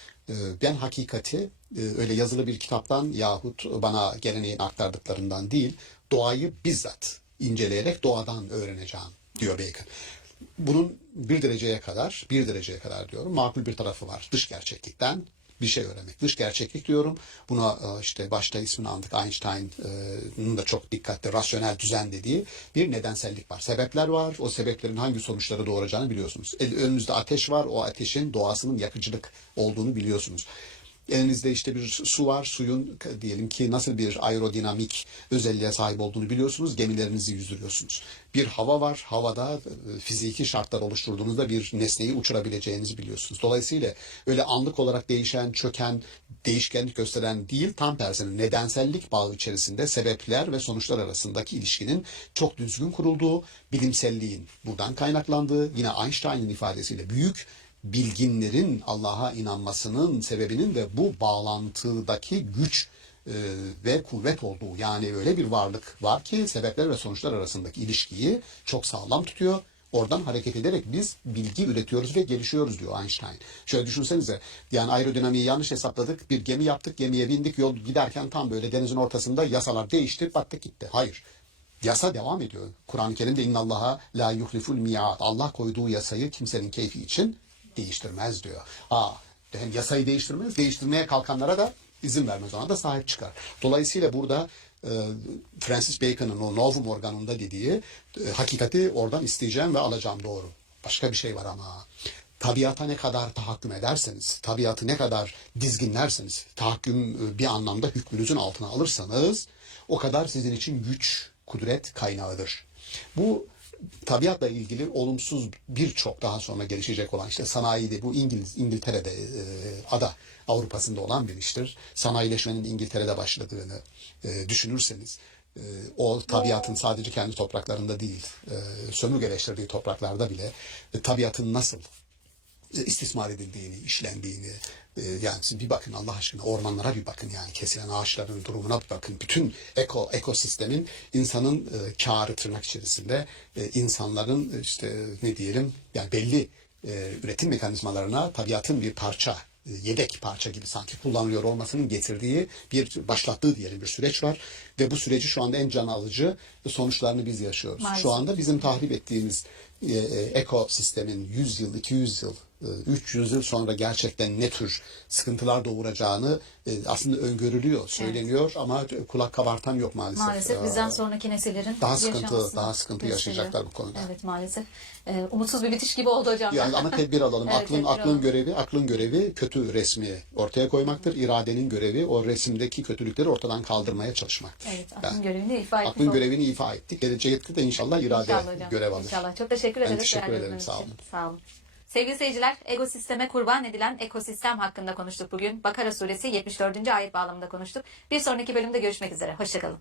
Ben hakikati öyle yazılı bir kitaptan yahut bana geleneğin aktardıklarından değil, doğayı bizzat inceleyerek doğadan öğreneceğim diyor Bacon. Bunun bir dereceye kadar diyorum, makul bir tarafı var. Dış gerçeklikten bir şey öğrenmek. Dış gerçeklik diyorum. Buna işte başta ismini andık, Einstein'ın da çok dikkatli rasyonel düzen dediği bir nedensellik var. Sebepler var. O sebeplerin hangi sonuçları doğuracağını biliyorsunuz. Önünüzde ateş var. O ateşin doğasının yakıcılık olduğunu biliyorsunuz. Elinizde işte bir su var. Suyun diyelim ki nasıl bir aerodinamik özelliğe sahip olduğunu biliyorsunuz. Gemilerinizi yüzdürüyorsunuz. Bir hava var. Havada fiziki şartlar oluşturduğunuzda bir nesneyi uçurabileceğinizi biliyorsunuz. Dolayısıyla öyle anlık olarak değişen, çöken, değişkenlik gösteren değil, tam tersine nedensellik bağı içerisinde sebepler ve sonuçlar arasındaki ilişkinin çok düzgün kurulduğu, bilimselliğin buradan kaynaklandığı, yine Einstein'ın ifadesiyle büyük bilginlerin Allah'a inanmasının sebebinin de bu bağlantıdaki güç ve kuvvet olduğu. Yani öyle bir varlık var ki sebepler ve sonuçlar arasındaki ilişkiyi çok sağlam tutuyor. Oradan hareket ederek biz bilgi üretiyoruz ve gelişiyoruz diyor Einstein. Şöyle düşünsenize, yani aerodinamiği yanlış hesapladık, bir gemi yaptık, gemiye bindik, yol giderken tam böyle denizin ortasında yasalar değişti, battık gitti. Hayır. Yasa devam ediyor. Kur'an-ı Kerim'de innallaha la yuhliful mi'ad. Allah koyduğu yasayı kimsenin keyfi için değiştirmez diyor. Hem yasayı değiştirmez, değiştirmeye kalkanlara da izin vermez, ona da sahip çıkar. Dolayısıyla burada Francis Bacon'ın o Novum Organum'da dediği hakikati oradan isteyeceğim ve alacağım, doğru. Başka bir şey var ama tabiata ne kadar tahakküm ederseniz, tabiatı ne kadar dizginlerseniz, tahakküm bir anlamda hükmünüzün altına alırsanız o kadar sizin için güç, kudret kaynağıdır. Bu tabiatla ilgili olumsuz birçok daha sonra gelişecek olan işte sanayide, bu İngiltere'de ada Avrupa'sında olan bir iştir. Sanayileşmenin İngiltere'de başladığını düşünürseniz o tabiatın sadece kendi topraklarında değil, sömürgeleştirdiği topraklarda bile tabiatın nasıl istismar edildiğini, işlendiğini, yani siz bir bakın Allah aşkına ormanlara bir bakın, yani kesilen ağaçların durumuna bir bakın. Bütün ekosistemin insanın kârı tırnak içerisinde, insanların işte ne diyelim yani belli üretim mekanizmalarına tabiatın bir parça, yedek parça gibi sanki kullanılıyor olmasının getirdiği bir başlattığı diyelim bir süreç var. Ve bu süreci şu anda en can alıcı sonuçlarını biz yaşıyoruz. Maalesef. Şu anda bizim tahrip ettiğimiz ekosistemin 100 yıl, 200 yıl, 300 yıl sonra gerçekten ne tür sıkıntılar doğuracağını aslında öngörülüyor, söyleniyor ama kulak kabartan yok maalesef. Maalesef bizden sonraki nesillerin daha sıkıntı gösteriyor. yaşayacaklar bu konuda. Evet maalesef. Umutsuz bir bitiş gibi oldu hocam. Yani ama tedbir alalım. Evet, tedbir alalım. Aklın görevi kötü resmi ortaya koymaktır. İradenin görevi o resimdeki kötülükleri ortadan kaldırmaya çalışmaktır. Evet, aklın görevini ifa ettik. Aklın görevini ifa ettik. Gelecekte de inşallah irade İnşallah hocam. görev alır. İnşallah. Çok teşekkür Ben ederiz. teşekkür değerli ederim. yorumlarınız Sağ için. olun. Sağ olun. Sevgili seyirciler, egosisteme kurban edilen ekosistem hakkında konuştuk bugün. Bakara suresi 74. ayet bağlamında konuştuk. Bir sonraki bölümde görüşmek üzere. Hoşçakalın.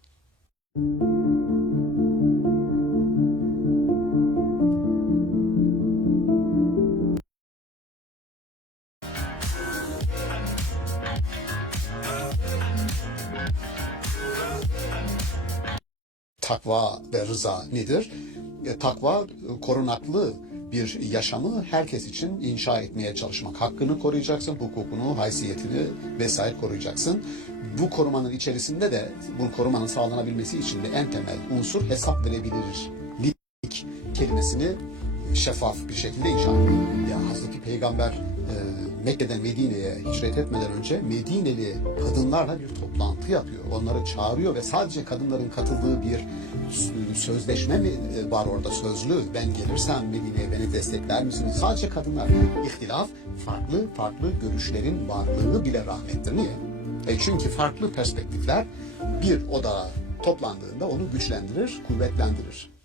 Takva ve rıza nedir? Takva korunaklı bir yaşamı herkes için inşa etmeye çalışmak. Hakkını koruyacaksın, hukukunu, haysiyetini vesaire koruyacaksın. Bu korumanın içerisinde de, bu korumanın sağlanabilmesi için de en temel unsur hesap verebilirlik kelimesini şeffaf bir şekilde inşa etmek. Ya Hazreti Peygamber Mekke'den Medine'ye hicret etmeden önce Medineli kadınlarla bir toplantı yapıyor. Onları çağırıyor ve sadece kadınların katıldığı bir sözleşme mi var orada, sözlü? Ben gelirsem Medine'ye beni destekler misiniz? Sadece kadınlar. İhtilaf, farklı görüşlerin varlığı bile rahmettir. Niye? Çünkü farklı perspektifler bir odağa toplandığında onu güçlendirir, kuvvetlendirir.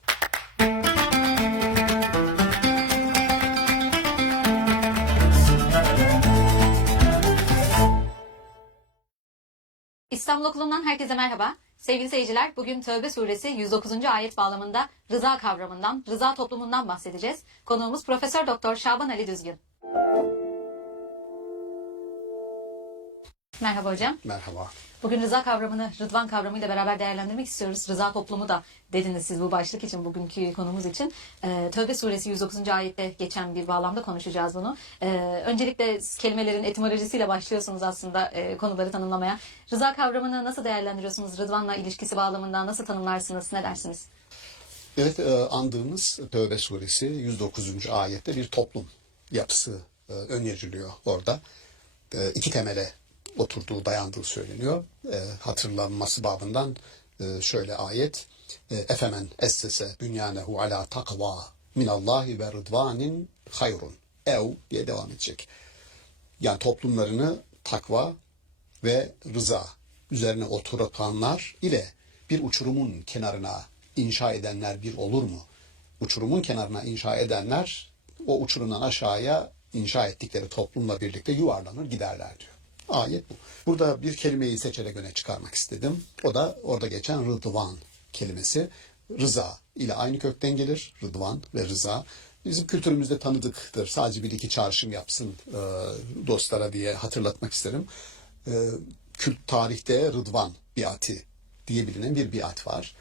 İstanbul Okulu'ndan herkese merhaba. Sevgili seyirciler, bugün Tövbe suresi 109. ayet bağlamında rıza kavramından, rıza toplumundan bahsedeceğiz. Konuğumuz Profesör Doktor Şaban Ali Düzgün. Merhaba hocam. Merhaba. Bugün rıza kavramını Rıdvan kavramıyla beraber değerlendirmek istiyoruz. Rıza toplumu da dediniz siz bu başlık için, bugünkü konumuz için. Tövbe suresi 109. ayette geçen bir bağlamda konuşacağız bunu. Öncelikle kelimelerin etimolojisiyle başlıyorsunuz aslında konuları tanımlamaya. Rıza kavramını nasıl değerlendiriyorsunuz? Rıdvan'la ilişkisi bağlamında nasıl tanımlarsınız? Ne dersiniz? Evet, andığımız Tövbe suresi 109. ayette bir toplum yapısı öneriliyor orada. İki temele oturduğu, dayandığı söyleniyor. Hatırlanması babından şöyle ayet. Efemen essese bünyanehu ala takva minallahi ve rıdvanin hayrun. Ev diye devam edecek. Yani toplumlarını takva ve rıza üzerine oturanlar ile bir uçurumun kenarına inşa edenler bir olur mu? Uçurumun kenarına inşa edenler o uçurumdan aşağıya inşa ettikleri toplumla birlikte yuvarlanır giderler diyor. Ayet bu. Burada bir kelimeyi seçerek öne çıkarmak istedim. O da orada geçen rıdvan kelimesi. Rıza ile aynı kökten gelir. Rıdvan ve rıza. Bizim kültürümüzde tanıdıktır. Sadece bir iki çağrışım yapsın dostlara diye hatırlatmak isterim. Kült tarihte Rıdvan biati diye bilinen bir biat var.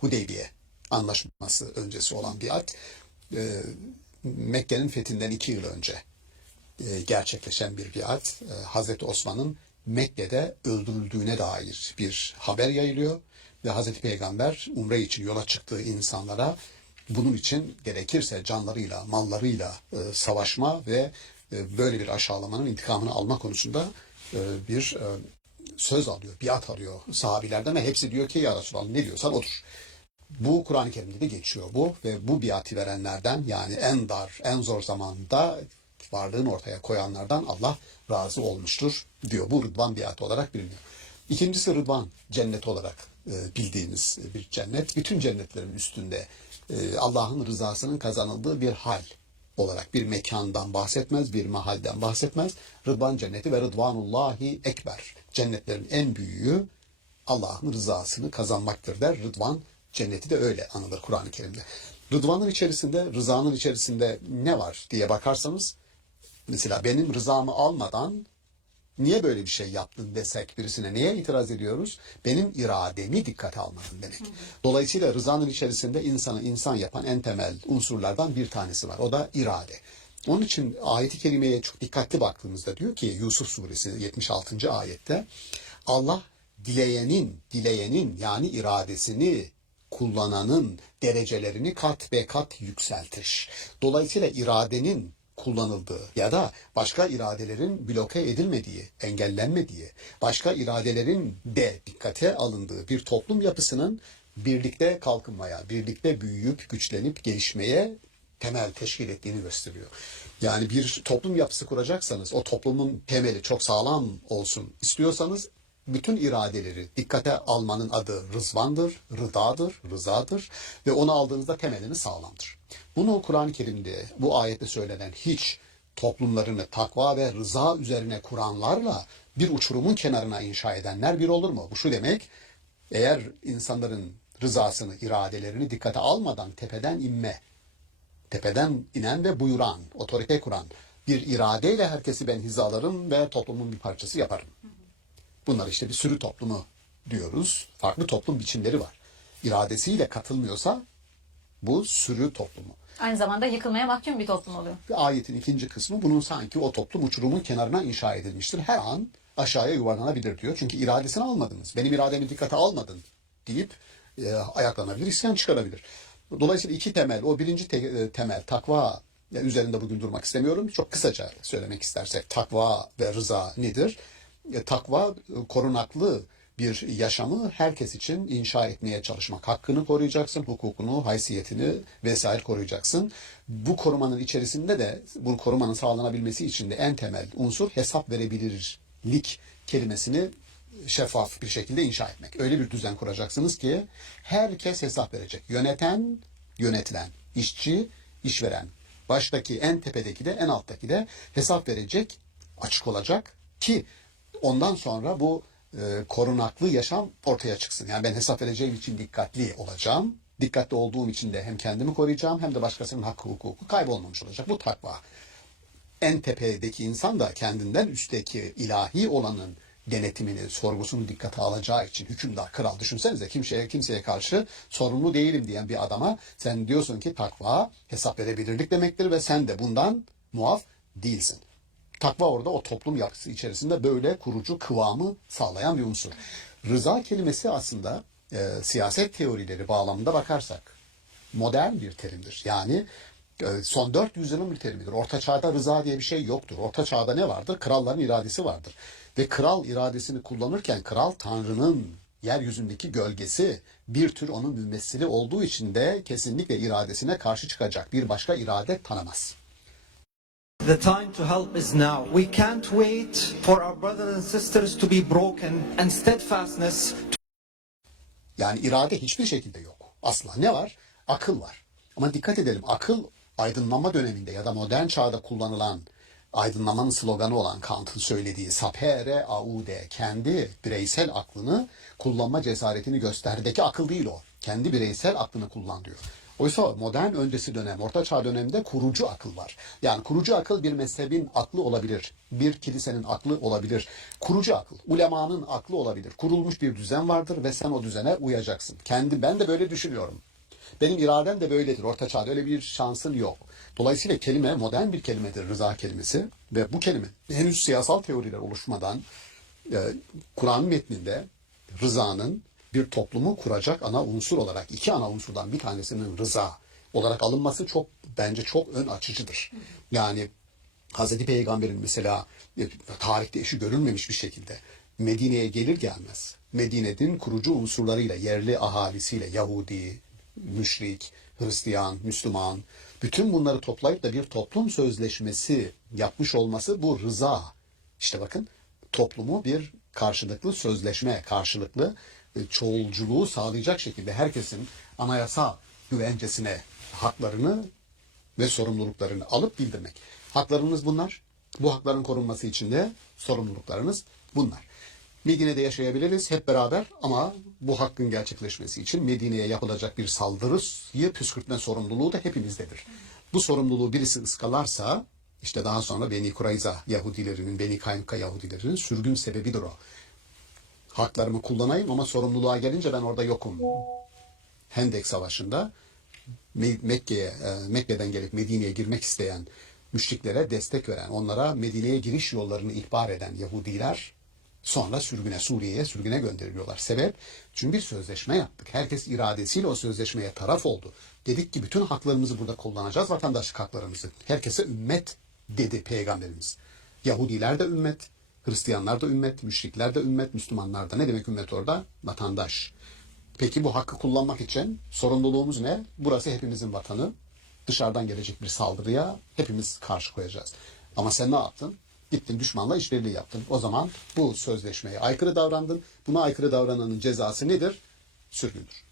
Hudeybiye anlaşması öncesi olan biat. Mekke'nin fethinden 2 yıl önce gerçekleşen bir biat. Hazreti Osman'ın Mekke'de öldürüldüğüne dair bir haber yayılıyor ve Hazreti Peygamber umre için yola çıktığı insanlara bunun için gerekirse canlarıyla, mallarıyla savaşma ve böyle bir aşağılamanın intikamını alma konusunda bir söz alıyor, biat alıyor sahabilerden ve hepsi diyor ki ya Resulallah ne diyorsan odur. Bu Kur'an-ı Kerim'de de geçiyor bu ve bu biati verenlerden, yani en dar, en zor zamanda varlığını ortaya koyanlardan Allah razı olmuştur diyor. Bu Rıdvan biatı olarak biliniyor. İkincisi Rıdvan cennet olarak bildiğimiz bir cennet. Bütün cennetlerin üstünde Allah'ın rızasının kazanıldığı bir hal olarak bir mekandan bahsetmez, bir mahalden bahsetmez. Rıdvan cenneti ve Rıdvanullahi ekber. Cennetlerin en büyüğü Allah'ın rızasını kazanmaktır der. Rıdvan cenneti de öyle anılır Kur'an-ı Kerim'de. Rıdvanın içerisinde, rızanın içerisinde ne var diye bakarsanız, mesela benim rızamı almadan niye böyle bir şey yaptın desek birisine neye itiraz ediyoruz? Benim irademi dikkate almadın demek. Dolayısıyla rızanın içerisinde insanı insan yapan en temel unsurlardan bir tanesi var. O da irade. Onun için ayet-i kerimeye çok dikkatli baktığımızda diyor ki Yusuf suresi 76. ayette Allah dileyenin yani iradesini kullananın derecelerini kat ve kat yükseltir. Dolayısıyla iradenin kullanıldığı ya da başka iradelerin bloke edilmediği, engellenmediği, başka iradelerin de dikkate alındığı bir toplum yapısının birlikte kalkınmaya, birlikte büyüyüp, güçlenip, gelişmeye temel teşkil ettiğini gösteriyor. Yani bir toplum yapısı kuracaksanız, o toplumun temeli çok sağlam olsun istiyorsanız, bütün iradeleri dikkate almanın adı rızvandır, rızadır ve onu aldığınızda temelini sağlamdır. Bunu Kur'an-ı Kerim'de bu ayette söylenen hiç toplumlarını takva ve rıza üzerine kuranlarla bir uçurumun kenarına inşa edenler bir olur mu? Bu şu demek, eğer insanların rızasını, iradelerini dikkate almadan tepeden inen ve buyuran, otorite kuran bir iradeyle herkesi ben hizalarım ve toplumun bir parçası yaparım. Bunlar işte bir sürü toplumu diyoruz. Farklı toplum biçimleri var. İradesiyle katılmıyorsa bu sürü toplumu. Aynı zamanda yıkılmaya mahkum bir toplum oluyor. Ayetin ikinci kısmı bunun sanki o toplum uçurumun kenarına inşa edilmiştir. Her an aşağıya yuvarlanabilir diyor. Çünkü iradesini almadınız. Benim irademi dikkate almadın deyip ayaklanabilir, isyan çıkarabilir. Dolayısıyla iki temel, o birinci temel takva üzerinde bugün durmak istemiyorum. Çok kısaca söylemek istersek takva ve rıza nedir? Takva korunaklı bir yaşamı herkes için inşa etmeye çalışmak. Hakkını koruyacaksın, hukukunu, haysiyetini vesaire koruyacaksın. Bu korumanın içerisinde de, bu korumanın sağlanabilmesi için de en temel unsur hesap verebilirlik kelimesini şeffaf bir şekilde inşa etmek. Öyle bir düzen kuracaksınız ki herkes hesap verecek. Yöneten, yönetilen, işçi, işveren, baştaki, en tepedeki de, en alttaki de hesap verecek, açık olacak ki ondan sonra bu korunaklı yaşam ortaya çıksın. Yani ben hesap vereceğim için dikkatli olacağım. Dikkatli olduğum için de hem kendimi koruyacağım hem de başkasının hakkı hukuku kaybolmamış olacak. Bu takva. En tepedeki insan da kendinden üstteki ilahi olanın denetimini, sorgusunu dikkate alacağı için hükümdar, kral. Düşünsenize kimseye karşı sorumlu değilim diyen bir adama sen diyorsun ki takva hesap verebilirlik demektir ve sen de bundan muaf değilsin. Takva orada o toplum yapısı içerisinde böyle kurucu kıvamı sağlayan bir unsur. Rıza kelimesi aslında siyaset teorileri bağlamında bakarsak modern bir terimdir. Yani son 400 yılın bir terimidir. Orta Çağ'da rıza diye bir şey yoktur. Orta Çağ'da ne vardır? Kralların iradesi vardır. Ve kral iradesini kullanırken kral Tanrı'nın yeryüzündeki gölgesi, bir tür onun mümessili olduğu için de kesinlikle iradesine karşı çıkacak bir başka irade tanımaz. The time to help is now. We can't wait for our brothers and sisters to be broken and steadfastness. Yani irade hiçbir şekilde yok. Asla. Ne var? Akıl var. Ama dikkat edelim, akıl aydınlanma döneminde ya da modern çağda kullanılan aydınlanmanın sloganı olan Kant'ın söylediği sapere aude, kendi bireysel aklını kullanma cesaretini gösterdeki akıl değil o. Kendi bireysel aklını kullan diyor. Oysa modern öncesi dönem, orta çağ döneminde kurucu akıl var. Yani kurucu akıl bir mezhebin aklı olabilir. Bir kilisenin aklı olabilir. Kurucu akıl, ulemanın aklı olabilir. Kurulmuş bir düzen vardır ve sen o düzene uyacaksın. Ben de böyle düşünüyorum. Benim iradem de böyledir. Orta çağda öyle bir şansın yok. Dolayısıyla kelime modern bir kelimedir, rıza kelimesi. Ve bu kelime henüz siyasal teoriler oluşmadan Kur'an metninde rızanın bir toplumu kuracak ana unsur olarak, iki ana unsurdan bir tanesinin rıza olarak alınması bence çok ön açıcıdır. Yani Hazreti Peygamber'in mesela tarihte eşi görülmemiş bir şekilde Medine'ye gelir gelmez Medine'nin kurucu unsurlarıyla, yerli ahalisiyle, Yahudi, müşrik, Hristiyan, Müslüman, bütün bunları toplayıp da bir toplum sözleşmesi yapmış olması bu rıza. İşte bakın, toplumu bir karşılıklı sözleşme, karşılıklı çoğulculuğu sağlayacak şekilde herkesin anayasa güvencesine haklarını ve sorumluluklarını alıp bildirmek. Haklarınız bunlar. Bu hakların korunması için de sorumluluklarınız bunlar. Medine'de yaşayabiliriz hep beraber ama bu hakkın gerçekleşmesi için Medine'ye yapılacak bir saldırıyı püskürtme sorumluluğu da hepimizdedir. Bu sorumluluğu birisi ıskalarsa işte daha sonra Beni Kurayza Yahudilerinin, Beni Kaynuka Yahudilerinin sürgün sebebidir o. Haklarımı kullanayım ama sorumluluğa gelince ben orada yokum. Hendek Savaşı'nda Mekke'den gelip Medine'ye girmek isteyen müşriklere destek veren, onlara Medine'ye giriş yollarını ihbar eden Yahudiler sonra Suriye'ye sürgüne gönderiliyorlar. Sebep? Çünkü bir sözleşme yaptık. Herkes iradesiyle o sözleşmeye taraf oldu. Dedik ki bütün haklarımızı burada kullanacağız, vatandaşlık haklarımızı. Herkese ümmet dedi Peygamberimiz. Yahudiler de ümmet, Hristiyanlar da ümmet, müşrikler de ümmet, Müslümanlar da. Ne demek ümmet orada? Vatandaş. Peki bu hakkı kullanmak için sorumluluğumuz ne? Burası hepimizin vatanı. Dışarıdan gelecek bir saldırıya hepimiz karşı koyacağız. Ama sen ne yaptın? Gittin düşmanla işbirliği yaptın. O zaman bu sözleşmeye aykırı davrandın. Buna aykırı davrananın cezası nedir? Sürgündür.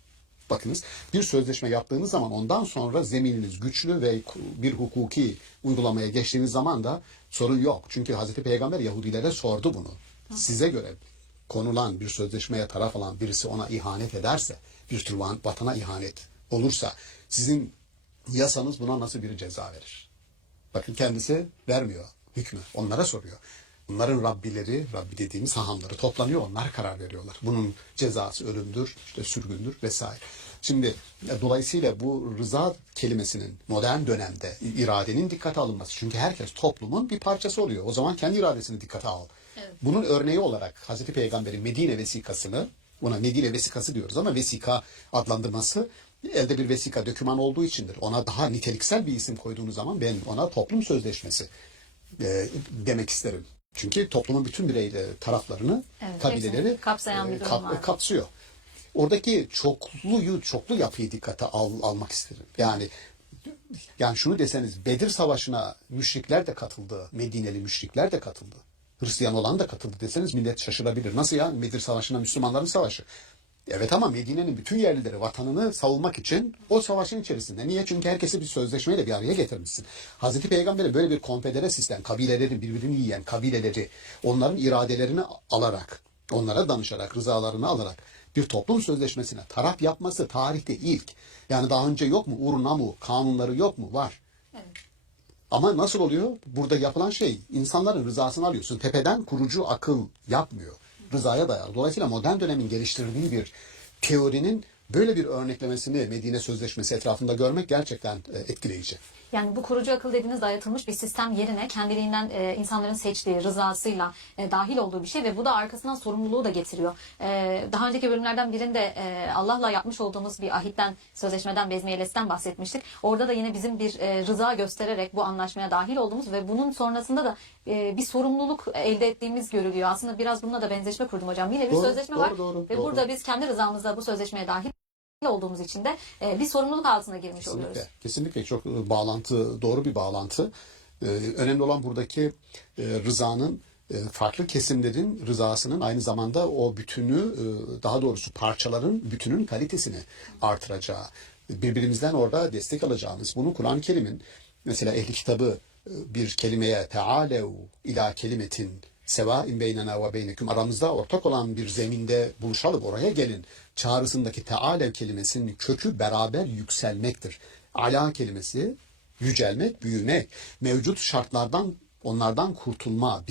Bakınız bir sözleşme yaptığınız zaman ondan sonra zemininiz güçlü ve bir hukuki uygulamaya geçtiğiniz zaman da sorun yok. Çünkü Hazreti Peygamber Yahudilere sordu bunu. Size göre konulan bir sözleşmeye taraf olan birisi ona ihanet ederse, bir tür vatana ihanet olursa sizin yasanız buna nasıl bir ceza verir? Bakın kendisi vermiyor hükmü. Onlara soruyor. Bunların Rabbileri, Rabbi dediğimiz hahamları toplanıyor. Onlar karar veriyorlar. Bunun cezası ölümdür, işte sürgündür vesaire. Şimdi dolayısıyla bu rıza kelimesinin modern dönemde iradenin dikkate alınması. Çünkü herkes toplumun bir parçası oluyor. O zaman kendi iradesini dikkate al. Evet. Bunun örneği olarak Hazreti Peygamber'in Medine vesikasını, ona Medine vesikası diyoruz ama vesika adlandırması elde bir vesika, döküman olduğu içindir. Ona daha niteliksel bir isim koyduğunuz zaman ben ona toplum sözleşmesi demek isterim. Çünkü toplumun bütün birey taraflarını, evet, kabileleri kapsayan bir durum var. Kapsıyor. Oradaki çoklu yapıyı dikkate almak isterim. Yani şunu deseniz Bedir Savaşı'na müşrikler de katıldı, Medineli müşrikler de katıldı. Hristiyan olan da katıldı deseniz millet şaşırabilir. Nasıl ya? Bedir Savaşı'na Müslümanların savaşı. Evet ama Medine'nin bütün yerlileri vatanını savunmak için o savaşın içerisinde. Niye? Çünkü herkesi bir sözleşmeyle bir araya getirmişsin. Hazreti Peygamber'e böyle bir konfedere sistem, kabileleri birbirini yiyen kabileleri, onların iradelerini alarak, onlara danışarak, rızalarını alarak bir toplum sözleşmesine taraf yapması tarihte ilk. Yani daha önce yok mu? Urnamu, kanunları yok mu? Var. Evet. Ama nasıl oluyor? Burada yapılan şey, insanların rızasını alıyorsun. Tepeden kurucu akıl yapmıyor. Rızaya dayalı. Dolayısıyla modern dönemin geliştirdiği bir teorinin böyle bir örneklemesini Medine Sözleşmesi etrafında görmek gerçekten etkileyici. Yani bu kurucu akıl dediğiniz dayatılmış bir sistem yerine kendiliğinden insanların seçtiği, rızasıyla dahil olduğu bir şey ve bu da arkasından sorumluluğu da getiriyor. Daha önceki bölümlerden birinde Allah'la yapmış olduğumuz bir ahitten, sözleşmeden, bezmiyelesinden bahsetmiştik. Orada da yine bizim bir rıza göstererek bu anlaşmaya dahil olduğumuz ve bunun sonrasında da bir sorumluluk elde ettiğimiz görülüyor. Aslında biraz bununla da benzeşme kurdum hocam. Yine bir sözleşme var ve burada biz kendi rızamızla bu sözleşmeye dahil olduğumuz için de bir sorumluluk altına girmiş oluyoruz. Kesinlikle çok doğru bir bağlantı. Önemli olan buradaki rızanın farklı kesimlerin rızasının aynı zamanda o bütünü, daha doğrusu parçaların bütünün kalitesini artıracağı. Birbirimizden orada destek alacağımız. Bunu Kur'an-ı Kerim'in mesela ehli kitabı bir kelimeye tealev ila kelimetin sevâin beynena ve beyneküm, aramızda ortak olan bir zeminde buluşalım, oraya gelin çağrısındaki tealev kelimesinin kökü beraber yükselmektir. Ala kelimesi yücelmek, büyümek, mevcut şartlardan, onlardan kurtulma,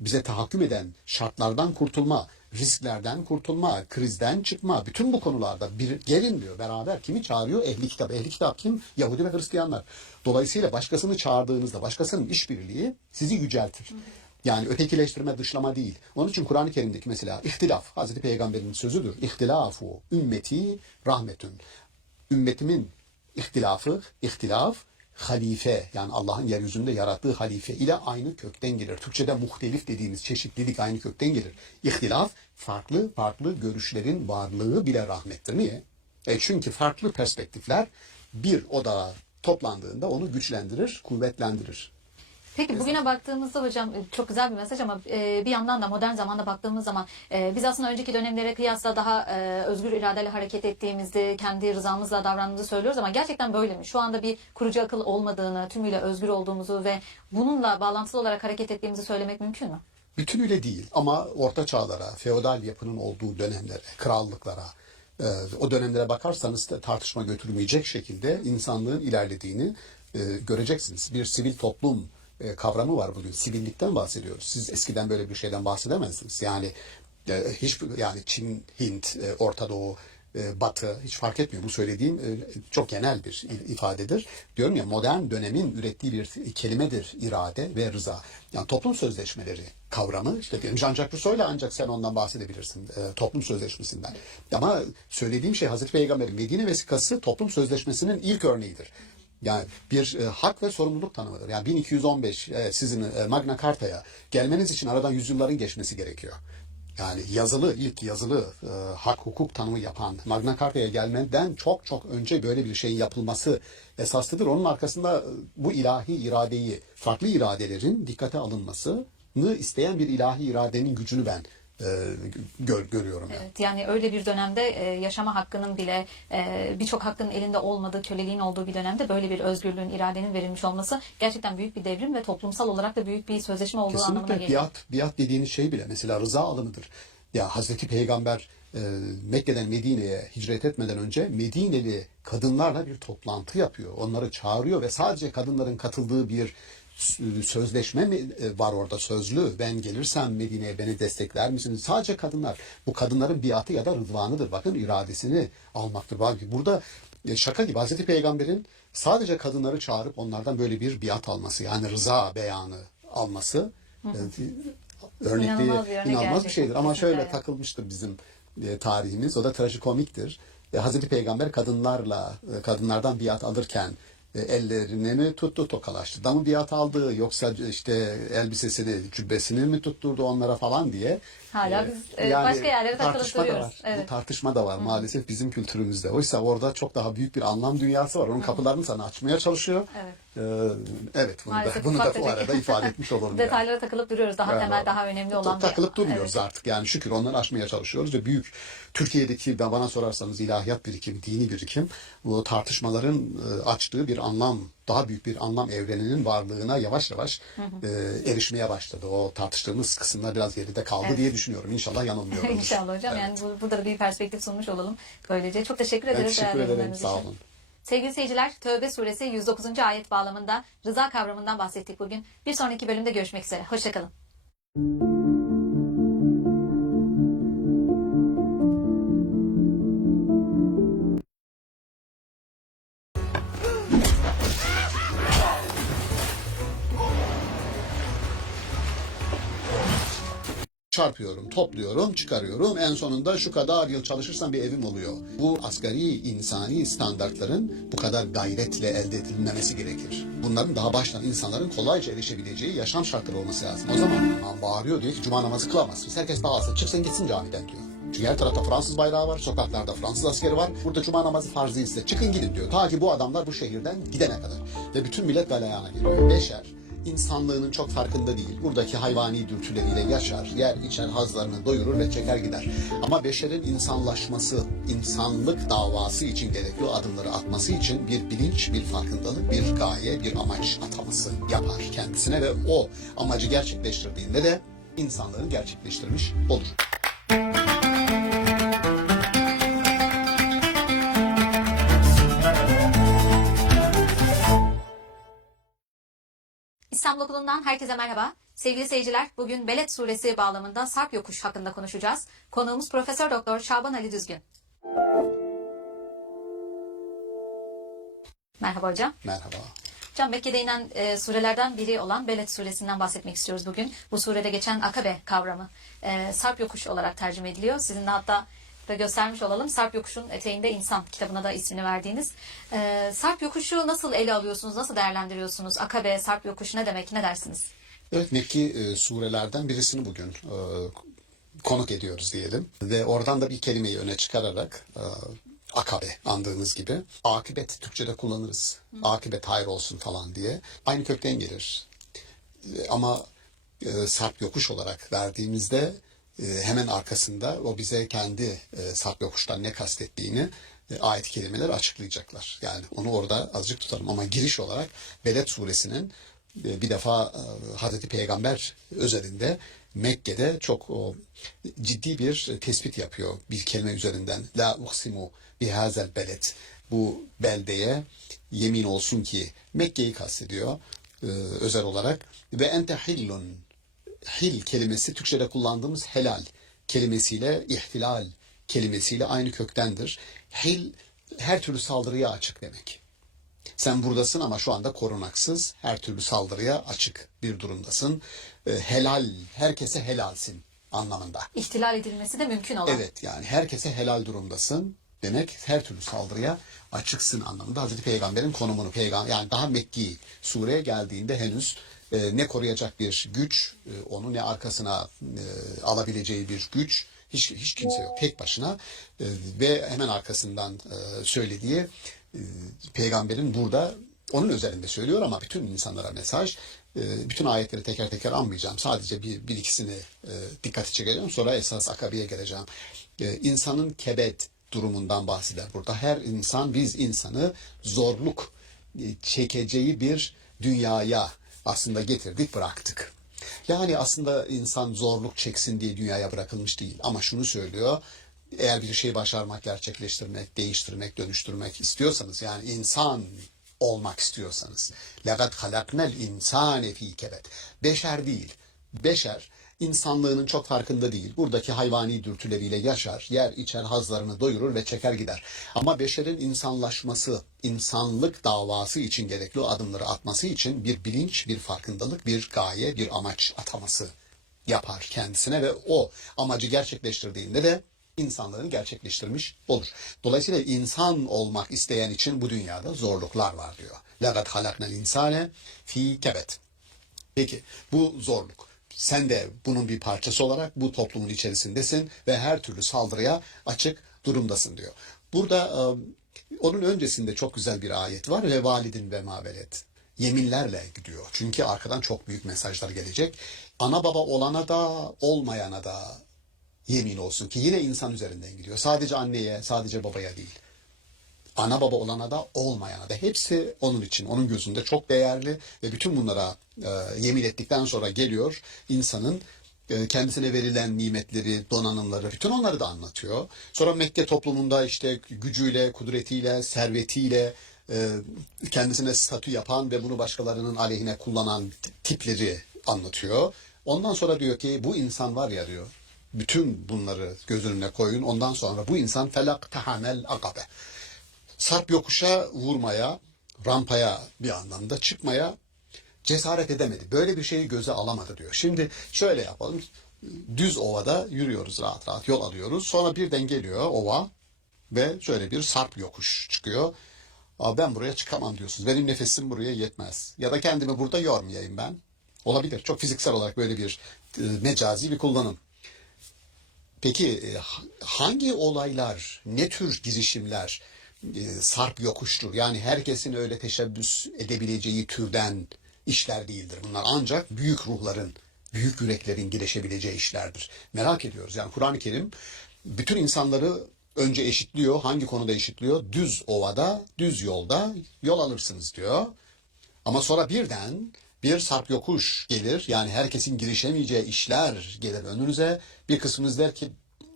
bize tahakküm eden şartlardan kurtulma, risklerden kurtulma, krizden çıkma, bütün bu konularda gelin diyor beraber. Kimi çağırıyor? Ehli kitap. Ehli kitap kim? Yahudi ve Hristiyanlar. Dolayısıyla başkasını çağırdığınızda, başkasının işbirliği sizi yüceltir. Yani ötekileştirme, dışlama değil. Onun için Kur'an-ı Kerim'deki mesela ihtilaf, Hazreti Peygamber'in sözüdür. İhtilafu ümmeti rahmetün. Ümmetimin ihtilaf, halife, yani Allah'ın yeryüzünde yarattığı halife ile aynı kökten gelir. Türkçe'de muhtelif dediğimiz çeşitlilik aynı kökten gelir. İhtilaf, farklı görüşlerin varlığı bile rahmettir. Niye? Çünkü farklı perspektifler bir odağa toplandığında onu güçlendirir, kuvvetlendirir. Peki bugüne baktığımızda hocam çok güzel bir mesaj ama bir yandan da modern zamanda baktığımız zaman biz aslında önceki dönemlere kıyasla daha özgür iradeyle hareket ettiğimizi, kendi rızamızla davrandığımızı söylüyoruz ama gerçekten böyle mi? Şu anda bir kurucu akıl olmadığını, tümüyle özgür olduğumuzu ve bununla bağlantılı olarak hareket ettiğimizi söylemek mümkün mü? Bütünüyle değil ama orta çağlara, feodal yapının olduğu dönemlere, krallıklara, o dönemlere bakarsanız da tartışma götürmeyecek şekilde insanlığın ilerlediğini göreceksiniz. Bir sivil toplum kavramı var bugün. Sivillikten bahsediyoruz. Siz eskiden böyle bir şeyden bahsedemezdiniz. Yani yani Çin, Hint, Orta Doğu, Batı hiç fark etmiyor. Bu söylediğim çok genel bir ifadedir. Diyorum ya, modern dönemin ürettiği bir kelimedir irade ve rıza. Yani toplum sözleşmeleri kavramı, işte diyelim Jean-Jacques Rousseau'yla ancak sen ondan bahsedebilirsin, toplum sözleşmesinden. Ama söylediğim şey Hazreti Peygamber'in Medine vesikası toplum sözleşmesinin ilk örneğidir. Yani bir hak ve sorumluluk tanımıdır. Yani 1215 sizin Magna Carta'ya gelmeniz için aradan yüzyılların geçmesi gerekiyor. Yani ilk yazılı hak hukuk tanımı yapan Magna Carta'ya gelmeden çok çok önce böyle bir şeyin yapılması esaslıdır. Onun arkasında bu ilahi iradeyi, farklı iradelerin dikkate alınmasını isteyen bir ilahi iradenin gücünü ben görüyorum. Yani. Evet, yani öyle bir dönemde yaşama hakkının bile birçok hakkın elinde olmadığı, köleliğin olduğu bir dönemde böyle bir özgürlüğün, iradenin verilmiş olması gerçekten büyük bir devrim ve toplumsal olarak da büyük bir sözleşme olduğu anlamına geliyor. Biat dediğiniz şey bile mesela rıza alımıdır. Ya Hazreti Peygamber Mekke'den Medine'ye hicret etmeden önce Medineli kadınlarla bir toplantı yapıyor. Onları çağırıyor ve sadece kadınların katıldığı bir sözleşme mi var orada, sözlü? Ben gelirsem Medine'ye beni destekler misiniz? Sadece kadınlar. Bu kadınların biatı ya da rıdvanıdır. Bakın, iradesini almaktır. Burada şaka gibi Hazreti Peygamber'in sadece kadınları çağırıp onlardan böyle bir biat alması, yani rıza beyanı alması inanılmaz bir şeydir. Ama şöyle takılmıştır bizim tarihimiz. O da trajikomiktir. Hazreti Peygamber kadınlardan biat alırken ellerini mi tuttu, tokalaştı da mı biat aldı, yoksa işte elbisesini, cübbesini mi tutturdu onlara falan diye. Hala biz başka yerlere takılıp duruyoruz. Evet. Bu tartışma da var maalesef bizim kültürümüzde. Oysa orada çok daha büyük bir anlam dünyası var. Onun kapılarını sana açmaya çalışıyor. Evet, bunu da bu arada ifade etmiş olalım. Detaylara takılıp duruyoruz. Daha temel, daha önemli olan takılıp durmuyoruz artık. Yani şükür onları aşmaya çalışıyoruz ve büyük Türkiye'deki, bana sorarsanız, ilahiyat birikim, dini birikim, bu tartışmaların açtığı bir anlam, daha büyük bir anlam evreninin varlığına yavaş yavaş erişmeye başladı. O tartıştığımız kısımlar biraz geride kaldı diye düşünüyorum. İnşallah yanılmıyoruz. İnşallah hocam. Yani burada da bir perspektif sunmuş olalım. Böylece çok teşekkür ederiz. Teşekkür ederim. Sağ olun. Sevgili seyirciler, Tevbe suresi 109. ayet bağlamında rıza kavramından bahsettik bugün. Bir sonraki bölümde görüşmek üzere. Hoşçakalın. Çarpıyorum, topluyorum, çıkarıyorum. En sonunda şu kadar yıl çalışırsam bir evim oluyor. Bu asgari insani standartların bu kadar gayretle elde edilmemesi gerekir. Bunların daha baştan insanların kolayca erişebileceği yaşam şartları olması lazım. O zaman imam bağırıyor, diyor ki cuma namazı kılamazsınız. Herkes dağılsın, çıksın gitsin camiden diyor. Çünkü her tarafta Fransız bayrağı var, sokaklarda Fransız askeri var. Burada cuma namazı farz değilse çıkın gidin diyor. Ta ki bu adamlar bu şehirden gidene kadar. Ve bütün millet galeyana geliyor. Beşer insanlığının çok farkında değil. Buradaki hayvani dürtüleriyle yaşar, yer içer, hazlarını doyurur ve çeker gider. Ama beşerin insanlaşması, insanlık davası için gerekli adımları atması için bir bilinç, bir farkındalık, bir gaye, bir amaç ataması yapar kendisine ve o amacı gerçekleştirdiğinde de insanlığını gerçekleştirmiş olur. İstanbul Okulu'ndan herkese merhaba. Sevgili seyirciler, bugün Beled suresi bağlamında Sarp yokuş hakkında konuşacağız. Konuğumuz Profesör Doktor Şaban Ali Düzgün. Merhaba hocam. Merhaba. Hocam, Mekke'de inen surelerden biri olan Beled suresinden bahsetmek istiyoruz bugün. Bu surede geçen akabe kavramı Sarp yokuş olarak tercüme ediliyor. Sizin de hatta da göstermiş olalım. Sarp yokuşun eteğinde insan kitabına da ismini verdiğiniz. Sarp yokuşu nasıl ele alıyorsunuz? Nasıl değerlendiriyorsunuz? Akabe, Sarp yokuş ne demek? Ne dersiniz? Evet, Mekki surelerden birisini bugün konuk ediyoruz diyelim. Ve oradan da bir kelimeyi öne çıkararak akabe andığınız gibi. Akibet Türkçe'de kullanırız. Akibet hayır olsun falan diye. Aynı kökten gelir. Ama sarp yokuş olarak verdiğimizde hemen arkasında o bize kendi sarp yokuştan ne kastettiğini ayet-i kerimeler açıklayacaklar. Yani onu orada azıcık tutarım. Ama giriş olarak Beled suresinin bir defa Hazreti Peygamber özelinde Mekke'de çok ciddi bir tespit yapıyor bir kelime üzerinden. La uksimu bihazel beled. Bu beldeye yemin olsun ki, Mekke'yi kastediyor özel olarak. Ve ente hillun. Hil kelimesi Türkçe'de kullandığımız helal kelimesiyle, ihtilal kelimesiyle aynı köktendir. Hil her türlü saldırıya açık demek. Sen buradasın ama şu anda korunaksız, her türlü saldırıya açık bir durumdasın. Helal, herkese helalsin anlamında. İhtilal edilmesi de mümkün olan. Evet, yani herkese helal durumdasın demek, her türlü saldırıya açıksın anlamında. Hazreti Peygamber'in konumunu, yani daha Mekki sureye geldiğinde henüz ne koruyacak bir güç, onu ne arkasına alabileceği bir güç, hiç kimse yok. Tek başına ve hemen arkasından söylediği Peygamberin burada onun özelinde söylüyor ama bütün insanlara mesaj. Bütün ayetleri teker teker anmayacağım. Sadece bir ikisini dikkati çekeceğim. Sonra esas akabeye geleceğim. İnsanın kebet durumundan bahseder burada. Her insan, biz insanı zorluk çekeceği bir dünyaya aslında getirdik, bıraktık. Yani aslında insan zorluk çeksin diye dünyaya bırakılmış değil. Ama şunu söylüyor: eğer bir şey başarmak, gerçekleştirmek, değiştirmek, dönüştürmek istiyorsanız, yani insan olmak istiyorsanız, لَقَدْ خَلَقْنَا الْاِنْسَانَ ف۪ي كَبَدٍ. Beşer değil. Beşer insanlığının çok farkında değil. Buradaki hayvani dürtüleriyle yaşar, yer içer, hazlarını doyurur ve çeker gider. Ama beşerin insanlaşması, insanlık davası için gerekli o adımları atması için bir bilinç, bir farkındalık, bir gaye, bir amaç ataması yapar kendisine ve o amacı gerçekleştirdiğinde de insanlığını gerçekleştirmiş olur. Dolayısıyla insan olmak isteyen için bu dünyada zorluklar var diyor. لَقَدْ خَلَقْنَا الْاِنْسَانَ ف۪ي كَبَدٍ. Peki bu zorluk. Sen de bunun bir parçası olarak bu toplumun içerisindesin ve her türlü saldırıya açık durumdasın diyor. Burada onun öncesinde çok güzel bir ayet var: ve validin ve mavelet. Yeminlerle gidiyor. Çünkü arkadan çok büyük mesajlar gelecek. Ana baba olana da olmayana da yemin olsun ki, yine insan üzerinden gidiyor. Sadece anneye, sadece babaya değil. Ana baba olana da olmayana da, hepsi onun için, onun gözünde çok değerli ve bütün bunlara yemin ettikten sonra geliyor insanın kendisine verilen nimetleri, donanımları, bütün onları da anlatıyor. Sonra Mekke toplumunda işte gücüyle, kudretiyle, servetiyle kendisine statü yapan ve bunu başkalarının aleyhine kullanan tipleri anlatıyor. Ondan sonra diyor ki, bu insan var ya diyor, bütün bunları göz önüne koyun. Ondan sonra bu insan felak tahamel akabe. Sarp yokuşa vurmaya, rampaya bir anlamda çıkmaya cesaret edemedi. Böyle bir şeyi göze alamadı diyor. Şimdi şöyle yapalım. Düz ovada yürüyoruz, rahat rahat yol alıyoruz. Sonra birden geliyor ova ve şöyle bir sarp yokuş çıkıyor. Ben buraya çıkamam diyorsunuz. Benim nefesim buraya yetmez. Ya da kendimi burada yormayayım ben. Olabilir. Çok fiziksel olarak böyle bir mecazi bir kullanım. Peki hangi olaylar, ne tür girişimler sarp yokuştur? Yani herkesin öyle teşebbüs edebileceği türden işler değildir. Bunlar ancak büyük ruhların, büyük yüreklerin girişebileceği işlerdir. Merak ediyoruz. Yani Kur'an-ı Kerim bütün insanları önce eşitliyor. Hangi konuda eşitliyor? Düz ovada, düz yolda yol alırsınız diyor. Ama sonra birden bir sarp yokuş gelir. Yani herkesin girişemeyeceği işler gelir önünüze. Bir kısmınız der ki,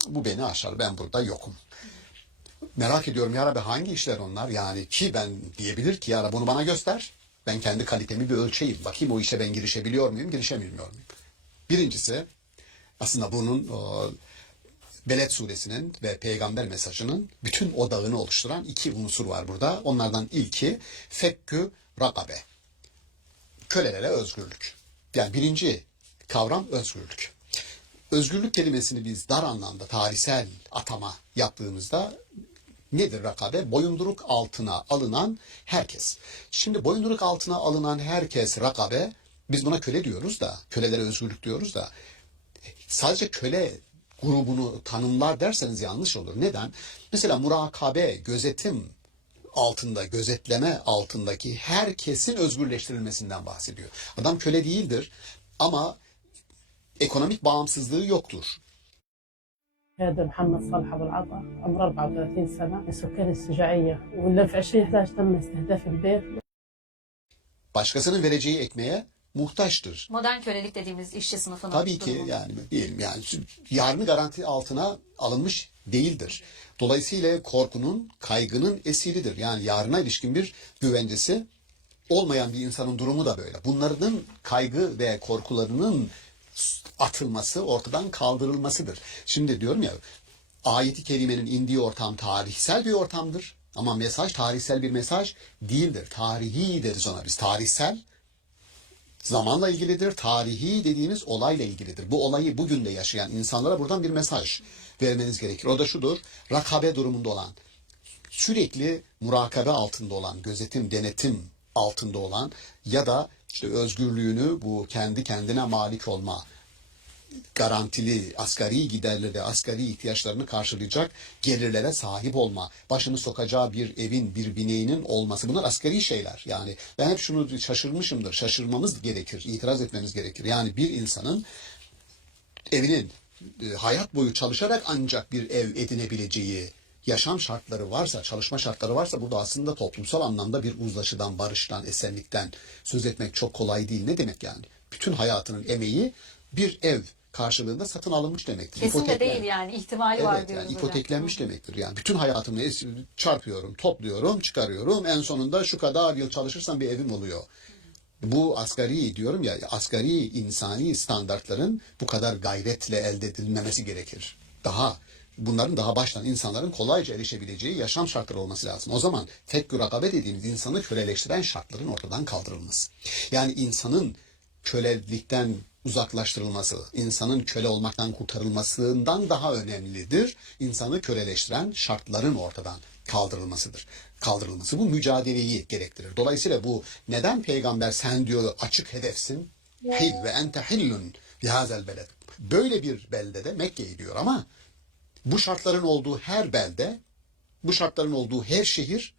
bu beni aşar, ben burada yokum. Merak ediyorum, ya Rabbi hangi işler onlar? Yani ki ben diyebilir ki, ya Rabbi bunu bana göster. Ben kendi kalitemi bir ölçeyim. Bakayım o işe ben girişebiliyor muyum, girişemiyor muyum? Birincisi, aslında bunun Beled suresinin ve peygamber mesajının bütün odağını oluşturan iki unsur var burada. Onlardan ilki fekkü rakabe. Kölelere özgürlük. Yani birinci kavram özgürlük. Özgürlük kelimesini biz dar anlamda tarihsel atama yaptığımızda nedir rakabe? Boyunduruk altına alınan herkes. Şimdi boyunduruk altına alınan herkes rakabe. Biz buna köle diyoruz da, kölelere özgürlük diyoruz da, sadece köle grubunu tanımlar derseniz yanlış olur. Neden? Mesela murakabe, gözetim altında, gözetleme altındaki herkesin özgürleştirilmesinden bahsediyor. Adam köle değildir ama ekonomik bağımsızlığı yoktur. هذا محمد صالح أبو العطا عمره 34 سنة من سكان الشجاعية ولا في 2011 تم استهداف البيت. Başkasının vereceği ekmeğe muhtaçtır. Modern kölelik dediğimiz işçi sınıfının Tabii ki durumu. yani diyelim yani yarını garanti altına alınmış değildir. Dolayısıyla korkunun, kaygının esiridir. Yani yarına ilişkin bir güvencesi olmayan bir insanın durumu da böyle. Bunların kaygı ve korkularının atılması, ortadan kaldırılmasıdır. Şimdi diyorum ya, ayet-i kerimenin indiği ortam tarihsel bir ortamdır. Ama mesaj tarihsel bir mesaj değildir. Tarihi deriz ona biz. Tarihsel zamanla ilgilidir. Tarihi dediğimiz olayla ilgilidir. Bu olayı bugün de yaşayan insanlara buradan bir mesaj vermeniz gerekir. O da şudur: rakabe durumunda olan, sürekli murakabe altında olan, gözetim, denetim altında olan ya da işte özgürlüğünü, bu kendi kendine malik olma, garantili asgari giderleri, asgari ihtiyaçlarını karşılayacak gelirlere sahip olma, başını sokacağı bir evin, bir bineğinin olması, bunlar asgari şeyler. Yani ben hep şunu şaşırmışımdır, şaşırmamız gerekir, itiraz etmemiz gerekir. Yani bir insanın evinin hayat boyu çalışarak ancak bir ev edinebileceği yaşam şartları varsa, çalışma şartları varsa, burada aslında toplumsal anlamda bir uzlaşıdan, barıştan, esenlikten söz etmek çok kolay değil. Ne demek yani? Bütün hayatının emeği bir ev karşılığında satın alınmış demektir. Kesin de İpotekler- değil yani, ihtimali var Evet, diyoruz yani hocam. ipoteklenmiş demektir. Yani bütün hayatımı çarpıyorum, topluyorum, çıkarıyorum. En sonunda şu kadar yıl çalışırsam bir evim oluyor. Bu asgari diyorum ya, asgari insani standartların bu kadar gayretle elde edilmemesi gerekir. Bunların daha baştan insanların kolayca erişebileceği yaşam şartları olması lazım. O zaman fekkü rakabe dediğimiz insanı köleleştiren şartların ortadan kaldırılması. Yani insanın kölelikten uzaklaştırılması, insanın köle olmaktan kurtarılmasından daha önemlidir. İnsanı köleleştiren şartların ortadan kaldırılması bu mücadeleyi gerektirir. Dolayısıyla bu neden peygamber sen diyor açık hedefsin? Hil ve ente hillun bihazel beled. Böyle bir beldede Mekke'yi diyor ama bu şartların olduğu her belde, bu şartların olduğu her şehir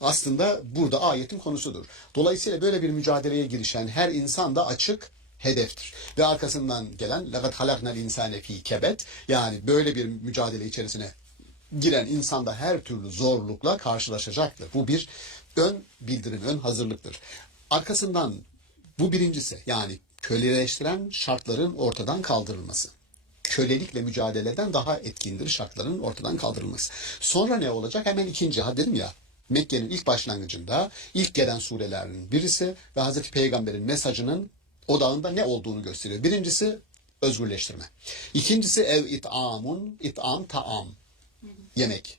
aslında burada ayetin konusudur. Dolayısıyla böyle bir mücadeleye girişen her insan da açık hedeftir. Ve arkasından gelen لَقَدْ خَلَقْنَا الْاِنْسَانَ ف۪ي كَبَدٍ, yani böyle bir mücadele içerisine giren insan da her türlü zorlukla karşılaşacaktır. Bu bir ön bildirim, ön hazırlıktır. Arkasından bu birincisi, yani köleleştiren şartların ortadan kaldırılması. Kölelikle mücadeleden daha etkindir şartların ortadan kaldırılması. Sonra ne olacak? Hemen ikinci, dedim ya, Mekke'nin ilk başlangıcında ilk gelen surelerin birisi ve Hazreti Peygamber'in mesajının odağında ne olduğunu gösteriyor. Birincisi özgürleştirme. İkincisi ev it'amun, it'am taam, yemek.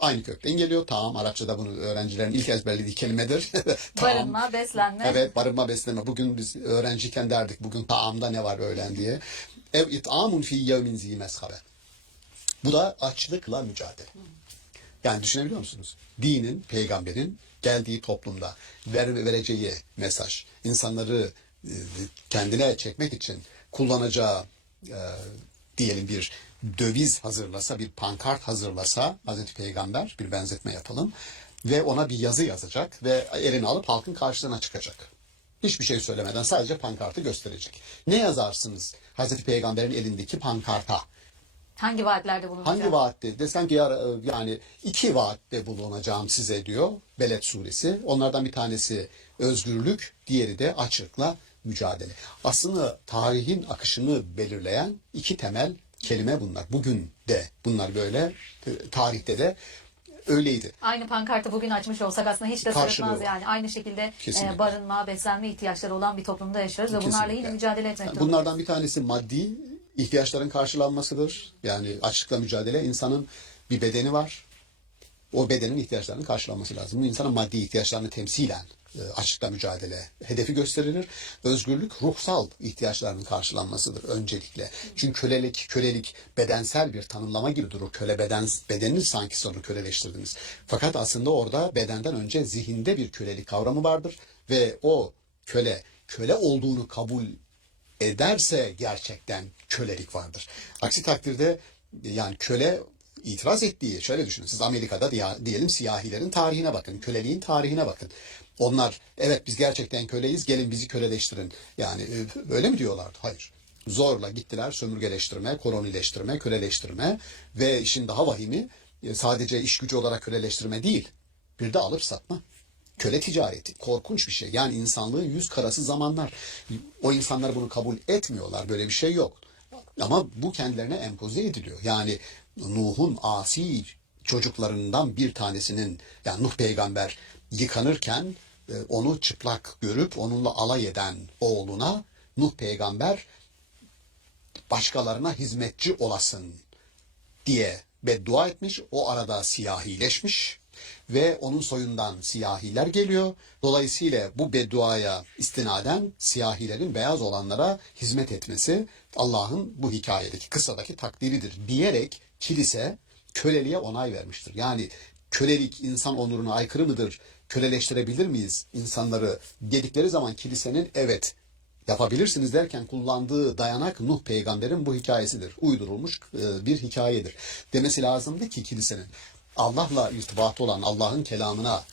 Aynı kökten geliyor. Taam, Arapçada bunu öğrencilerin ilk ezberlediği kelimedir. Barınma, beslenme. Evet, barınma, beslenme. Bugün biz öğrenciyken derdik, bugün taamda ne var öğlen diye. Ev it'amun fi yevmin zi meshabe. Bu da açlıkla mücadele. Yani düşünebiliyor musunuz? Dinin, peygamberin geldiği toplumda vereceği mesaj, insanları kendine çekmek için kullanacağı diyelim bir döviz hazırlasa, bir pankart hazırlasa Hazreti Peygamber, bir benzetme yapalım, ve ona bir yazı yazacak ve elini alıp halkın karşısına çıkacak. Hiçbir şey söylemeden sadece pankartı gösterecek. Ne yazarsınız Hazreti Peygamber'in elindeki pankarta? Hangi vaatlerde bulunacak? Hangi vaatte? Desen ki yani 2 vaatte bulunacağım size diyor Beled suresi. Onlardan bir tanesi özgürlük, diğeri de açlıkla mücadele. Aslında tarihin akışını belirleyen 2 temel kelime bunlar. Bugün de bunlar böyle, tarihte de öyleydi. Aynı pankartı bugün açmış olsak aslında hiç de Karşılığı sırıtmaz var. yani. Aynı şekilde Kesinlikle. barınma, beslenme ihtiyaçları olan bir toplumda yaşıyoruz ve bunlarla Kesinlikle. yine mücadele etmek durumundayız. Bunlardan bir tanesi maddi ihtiyaçların karşılanmasıdır. Yani açlıkla mücadele, insanın bir bedeni var. O bedenin ihtiyaçlarının karşılanması lazım. Bu insanın maddi ihtiyaçlarını temsilen açlıkla mücadele hedefi gösterilir. Özgürlük ruhsal ihtiyaçlarının karşılanmasıdır öncelikle. Çünkü kölelik bedensel bir tanımlama gibi durur. Bedenini sanki sonra köleleştirdiniz. Fakat aslında orada bedenden önce zihinde bir kölelik kavramı vardır ve o köle olduğunu kabul ederse gerçekten kölelik vardır. Aksi takdirde yani köle itiraz ettiği, şöyle düşünün, siz Amerika'da diyelim siyahilerin tarihine bakın, köleliğin tarihine bakın. Onlar evet biz gerçekten köleyiz, gelin bizi köleleştirin. Yani öyle mi diyorlardı? Hayır. Zorla gittiler sömürgeleştirme, kolonileştirme, köleleştirme ve işin daha vahimi sadece iş gücü olarak köleleştirme değil, bir de alıp satma. Köle ticareti korkunç bir şey. Yani insanlığın yüz karası zamanlar. O insanlar bunu kabul etmiyorlar. Böyle bir şey yok. Ama bu kendilerine empoze ediliyor. Yani Nuh'un asi çocuklarından bir tanesinin, yani Nuh peygamber yıkanırken onu çıplak görüp onunla alay eden oğluna Nuh peygamber başkalarına hizmetçi olasın diye beddua etmiş. O arada siyahileşmiş ve onun soyundan siyahiler geliyor. Dolayısıyla bu bedduaya istinaden siyahilerin beyaz olanlara hizmet etmesi Allah'ın bu hikayedeki, kıssadaki takdiridir diyerek kilise köleliğe onay vermiştir. Yani kölelik insan onuruna aykırı mıdır? Köleleştirebilir miyiz insanları dedikleri zaman kilisenin evet yapabilirsiniz derken kullandığı dayanak Nuh peygamberin bu hikayesidir. Uydurulmuş bir hikayedir. Demesi lazımdı ki kilisenin Allah'la irtibatı olan, Allah'ın kelamına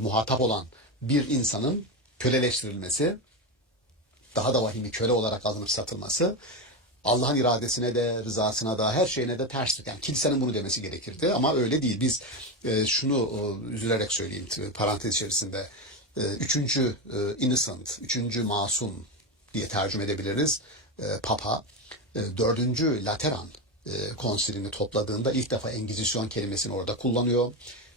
muhatap olan bir insanın köleleştirilmesi, daha da vahimi köle olarak alınıp satılması, Allah'ın iradesine de, rızasına da, her şeyine de terstir. Yani kilisenin bunu demesi gerekirdi ama öyle değil. Biz şunu üzülerek söyleyeyim parantez içerisinde. Üçüncü innocent, üçüncü masum diye tercüme edebiliriz. Papa, dördüncü Lateran konsilini topladığında ilk defa Engizisyon kelimesini orada kullanıyor.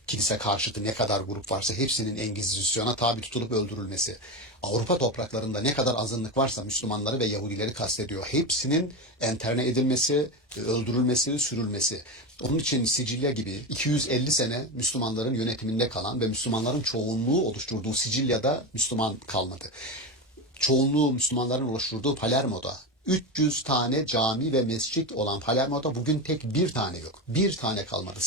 Kilise karşıtı ne kadar grup varsa hepsinin Engizisyon'a tabi tutulup öldürülmesi. Avrupa topraklarında ne kadar azınlık varsa Müslümanları ve Yahudileri kastediyor. Hepsinin enterne edilmesi, öldürülmesi, sürülmesi. Onun için Sicilya gibi 250 sene Müslümanların yönetiminde kalan ve Müslümanların çoğunluğu oluşturduğu Sicilya'da Müslüman kalmadı. Çoğunluğu Müslümanların oluşturduğu Palermo'da 300 tane cami ve mescit olan Palermo'da bugün tek bir tane yok. Bir tane kalmadı.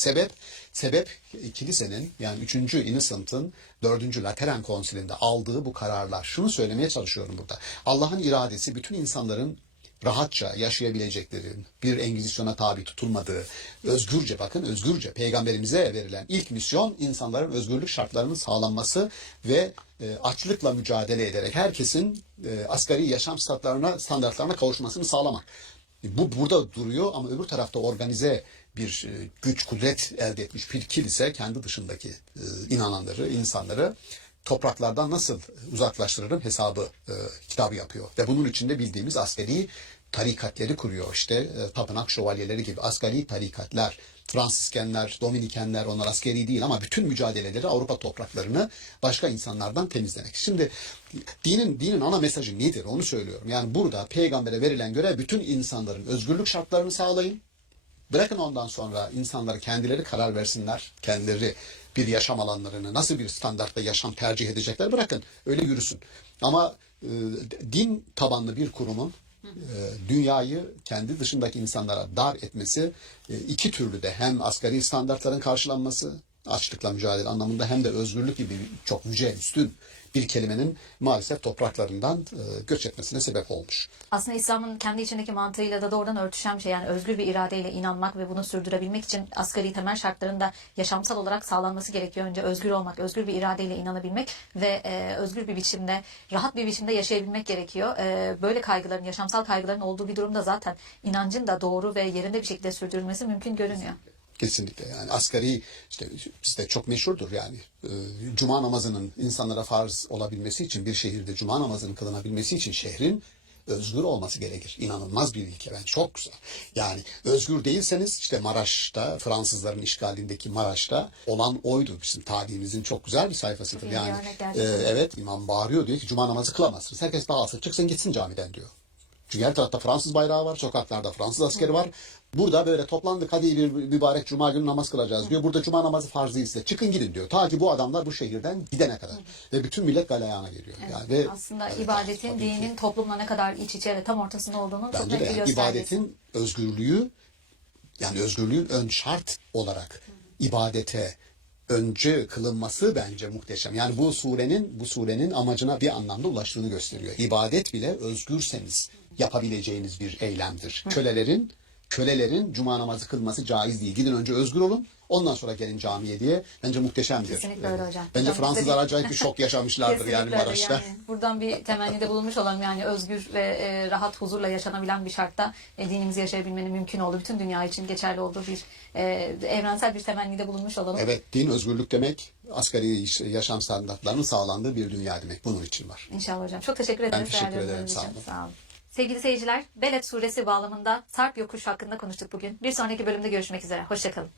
Sebep kilisenin, yani 3. Innocent'ın 4. Lateran konsilinde aldığı bu kararlar. Şunu söylemeye çalışıyorum burada. Allah'ın iradesi bütün insanların rahatça yaşayabilecekleri, bir engizisyona tabi tutulmadığı, özgürce, bakın özgürce, peygamberimize verilen ilk misyon insanların özgürlük şartlarının sağlanması ve açlıkla mücadele ederek herkesin asgari yaşam standartlarına kavuşmasını sağlamak. Bu burada duruyor ama öbür tarafta organize bir güç, kudret elde etmiş bir kilise kendi dışındaki inananları, insanları topraklardan nasıl uzaklaştırırım hesabı kitabı yapıyor. Ve bunun içinde bildiğimiz askeri tarikatleri kuruyor. İşte tapınak şövalyeleri gibi askeri tarikatlar, Fransiskenler, Dominikenler, onlar askeri değil ama bütün mücadeleleri Avrupa topraklarını başka insanlardan temizlemek. Şimdi dinin ana mesajı nedir onu söylüyorum. Yani burada peygambere verilen görev bütün insanların özgürlük şartlarını sağlayın. Bırakın ondan sonra insanlar kendileri karar versinler. Kendileri bir yaşam alanlarını, nasıl bir standartta yaşam tercih edecekler bırakın. Öyle yürüsün. Ama din tabanlı bir kurumun dünyayı kendi dışındaki insanlara dar etmesi iki türlü de hem asgari standartların karşılanması, açlıkla mücadele anlamında hem de özgürlük gibi çok yüce, üstün bir kelimenin maalesef topraklarından göç etmesine sebep olmuş. Aslında İslam'ın kendi içindeki mantığıyla da doğrudan örtüşen bir şey. Yani özgür bir iradeyle inanmak ve bunu sürdürebilmek için asgari temel şartların da yaşamsal olarak sağlanması gerekiyor. Önce özgür olmak, özgür bir iradeyle inanabilmek ve özgür bir biçimde, rahat bir biçimde yaşayabilmek gerekiyor. Böyle kaygıların, yaşamsal kaygıların olduğu bir durumda zaten inancın da doğru ve yerinde bir şekilde sürdürülmesi mümkün görünüyor. Kesinlikle yani asgari işte bizde çok meşhurdur yani cuma namazının insanlara farz olabilmesi için bir şehirde cuma namazının kılınabilmesi için şehrin özgür olması gerekir. İnanılmaz bir ilke ben çok güzel. Yani özgür değilseniz işte Maraş'ta Fransızların işgalindeki Maraş'ta olan oydu. Bizim tarihimizin çok güzel bir sayfasıdır. Yani evet imam bağırıyor diyor ki cuma namazı kılamazsınız. Herkes dağılsın çıksın gitsin camiden diyor. Çünkü her tarafta Fransız bayrağı var, sokaklarda Fransız askeri var. Burada böyle toplandık hadi bir mübarek cuma günü namaz kılacağız diyor. Burada cuma namazı farz değilse çıkın gidin diyor. Ta ki bu adamlar bu şehirden gidene kadar. Ve bütün millet galeyana geliyor. Evet. Yani ve, aslında ibadetin, dinin toplumla ne kadar iç içe ve tam ortasında olduğunu çok net bir göstergesi. İbadetin özgürlüğü, yani özgürlüğün ön şart olarak ibadete önce kılınması bence muhteşem. Yani bu surenin amacına bir anlamda ulaştığını gösteriyor. İbadet bile özgürseniz yapabileceğiniz bir eylemdir. Kölelerin cuma namazı kılması caiz değil. Gidin önce özgür olun. Ondan sonra gelin camiye diye. Bence muhteşemdir. Kesinlikle öyle hocam. Bence Hocam, Fransızlar acayip bir şok yaşamışlardır Kesinlikle yani öyle. Maraş'ta. Yani buradan bir temennide bulunmuş olalım, yani özgür ve rahat, huzurla yaşanabilen bir şartta dinimizi yaşayabilmenin mümkün olduğu, bütün dünya için geçerli olduğu bir evrensel bir temennide bulunmuş olalım. Evet, din özgürlük demek, asgari yaşam standartlarının sağlandığı bir dünya demek. Bunun için var. İnşallah hocam. Çok teşekkür ederiz. Ben teşekkür değerli ederim. yorumlarınız Sağ için. olun. Sağ olun. Sevgili seyirciler, Beled suresi bağlamında Sarp yokuş hakkında konuştuk bugün. Bir sonraki bölümde görüşmek üzere. Hoşçakalın.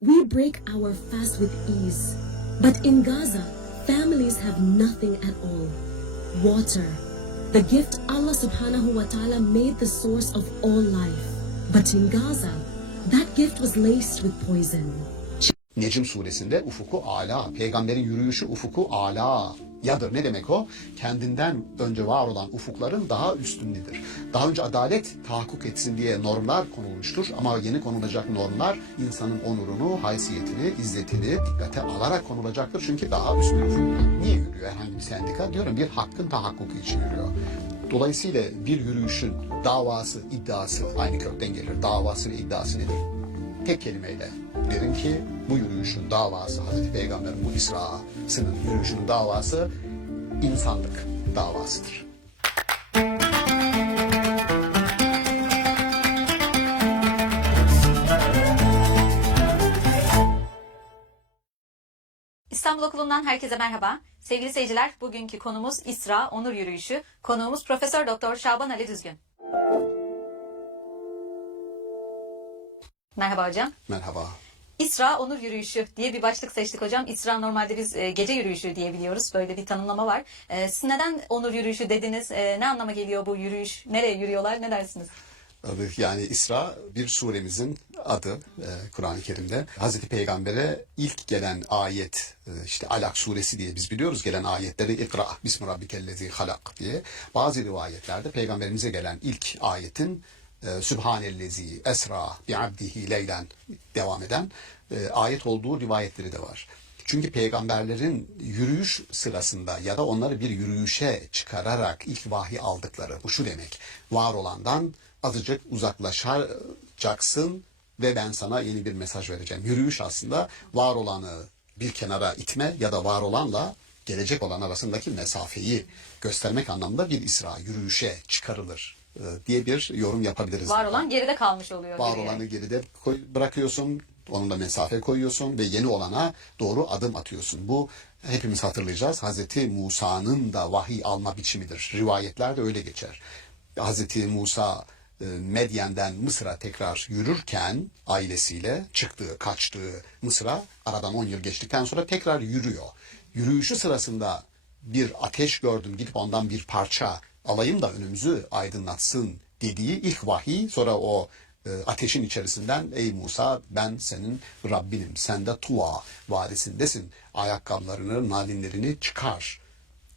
We break our fast with ease, but in Gaza, families have nothing at all. Water, the gift Allah subhanahu wa ta'ala made the source of all life. But in Gaza, that gift was laced with poison. Necm suresinde ufuku ala, peygamberin yürüyüşü ufuku ala yadır. Ne demek o? Kendinden önce var olan ufukların daha üstündedir. Daha önce adalet tahakkuk etsin diye normlar konulmuştur ama yeni konulacak normlar insanın onurunu, haysiyetini, izzetini dikkate alarak konulacaktır. Çünkü daha üst bir ufuk. Niye yürüyor herhangi bir sendika? Diyorum, bir hakkın tahakkuku için yürüyor. Dolayısıyla bir yürüyüşün davası, iddiası aynı kökten gelir. Davası ve iddiası nedir? Tek kelimeyle derim ki bu yürüyüşün davası, Hazreti Peygamber'in bu İsra'sının yürüyüşünün davası insanlık davasıdır. İstanbul Okulu'ndan herkese merhaba. Sevgili seyirciler, bugünkü konumuz İsra Onur Yürüyüşü. Konuğumuz Profesör Doktor Şaban Ali Düzgün. Merhaba hocam. Merhaba. İsra Onur Yürüyüşü diye bir başlık seçtik hocam. İsra normalde biz gece yürüyüşü diye biliyoruz. Böyle bir tanımlama var. Siz neden Onur Yürüyüşü dediniz? Ne anlama geliyor bu yürüyüş? Nereye yürüyorlar? Ne dersiniz? Yani İsra bir suremizin adı Kur'an-ı Kerim'de. Hazreti Peygamber'e ilk gelen ayet, işte Alak suresi diye biz biliyoruz gelen ayetleri, İkra bismi rabbikellezi halak diye. Bazı rivayetlerde Peygamberimize gelen ilk ayetin Sübhanellezi esra bi abdihi leylen devam eden ayet olduğu rivayetleri de var. Çünkü peygamberlerin yürüyüş sırasında ya da onları bir yürüyüşe çıkararak ilk vahiy aldıkları, bu şu demek: var olandan azıcık uzaklaşacaksın ve ben sana yeni bir mesaj vereceğim. Yürüyüş aslında var olanı bir kenara itme ya da var olanla gelecek olan arasındaki mesafeyi göstermek anlamında bir isra, yürüyüşe çıkarılır diye bir yorum yapabiliriz. Var olan geride kalmış oluyor. Var olanı geride bırakıyorsun, onunla mesafe koyuyorsun ve yeni olana doğru adım atıyorsun. Bu hepimiz hatırlayacağız. Hazreti Musa'nın da vahiy alma biçimidir. Rivayetlerde öyle geçer. Hazreti Musa Medyen'den Mısır'a tekrar yürürken ailesiyle çıktığı, kaçtığı Mısır'a aradan 10 yıl geçtikten sonra tekrar yürüyor. Yürüyüşü sırasında bir ateş gördüm, gidip ondan bir parça alayım da önümüzü aydınlatsın dediği ilk vahiy, sonra o ateşin içerisinden ey Musa ben senin Rabbinim, sen de Tuva vadisindesin, ayakkabılarını, nalinlerini çıkar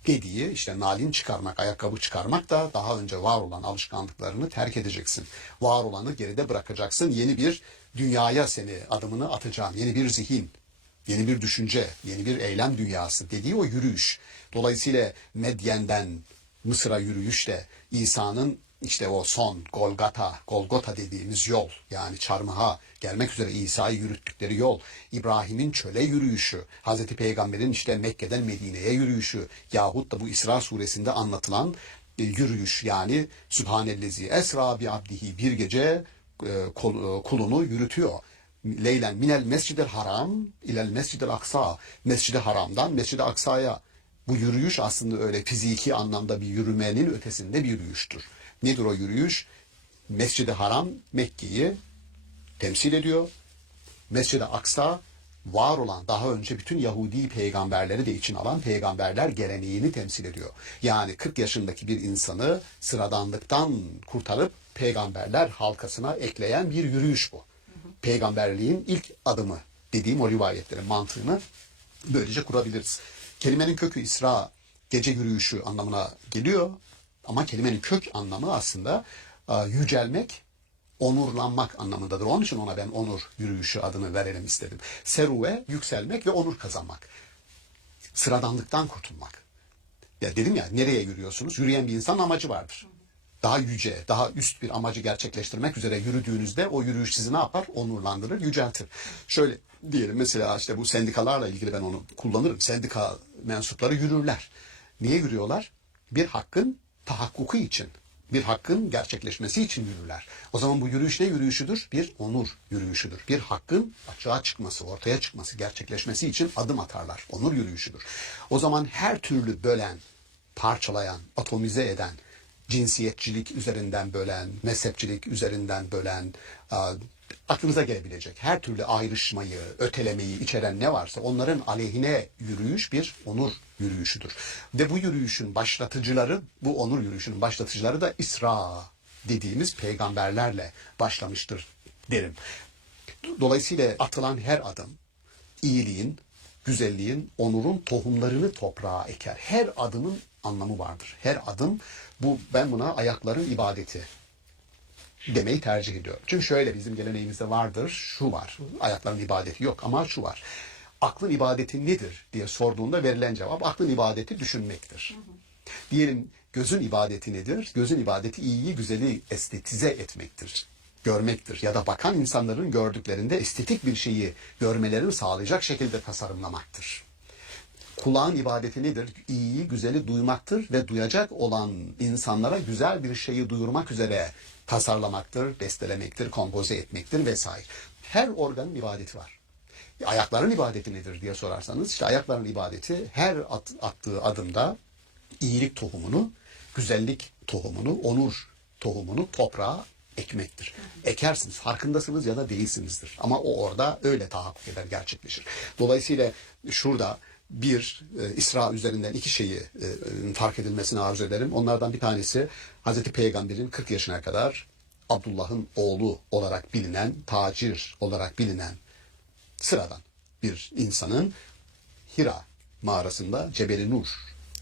dediği, işte nalin çıkarmak, ayakkabı çıkarmak da daha önce var olan alışkanlıklarını terk edeceksin. Var olanı geride bırakacaksın. Yeni bir dünyaya seni adımını atacağım. Yeni bir zihin, yeni bir düşünce, yeni bir eylem dünyası dediği o yürüyüş. Dolayısıyla Medyen'den Mısır'a yürüyüşle İsa'nın işte o son Golgota dediğimiz yol, yani çarmıha gelmek üzere İsa'yı yürüttükleri yol, İbrahim'in çöle yürüyüşü, Hazreti Peygamber'in işte Mekke'den Medine'ye yürüyüşü yahut da bu İsra suresinde anlatılan yürüyüş, yani Sübhanellezi esra bi abdihi, bir gece kulunu yürütüyor. Leylen minel mescidel haram ilel mescidel aksa, Mescid-i Haram'dan Mescid-i Aksa'ya. Bu yürüyüş aslında öyle fiziki anlamda bir yürümenin ötesinde bir yürüyüştür. Nedir o yürüyüş? Mescid-i Haram Mekke'yi temsil ediyor. Mescid-i Aksa var olan, daha önce bütün Yahudi peygamberleri de için alan peygamberler geleneğini temsil ediyor. Yani 40 yaşındaki bir insanı sıradanlıktan kurtarıp peygamberler halkasına ekleyen bir yürüyüş bu. Peygamberliğin ilk adımı dediğim o rivayetlerin mantığını böylece kurabiliriz. Kelimenin kökü İsra, gece yürüyüşü anlamına geliyor. Ama kelimenin kök anlamı aslında yücelmek, onurlanmak anlamındadır. Onun için ona ben onur yürüyüşü adını verelim istedim. Seruve, yükselmek ve onur kazanmak. Sıradanlıktan kurtulmak. Ya dedim ya, nereye yürüyorsunuz? Yürüyen bir insanın amacı vardır. Daha yüce, daha üst bir amacı gerçekleştirmek üzere yürüdüğünüzde o yürüyüş sizi ne yapar? Onurlandırır, yüceltir. Şöyle diyelim, mesela işte bu sendikalarla ilgili ben onu kullanırım. Sendika mensupları yürürler. Niye yürüyorlar? Bir hakkın tahakkuku için, bir hakkın gerçekleşmesi için yürürler. O zaman bu yürüyüş ne yürüyüşüdür? Bir onur yürüyüşüdür. Bir hakkın açığa çıkması, ortaya çıkması, gerçekleşmesi için adım atarlar. Onur yürüyüşüdür. O zaman her türlü bölen, parçalayan, atomize eden, cinsiyetçilik üzerinden bölen, mezhepçilik üzerinden bölen, aklınıza gelebilecek her türlü ayrışmayı, ötelemeyi içeren ne varsa onların aleyhine yürüyüş bir onur yürüyüşüdür. Ve bu yürüyüşün başlatıcıları, bu onur yürüyüşünün başlatıcıları da İsra dediğimiz peygamberlerle başlamıştır derim. Dolayısıyla atılan her adım iyiliğin, güzelliğin, onurun tohumlarını toprağa eker. Her adımın anlamı vardır. Her adım, ben buna ayakların ibadeti demeyi tercih ediyorum. Çünkü şöyle, bizim geleneğimizde vardır, şu var. Ayakların ibadeti yok ama şu var. Aklın ibadeti nedir diye sorduğunda verilen cevap, aklın ibadeti düşünmektir. Diyelim gözün ibadeti nedir? Gözün ibadeti iyiyi, güzeli estetize etmektir. Görmektir. Ya da bakan insanların gördüklerinde estetik bir şeyi görmelerini sağlayacak şekilde tasarımlamaktır. Kulağın ibadeti nedir? İyiyi, güzeli duymaktır ve duyacak olan insanlara güzel bir şeyi duyurmak üzere tasarlamaktır, bestelemektir, kompoze etmektir vesaire. Her organın ibadeti var. Ayakların ibadeti nedir diye sorarsanız, işte ayakların ibadeti her attığı adımda iyilik tohumunu, güzellik tohumunu, onur tohumunu toprağa ekmektir. Ekersiniz, farkındasınız ya da değilsinizdir. Ama o orada öyle tahakkuk eder, gerçekleşir. Dolayısıyla şurada İsra üzerinden iki şeyi fark edilmesini arzu ederim. Onlardan bir tanesi, Hazreti Peygamber'in 40 yaşına kadar Abdullah'ın oğlu olarak bilinen, tacir olarak bilinen sıradan bir insanın Hira mağarasında Cebeli Nur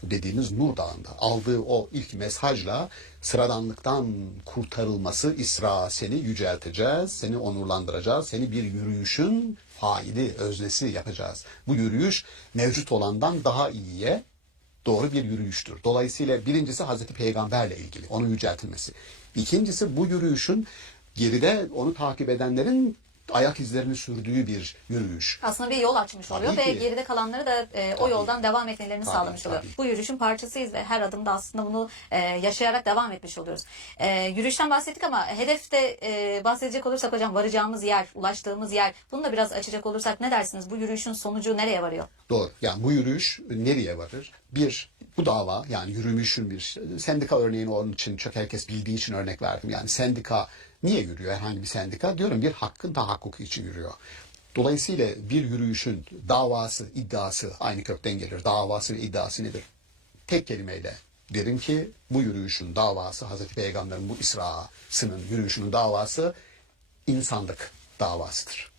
dediğimiz Nur Dağı'nda aldığı o ilk mesajla sıradanlıktan kurtarılması. İsra, seni yücelteceğiz, seni onurlandıracağız, seni bir yürüyüşün faili, öznesi yapacağız. Bu yürüyüş mevcut olandan daha iyiye doğru bir yürüyüştür. Dolayısıyla birincisi Hazreti Peygamberle ilgili, onun yüceltilmesi. İkincisi, bu yürüyüşün geride onu takip edenlerin ayak izlerini sürdüğü bir yürüyüş. Aslında bir yol açmış oluyor Tabii ve ki. geride kalanları da o yoldan devam etmelerini Tabii, sağlamış oluyor. tabii. Bu yürüyüşün parçasıyız ve her adımda aslında bunu yaşayarak devam etmiş oluyoruz. Yürüyüşten bahsettik ama hedefte bahsedecek olursak hocam, varacağımız yer, ulaştığımız yer, bunu da biraz açacak olursak ne dersiniz? Bu yürüyüşün sonucu nereye varıyor? Doğru. Yani bu yürüyüş nereye varır? Bu dava, yani yürümüşün bir sendika örneğini onun için çok herkes bildiği için örnek verdim. Yani sendika niye yürüyor? Herhangi bir sendika, diyorum, bir hakkın tahakkuku için yürüyor. Dolayısıyla bir yürüyüşün davası, iddiası aynı kökten gelir. Davası ve iddiası nedir? Tek kelimeyle derim ki bu yürüyüşün davası, Hazreti Peygamber'in bu İsra'sının yürüyüşünün davası insanlık davasıdır.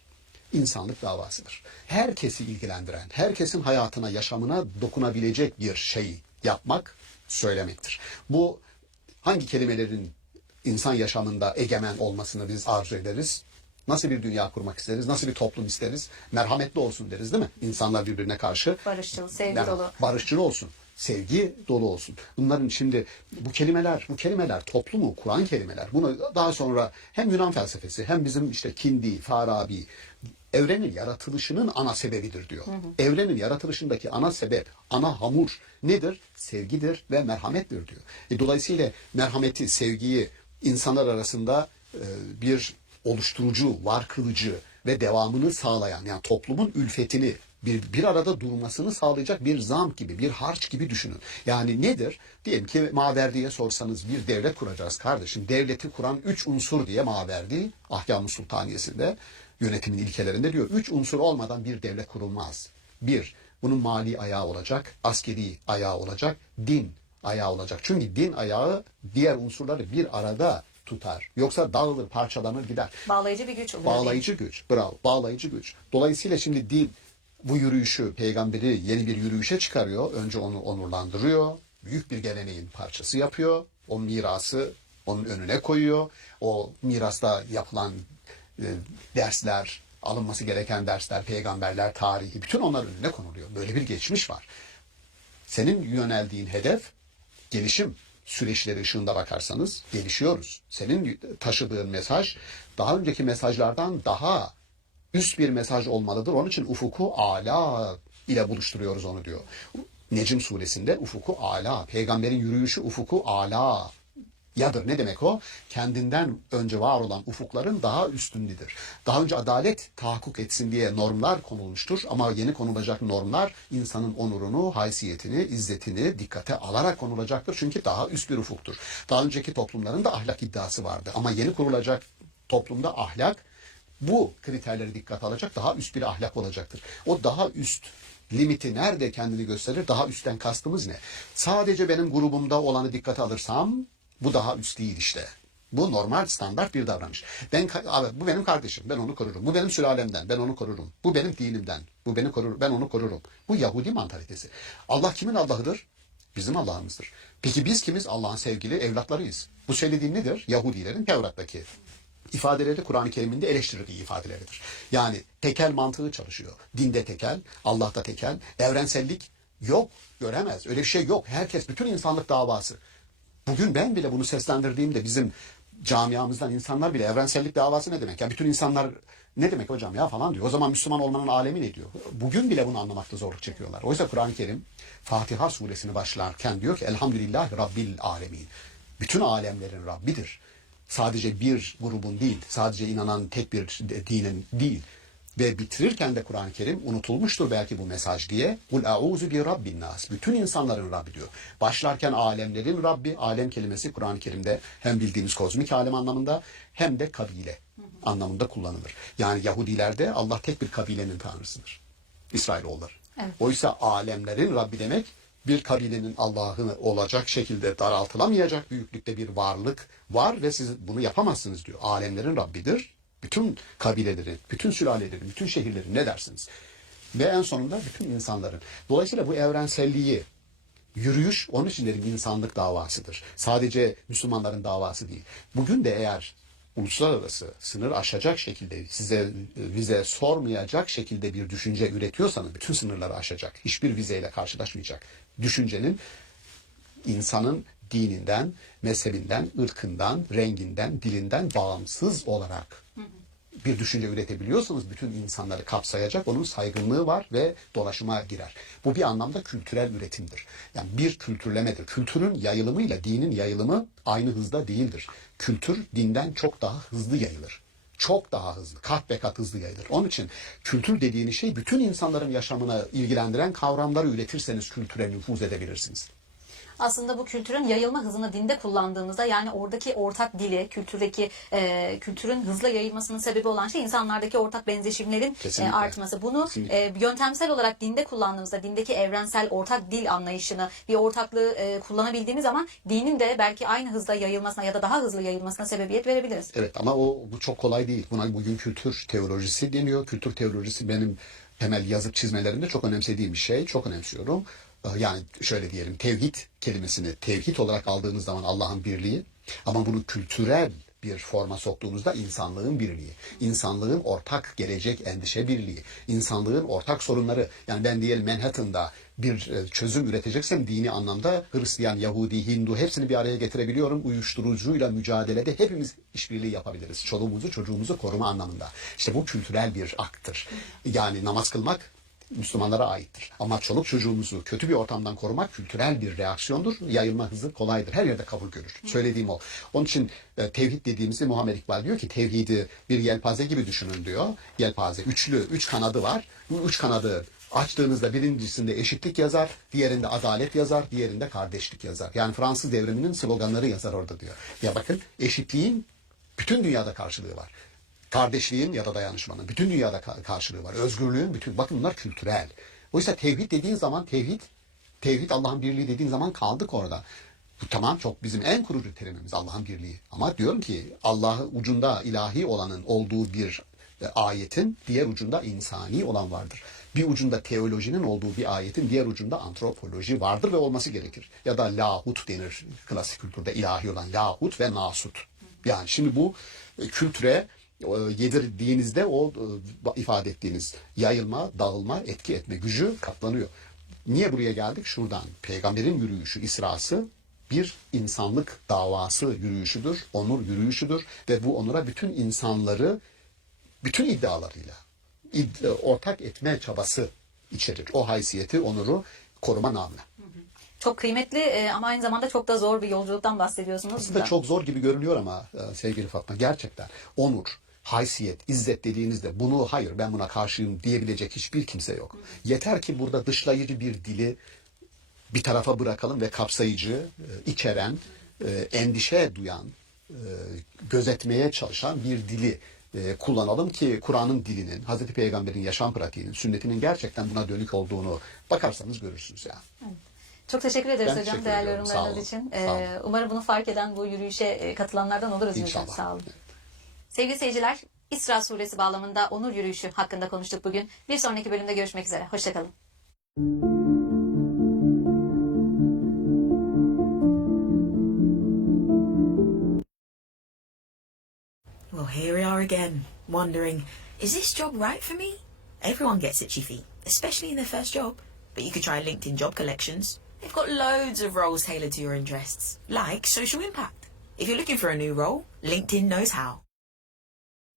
İnsanlık davasıdır. Herkesi ilgilendiren, herkesin hayatına, yaşamına dokunabilecek bir şey yapmak, söylemektir. Bu hangi kelimelerin insan yaşamında egemen olmasını biz arzu ederiz? Nasıl bir dünya kurmak isteriz? Nasıl bir toplum isteriz? Merhametli olsun deriz, değil mi? İnsanlar birbirine karşı. Barışçıl, sevgi dolu. Barışçıl olsun. Sevgi dolu olsun. Bunların şimdi bu kelimeler toplumu kuran kelimeler. Bunu daha sonra hem Yunan felsefesi hem bizim işte Kindi, Farabi, evrenin yaratılışının ana sebebidir diyor. Evrenin yaratılışındaki ana sebep, ana hamur nedir? Sevgidir ve merhamettir diyor. Dolayısıyla merhameti, sevgiyi insanlar arasında bir oluşturucu, var kılıcı ve devamını sağlayan, yani toplumun ülfetini bir arada durmasını sağlayacak bir zam gibi, bir harç gibi düşünün. Yani nedir? Diyelim ki Maverdi'ye sorsanız bir devlet kuracağız kardeşim. Devleti kuran 3 unsur diye Maverdi Ahkâm-ı Sultaniyesinde, yönetimin ilkelerinde diyor. 3 unsur olmadan bir devlet kurulmaz. 1. Bunun mali ayağı olacak, askeri ayağı olacak, din ayağı olacak. Çünkü din ayağı diğer unsurları bir arada tutar. Yoksa dağılır, parçalanır, gider. Bağlayıcı bir güç oluyor. Bağlayıcı güç. Bravo. Bağlayıcı güç. Dolayısıyla şimdi din bu yürüyüşü, peygamberi yeni bir yürüyüşe çıkarıyor. Önce onu onurlandırıyor. Büyük bir geleneğin parçası yapıyor. O mirası onun önüne koyuyor. O mirasta yapılan dersler, alınması gereken dersler, peygamberler, tarihi, bütün onlar önüne konuluyor. Böyle bir geçmiş var. Senin yöneldiğin hedef gelişim süreçleri ışığında bakarsanız gelişiyoruz. Senin taşıdığın mesaj daha önceki mesajlardan daha üst bir mesaj olmalıdır. Onun için ufuku ala ile buluşturuyoruz onu diyor. Necm suresinde ufuku ala, peygamberin yürüyüşü ufuku ala yadır. Ne demek o? Kendinden önce var olan ufukların daha üstündedir. Daha önce adalet tahakkuk etsin diye normlar konulmuştur. Ama yeni konulacak normlar insanın onurunu, haysiyetini, izzetini dikkate alarak konulacaktır. Çünkü daha üst bir ufuktur. Daha önceki toplumların da ahlak iddiası vardı. Ama yeni kurulacak toplumda ahlak bu kriterleri dikkate alacak, daha üst bir ahlak olacaktır. O daha üst limiti nerede kendini gösterir? Daha üstten kastımız ne? Sadece benim grubumda olanı dikkate alırsam bu daha üst değil işte. Bu normal standart bir davranış. Bu benim kardeşim, ben onu korurum. Bu benim sülalemden, ben onu korurum. Bu benim dinimden, bu beni korur, ben onu korurum. Bu Yahudi mantalitesi. Allah kimin Allah'ıdır? Bizim Allah'ımızdır. Peki biz kimiz? Allah'ın sevgili evlatlarıyız. Bu söylediğim nedir? Yahudilerin Tevrat'taki ifadeleri Kur'an-ı Kerim'in de eleştirdiği ifadeleridir. Yani tekel mantığı çalışıyor. Dinde tekel, Allah'ta tekel, evrensellik yok, göremez. Öyle bir şey yok. Herkes, bütün insanlık davası. Bugün ben bile bunu seslendirdiğimde bizim camiamızdan insanlar bile evrensellik davası ne demek? Yani bütün insanlar ne demek hocam ya falan diyor. O zaman Müslüman olmanın alemi ne diyor? Bugün bile bunu anlamakta zorluk çekiyorlar. Oysa Kur'an-ı Kerim Fatiha suresini başlarken diyor ki Elhamdülillahi Rabbil alemin. Bütün alemlerin Rabbidir. Sadece bir grubun değil, sadece inanan tek bir dinin değil. Ve bitirirken de Kur'an-ı Kerim unutulmuştur belki bu mesaj diye. Kul a'uzu bi rabbin nas. Bütün insanların Rabbi diyor. Başlarken alemlerin Rabbi, alem kelimesi Kur'an-ı Kerim'de hem bildiğimiz kozmik alem anlamında hem de kabile anlamında kullanılır. Yani Yahudilerde Allah tek bir kabilenin tanrısıdır. İsrailoğulları. Evet. Oysa alemlerin Rabbi demek bir kabilenin Allah'ı olacak şekilde daraltılamayacak büyüklükte bir varlık var ve siz bunu yapamazsınız diyor. Alemlerin Rabbidir. Bütün kabileleri, bütün sülaleleri, bütün şehirleri ne dersiniz? Ve en sonunda bütün insanların. Dolayısıyla bu evrenselliği, yürüyüş, onun için dedim insanlık davasıdır. Sadece Müslümanların davası değil. Bugün de eğer uluslararası sınır aşacak şekilde, size vize sormayacak şekilde bir düşünce üretiyorsanız, bütün sınırları aşacak, hiçbir vizeyle karşılaşmayacak düşüncenin insanın dininden, mezhebinden, ırkından, renginden, dilinden bağımsız olarak bir düşünce üretebiliyorsanız bütün insanları kapsayacak, onun saygınlığı var ve dolaşıma girer. Bu bir anlamda kültürel üretimdir. Yani bir kültürlemedir. Kültürün yayılımıyla dinin yayılımı aynı hızda değildir. Kültür dinden çok daha hızlı yayılır. Çok daha hızlı, kat ve kat hızlı yayılır. Onun için kültür dediğiniz şey bütün insanların yaşamına ilgilendiren kavramları üretirseniz kültüre nüfuz edebilirsiniz. Aslında bu kültürün yayılma hızını dinde kullandığımızda, yani oradaki ortak dili, kültürün hızla yayılmasının sebebi olan şey insanlardaki ortak benzeşimlerin artması. Bunu yöntemsel olarak dinde kullandığımızda, dindeki evrensel ortak dil anlayışını, bir ortaklığı kullanabildiğimiz zaman dinin de belki aynı hızda yayılmasına ya da daha hızlı yayılmasına sebebiyet verebiliriz. Evet, ama bu çok kolay değil. Buna bugün kültür teolojisi deniyor. Kültür teolojisi benim temel yazıp çizmelerimde çok önemsediğim bir şey. Çok önemsiyorum. Yani şöyle diyelim, tevhid kelimesini tevhid olarak aldığınız zaman Allah'ın birliği, ama bunu kültürel bir forma soktuğunuzda insanlığın birliği, insanlığın ortak gelecek endişe birliği, insanlığın ortak sorunları. Yani ben diyelim Manhattan'da bir çözüm üreteceksem dini anlamda Hristiyan, Yahudi, Hindu hepsini bir araya getirebiliyorum. Uyuşturucuyla mücadelede hepimiz işbirliği yapabiliriz. Çoluğumuzu çocuğumuzu koruma anlamında. İşte bu kültürel bir akttır. Yani namaz kılmak Müslümanlara aittir. Ama çoluk çocuğumuzu kötü bir ortamdan korumak kültürel bir reaksiyondur. Yayılma hızı kolaydır. Her yerde kabul görür. Söylediğim o. Onun için tevhid dediğimizde Muhammed İkbal diyor ki tevhidi bir yelpaze gibi düşünün diyor. Yelpaze üçlü, 3 kanadı var. Bu 3 kanadı açtığınızda birincisinde eşitlik yazar, diğerinde adalet yazar, diğerinde kardeşlik yazar. Yani Fransız devriminin sloganları yazar orada diyor. Ya bakın, eşitliğin bütün dünyada karşılığı var. Kardeşliğin ya da dayanışmanın bütün dünyada karşılığı var. Özgürlüğün bütün, bakın bunlar kültürel. Oysa tevhid dediğin zaman tevhid Allah'ın birliği dediğin zaman kaldık orada. Bu tamam, çok bizim en kurucu terimimiz Allah'ın birliği. Ama diyorum ki Allah'ı ucunda ilahi olanın olduğu bir ayetin diğer ucunda insani olan vardır. Bir ucunda teolojinin olduğu bir ayetin diğer ucunda antropoloji vardır ve olması gerekir. Ya da lahut denir klasik kültürde, ilahi olan lahut ve nasut. Yani şimdi bu kültüre yedirdiğinizde o ifade ettiğiniz yayılma, dağılma, etki etme gücü katlanıyor. Niye buraya geldik? Şuradan. Peygamberin yürüyüşü, İsra'sı bir insanlık davası yürüyüşüdür, onur yürüyüşüdür ve bu onura bütün insanları bütün iddialarıyla ortak etme çabası içerir. O haysiyeti, onuru koruma namına. Çok kıymetli ama aynı zamanda çok da zor bir yolculuktan bahsediyorsunuz. Aslında çok zor gibi görünüyor ama sevgili Fatma, gerçekten onur, haysiyet, izzet dediğinizde bunu hayır ben buna karşıyım diyebilecek hiçbir kimse yok. Yeter ki burada dışlayıcı bir dili bir tarafa bırakalım ve kapsayıcı, içeren, endişe duyan, gözetmeye çalışan bir dili kullanalım ki Kur'an'ın dilinin, Hazreti Peygamber'in yaşam pratiğinin, sünnetinin gerçekten buna dönük olduğunu bakarsanız görürsünüz ya. Evet. Çok teşekkür ederiz Ben hocam teşekkür değerli ediyorum. yorumlarınız Sağ olun. için. Sağ olun. Umarım bunu fark eden bu yürüyüşe katılanlardan oluruz hocam. İnşallah. Sağ olun. Sevgili seyirciler, İsra suresi bağlamında onur yürüyüşü hakkında konuştuk bugün. Bir sonraki bölümde görüşmek üzere. Hoşçakalın. Well, here we are again, wondering, is this job right for me? Everyone gets itchy feet, especially in their first job. But you could try LinkedIn Job Collections. They've got loads of roles tailored to your interests, like social impact. If you're looking for a new role, LinkedIn knows how.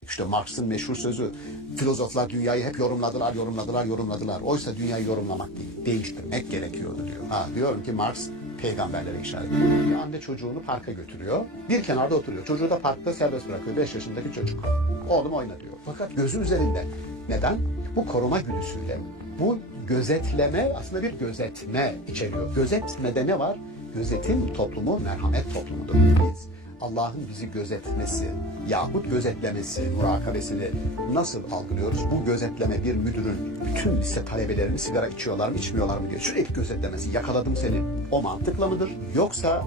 İşte Marx'ın meşhur sözü, filozoflar dünyayı hep yorumladılar. Oysa dünyayı yorumlamak değil, değiştirmek gerekiyordu diyor. Diyorum ki Marx peygamberlere işaret ediyor. Bir anne çocuğunu parka götürüyor, bir kenarda oturuyor. Çocuğu da parkta serbest bırakıyor, 5 yaşındaki çocuk. Oğlum oyna diyor. Fakat gözü üzerinde. Neden? Bu koruma güdüsüyle, bu gözetleme aslında bir gözetme içeriyor. Gözetmede ne var? Gözetim toplumu merhamet toplumudur. Biz Allah'ın bizi gözetmesi yahut gözetlemesi, murakabesini nasıl algılıyoruz? Bu gözetleme bir müdürün bütün lise talebelerini sigara içiyorlar mı içmiyorlar mı diye sürekli gözetlemesi. Yakaladım seni. O mantıkla mıdır? Yoksa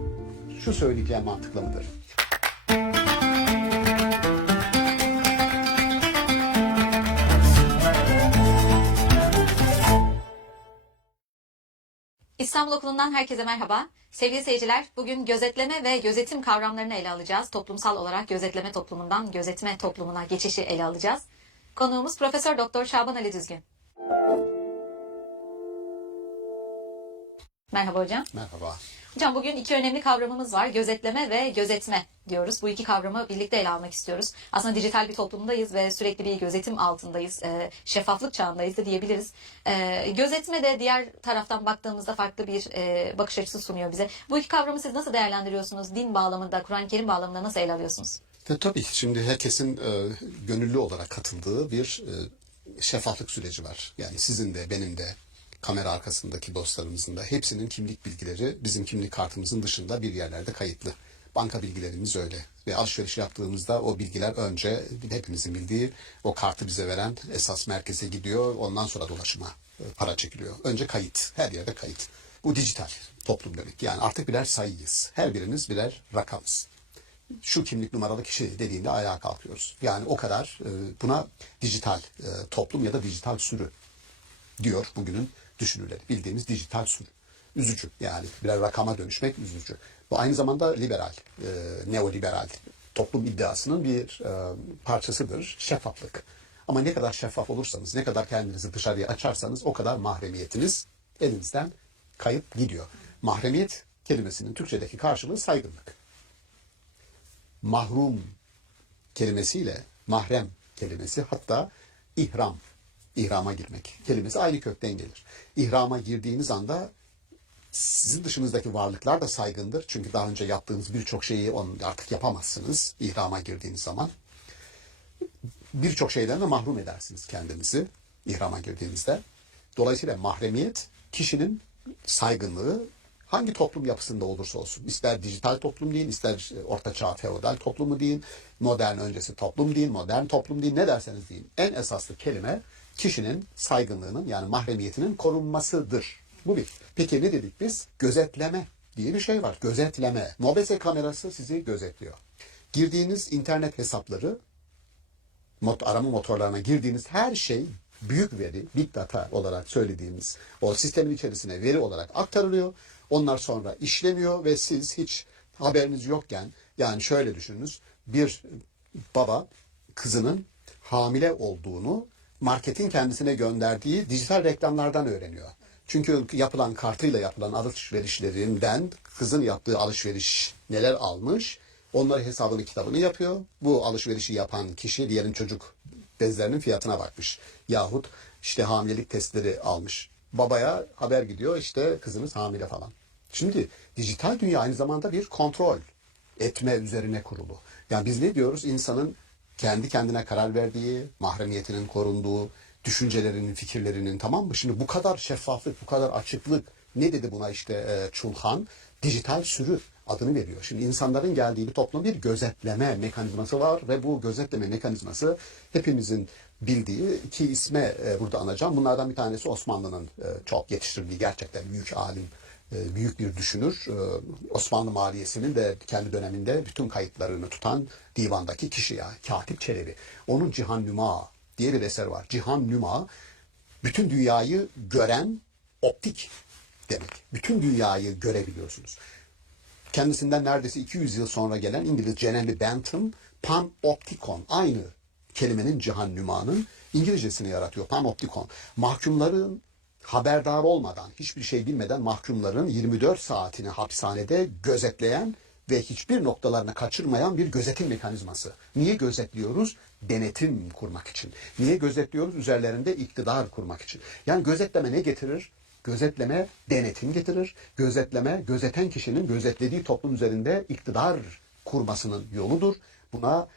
şu söyleyeceğim mantıkla mıdır? İstanbul Okulu'ndan herkese merhaba. Sevgili seyirciler, bugün gözetleme ve gözetim kavramlarını ele alacağız. Toplumsal olarak gözetleme toplumundan gözetme toplumuna geçişi ele alacağız. Konuğumuz Profesör Doktor Şaban Ali Düzgün. Merhaba hocam. Merhaba. Hocam bugün iki önemli kavramımız var. Gözetleme ve gözetme diyoruz. Bu iki kavramı birlikte ele almak istiyoruz. Aslında dijital bir toplumdayız ve sürekli bir gözetim altındayız. Şeffaflık çağındayız da diyebiliriz. Gözetme de diğer taraftan baktığımızda farklı bir bakış açısı sunuyor bize. Bu iki kavramı siz nasıl değerlendiriyorsunuz? Din bağlamında, Kur'an-ı Kerim bağlamında nasıl ele alıyorsunuz? Tabii şimdi herkesin gönüllü olarak katıldığı bir şeffaflık süreci var. Yani sizin de benim de kamera arkasındaki dostlarımızın da hepsinin kimlik bilgileri bizim kimlik kartımızın dışında bir yerlerde kayıtlı. Banka bilgilerimiz öyle. Ve alışveriş yaptığımızda o bilgiler önce hepimizin bildiği o kartı bize veren esas merkeze gidiyor. Ondan sonra dolaşıma para çekiliyor. Önce kayıt. Her yerde kayıt. Bu dijital toplum demek. Yani artık birer sayıyız. Her birimiz birer rakamız. Şu kimlik numaralı kişi dediğinde ayağa kalkıyoruz. Yani o kadar buna dijital toplum ya da dijital sürü diyor bugünün düşünürleri. Bildiğimiz dijital sürü. Üzücü yani birer rakama dönüşmek üzücü. Bu aynı zamanda liberal, neoliberal toplum iddiasının bir parçasıdır. Şeffaflık. Ama ne kadar şeffaf olursanız, ne kadar kendinizi dışarıya açarsanız o kadar mahremiyetiniz elinizden kayıp gidiyor. Mahremiyet kelimesinin Türkçedeki karşılığı saygınlık. Mahrum kelimesiyle mahrem kelimesi hatta ihram, ihrama girmek kelimesi aynı kökten gelir. İhrama girdiğiniz anda sizin dışınızdaki varlıklar da saygındır. Çünkü daha önce yaptığınız birçok şeyi artık yapamazsınız ihrama girdiğiniz zaman. Birçok şeyden de mahrum edersiniz kendinizi ihrama girdiğinizde. Dolayısıyla mahremiyet kişinin saygınlığı hangi toplum yapısında olursa olsun. İster dijital toplum deyin, ister ortaçağ feodal toplumu deyin, modern öncesi toplum deyin, modern toplum deyin, ne derseniz deyin. En esaslı kelime kişinin saygınlığının yani mahremiyetinin korunmasıdır. Bu bir. Peki ne dedik biz? Gözetleme diye bir şey var. Gözetleme. Mobese kamerası sizi gözetliyor. Girdiğiniz internet hesapları, arama motorlarına girdiğiniz her şey büyük veri, big data olarak söylediğimiz o sistemin içerisine veri olarak aktarılıyor. Onlar sonra işleniyor ve siz hiç haberiniz yokken, yani şöyle düşününüz, bir baba kızının hamile olduğunu marketin kendisine gönderdiği dijital reklamlardan öğreniyor. Çünkü yapılan kartıyla yapılan alışverişlerinden kızın yaptığı alışveriş neler almış, onları hesabını kitabını yapıyor. Bu alışverişi yapan kişi diyelim çocuk bezlerinin fiyatına bakmış. Yahut işte hamilelik testleri almış. Babaya haber gidiyor işte kızınız hamile falan. Şimdi dijital dünya aynı zamanda bir kontrol etme üzerine kurulu. Yani biz ne diyoruz? İnsanın kendi kendine karar verdiği, mahremiyetinin korunduğu, düşüncelerinin, fikirlerinin, tamam mı? Şimdi bu kadar şeffaflık, bu kadar açıklık, ne dedi buna işte Çulhan? Dijital sürü adını veriyor. Şimdi insanların geldiği bir toplum bir gözetleme mekanizması var ve bu gözetleme mekanizması hepimizin bildiği iki isme burada anacağım. Bunlardan bir tanesi Osmanlı'nın çok yetiştirdiği gerçekten büyük alim, büyük bir düşünür. Osmanlı maliyesinin de kendi döneminde bütün kayıtlarını tutan divandaki kişi ya, Katip Çelebi. Onun Cihan Nüma diye bir eser var. Cihan Nüma bütün dünyayı gören optik demek. Bütün dünyayı görebiliyorsunuz. Kendisinden neredeyse 200 yıl sonra gelen İngiliz Jenny Bentham panoptikon, aynı kelimenin Cihan Nüma'nın İngilizcesini yaratıyor. Panoptikon. Mahkumların haberdar olmadan, hiçbir şey bilmeden mahkumların 24 saatini hapishanede gözetleyen ve hiçbir noktalarını kaçırmayan bir gözetim mekanizması. Niye gözetliyoruz? Denetim kurmak için. Niye gözetliyoruz? Üzerlerinde iktidar kurmak için. Yani gözetleme ne getirir? Gözetleme denetim getirir. Gözetleme gözeten kişinin gözetlediği toplum üzerinde iktidar kurmasının yoludur. Buna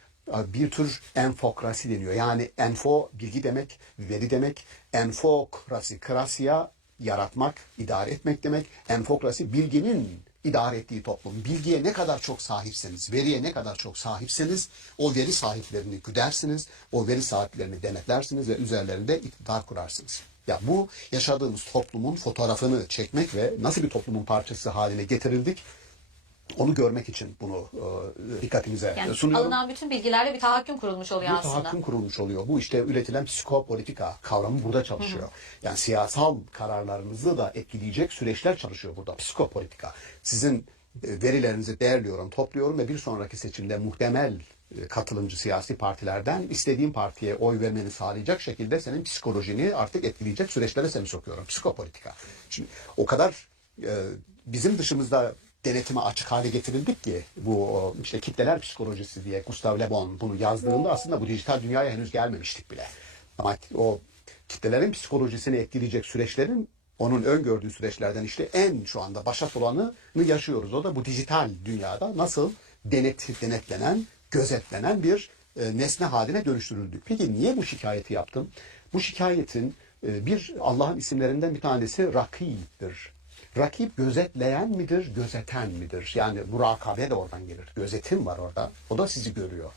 bir tür enfokrasi deniyor. Yani enfo bilgi demek, veri demek. Enfokrasi, krasiya yaratmak, idare etmek demek. Enfokrasi bilginin idare ettiği toplum. Bilgiye ne kadar çok sahipseniz, veriye ne kadar çok sahipseniz o veri sahiplerini güdersiniz, o veri sahiplerini denetlersiniz ve üzerlerinde iktidar kurarsınız. Ya bu yaşadığımız toplumun fotoğrafını çekmek ve nasıl bir toplumun parçası haline getirildik onu görmek için bunu dikkatimize Yani sunuyorum. alınan bütün bilgilerle bir tahakküm kurulmuş oluyor Bir aslında. tahakküm kurulmuş oluyor. Bu işte üretilen psikopolitika kavramı burada çalışıyor. Yani siyasal kararlarınızı da etkileyecek süreçler çalışıyor burada. Psikopolitika. Sizin verilerinizi değerliyorum, topluyorum ve bir sonraki seçimde muhtemel katılımcı siyasi partilerden istediğim partiye oy vermeni sağlayacak şekilde senin psikolojini artık etkileyecek süreçlere seni sokuyorum. Psikopolitika. Şimdi o kadar bizim dışımızda denetime açık hale getirildik ki bu işte kitleler psikolojisi diye Gustave Le Bon bunu yazdığında aslında bu dijital dünyaya henüz gelmemiştik bile. Ama o kitlelerin psikolojisini etkileyecek süreçlerin onun öngördüğü süreçlerden işte en şu anda başat olanı yaşıyoruz. O da bu dijital dünyada nasıl denetlenen, gözetlenen bir nesne haline dönüştürüldük. Peki niye bu şikayeti yaptım? Bu şikayetin bir Allah'ın isimlerinden bir tanesi Rakib'dir. Rakip gözetleyen midir, gözeten midir? Yani murakabe de oradan gelir. Gözetim var orada. O da sizi görüyor.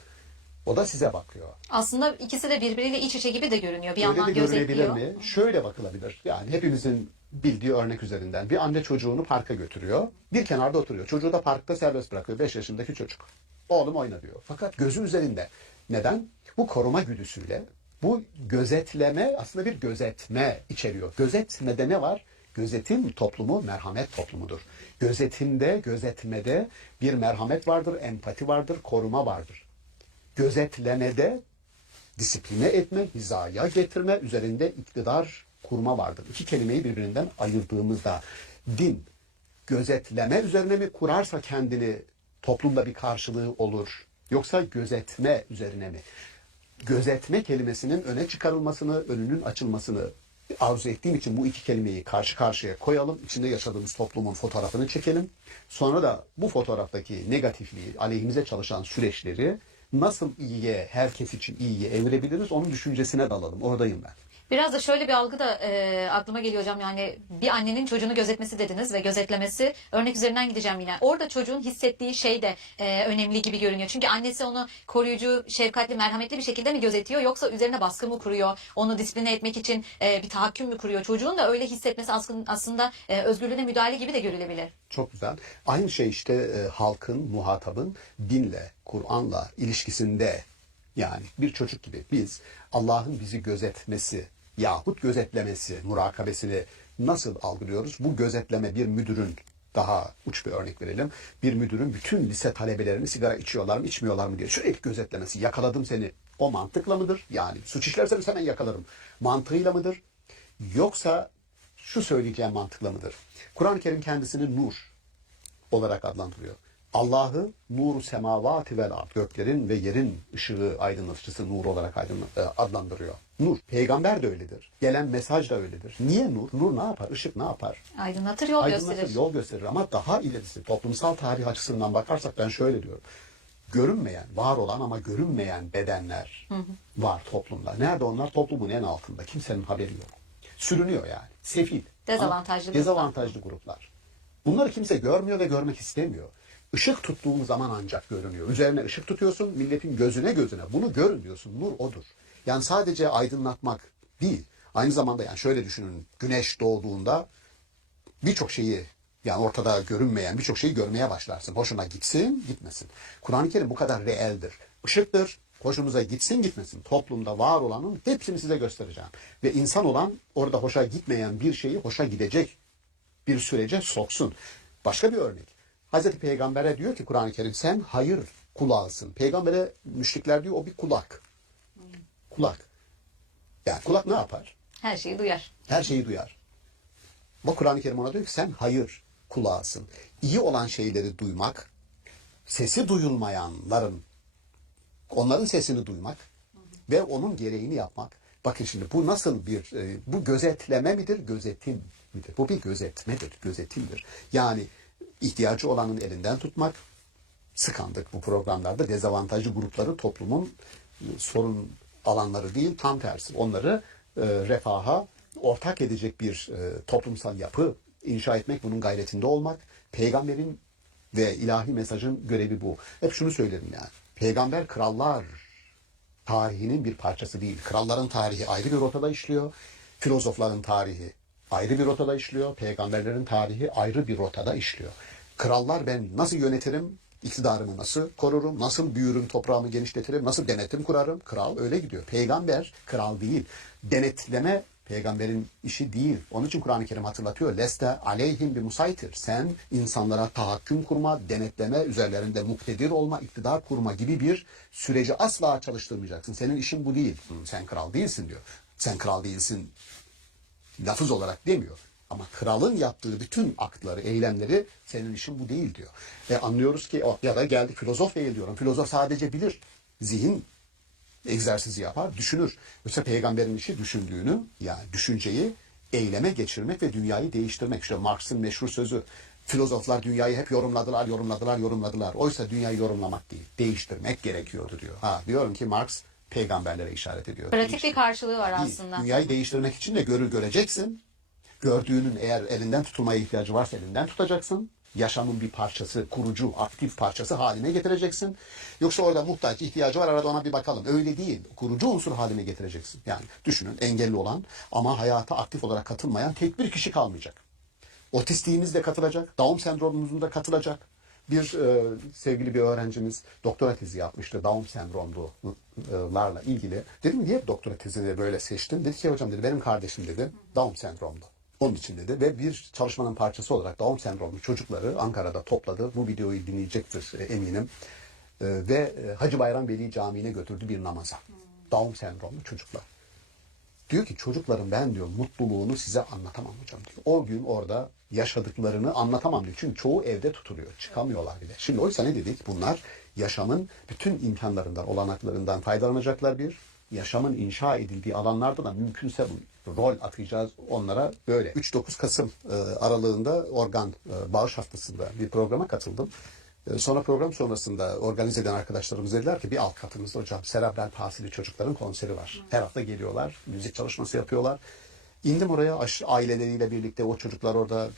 O da size bakıyor. Aslında ikisi de birbiriyle iç içe gibi de görünüyor. Bir Öyle yandan de görülebilir gözetliyor. mi? Şöyle bakılabilir. Yani hepimizin bildiği örnek üzerinden bir anne çocuğunu parka götürüyor. Bir kenarda oturuyor. Çocuğu da parkta serbest bırakıyor. 5 yaşındaki çocuk. Oğlum oyna diyor. Fakat gözü üzerinde. Neden? Bu koruma güdüsüyle, bu gözetleme aslında bir gözetme içeriyor. Gözetmede ne var? Gözetim toplumu merhamet toplumudur. Gözetimde, gözetmede bir merhamet vardır, empati vardır, koruma vardır. Gözetlemede disipline etme, hizaya getirme, üzerinde iktidar kurma vardır. İki kelimeyi birbirinden ayırdığımızda din gözetleme üzerine mi kurarsa kendini toplumda bir karşılığı olur? Yoksa gözetme üzerine mi? Gözetme kelimesinin öne çıkarılmasını, önünün açılmasını arzu ettiğim için bu iki kelimeyi karşı karşıya koyalım. İçinde yaşadığımız toplumun fotoğrafını çekelim. Sonra da bu fotoğraftaki negatifliği, aleyhimize çalışan süreçleri nasıl iyiye, herkes için iyiye evirebiliriz onun düşüncesine dalalım. Oradayım ben. Biraz da şöyle bir algı da aklıma geliyor hocam. Yani bir annenin çocuğunu gözetmesi dediniz ve gözetlemesi. Örnek üzerinden gideceğim yine. Orada çocuğun hissettiği şey de önemli gibi görünüyor. Çünkü annesi onu koruyucu, şefkatli, merhametli bir şekilde mi gözetiyor? Yoksa üzerine baskı mı kuruyor? Onu disipline etmek için bir tahakküm mü kuruyor? Çocuğun da öyle hissetmesi aslında özgürlüğüne müdahale gibi de görülebilir. Çok güzel. Aynı şey işte halkın, muhatabın dinle, Kur'an'la ilişkisinde, yani bir çocuk gibi biz Allah'ın bizi gözetmesi yahut gözetlemesi, murakabesini nasıl algılıyoruz? Bu gözetleme bir müdürün, daha uç bir örnek verelim. Bir müdürün bütün lise talebelerini sigara içiyorlar mı, içmiyorlar mı diye sürekli gözetlemesi. Yakaladım seni. O mantıkla mıdır? Yani suç işlerseniz hemen yakalarım. Mantığıyla mıdır? Yoksa şu söyleyeceğim mantıklı mıdır? Kur'an-ı Kerim kendisini nur olarak adlandırıyor. Allah'ı nuru semavati vel ard, göklerin ve yerin ışığı, aydınlatıcısı nur olarak adlandırıyor. Nur. Peygamber de öyledir. Gelen mesaj da öyledir. Niye nur? Nur ne yapar? Işık ne yapar? Aydınlatır, yol gösterir. Yol gösterir ama daha ilerisi toplumsal tarih açısından bakarsak ben şöyle diyorum. Görünmeyen, var olan ama görünmeyen bedenler var toplumda. Nerede onlar? Toplumun en altında. Kimsenin haberi yok. Sürünüyor yani. Sefil. Dezavantajlı gruplar. Bunları kimse görmüyor ve görmek istemiyor. Işık tuttuğun zaman ancak görünüyor. Üzerine ışık tutuyorsun, milletin gözüne. Bunu görün diyorsun. Nur odur. Yani sadece aydınlatmak değil. Aynı zamanda yani şöyle düşünün. Güneş doğduğunda birçok şeyi, yani ortada görünmeyen birçok şeyi görmeye başlarsın. Hoşuna gitsin, gitmesin. Kur'an-ı Kerim bu kadar reeldir. Işıktır. Hoşunuza gitsin, gitmesin. Toplumda var olanın hepsini size göstereceğim. Ve insan olan orada hoşa gitmeyen bir şeyi hoşa gidecek bir sürece soksun. Başka bir örnek. Hazreti Peygamber'e diyor ki Kur'an-ı Kerim sen hayır kulağısın. Peygamber'e müşrikler diyor o bir kulak. Kulak. Yani kulak ne yapar? Her şeyi duyar. Her şeyi duyar. Ama Kur'an-ı Kerim ona diyor ki sen hayır kulağısın. İyi olan şeyleri duymak, sesi duyulmayanların, onların sesini duymak ve onun gereğini yapmak. Bakın şimdi bu nasıl bir, bu gözetleme midir, gözetim midir? Bu bir gözetmedir, gözetimdir. Yani ihtiyacı olanın elinden tutmak, sıkandık bu programlarda dezavantajlı grupları toplumun sorun alanları değil, tam tersi. Onları refaha ortak edecek bir toplumsal yapı inşa etmek, bunun gayretinde olmak. Peygamberin ve ilahi mesajın görevi bu. Hep şunu söylerim yani. Peygamber krallar tarihinin bir parçası değil. Kralların tarihi ayrı bir rotada işliyor. Filozofların tarihi ayrı bir rotada işliyor. Peygamberlerin tarihi ayrı bir rotada işliyor. Krallar ben nasıl yönetirim, iktidarımı nasıl korurum, nasıl büyürüm, toprağımı genişletirim, nasıl denetim kurarım. Kral öyle gidiyor. Peygamber kral değil. Denetleme peygamberin işi değil. Onun için Kur'an-ı Kerim hatırlatıyor. Leste aleyhim bir musaytir. Sen insanlara tahakküm kurma, denetleme, üzerlerinde muktedir olma, iktidar kurma gibi bir süreci asla çalıştırmayacaksın. Senin işin bu değil. Sen kral değilsin diyor. Sen kral değilsin lafız olarak demiyor. Ama kralın yaptığı bütün aktları, eylemleri senin işin bu değil diyor. Anlıyoruz ki ya da geldik filozof değil diyorum. Filozof sadece bilir. Zihin egzersizi yapar, düşünür. Yoksa peygamberin işi düşündüğünü, yani düşünceyi eyleme geçirmek ve dünyayı değiştirmek. İşte Marx'ın meşhur sözü. Filozoflar dünyayı hep yorumladılar. Oysa dünyayı yorumlamak değil, değiştirmek gerekiyordu diyor. Diyorum ki Marx peygamberlere işaret ediyor. Pratik bir karşılığı var aslında. Dünyayı değiştirmek için de göreceksin. Gördüğünün eğer elinden tutulmaya ihtiyacı varsa elinden tutacaksın. Yaşamın bir parçası, kurucu, aktif parçası haline getireceksin. Yoksa orada muhtaç, ihtiyacı var, arada ona bir bakalım. Öyle değil. Kurucu unsur haline getireceksin. Yani düşünün, engelli olan ama hayata aktif olarak katılmayan tek bir kişi kalmayacak. Otistiğimiz de katılacak, Down sendromumuzun da katılacak. Sevgili bir öğrencimiz doktora tezi yapmıştı Down sendromlularla ilgili. Dedim niye doktora tezini böyle seçtin? Dedi ki hocam dedi benim kardeşim dedi Down sendromlu. Onun için dedi ve bir çalışmanın parçası olarak Down sendromlu çocukları Ankara'da topladı. Bu videoyu dinleyecektir eminim. Ve Hacı Bayram Veli Camii'ne götürdü bir namaza. Down sendromlu çocuklar. Diyor ki çocuklarım ben diyor mutluluğunu size anlatamam hocam diyor. O gün orada yaşadıklarını anlatamam diyor. Çünkü çoğu evde tutuluyor. Çıkamıyorlar bile. Şimdi oysa ne dedik? Bunlar yaşamın bütün imkanlarından, olanaklarından faydalanacaklar bir. Yaşamın inşa edildiği alanlarda da mümkünse rol atacağız onlara böyle. 3-9 Kasım aralığında organ bağış haftasında bir programa katıldım. Sonra program sonrasında organize eden arkadaşlarımız dediler ki bir alt katımızda hocam serebral palsili çocukların konseri var. Her hafta geliyorlar, müzik çalışması yapıyorlar. İndim oraya aileleriyle birlikte o çocuklar orada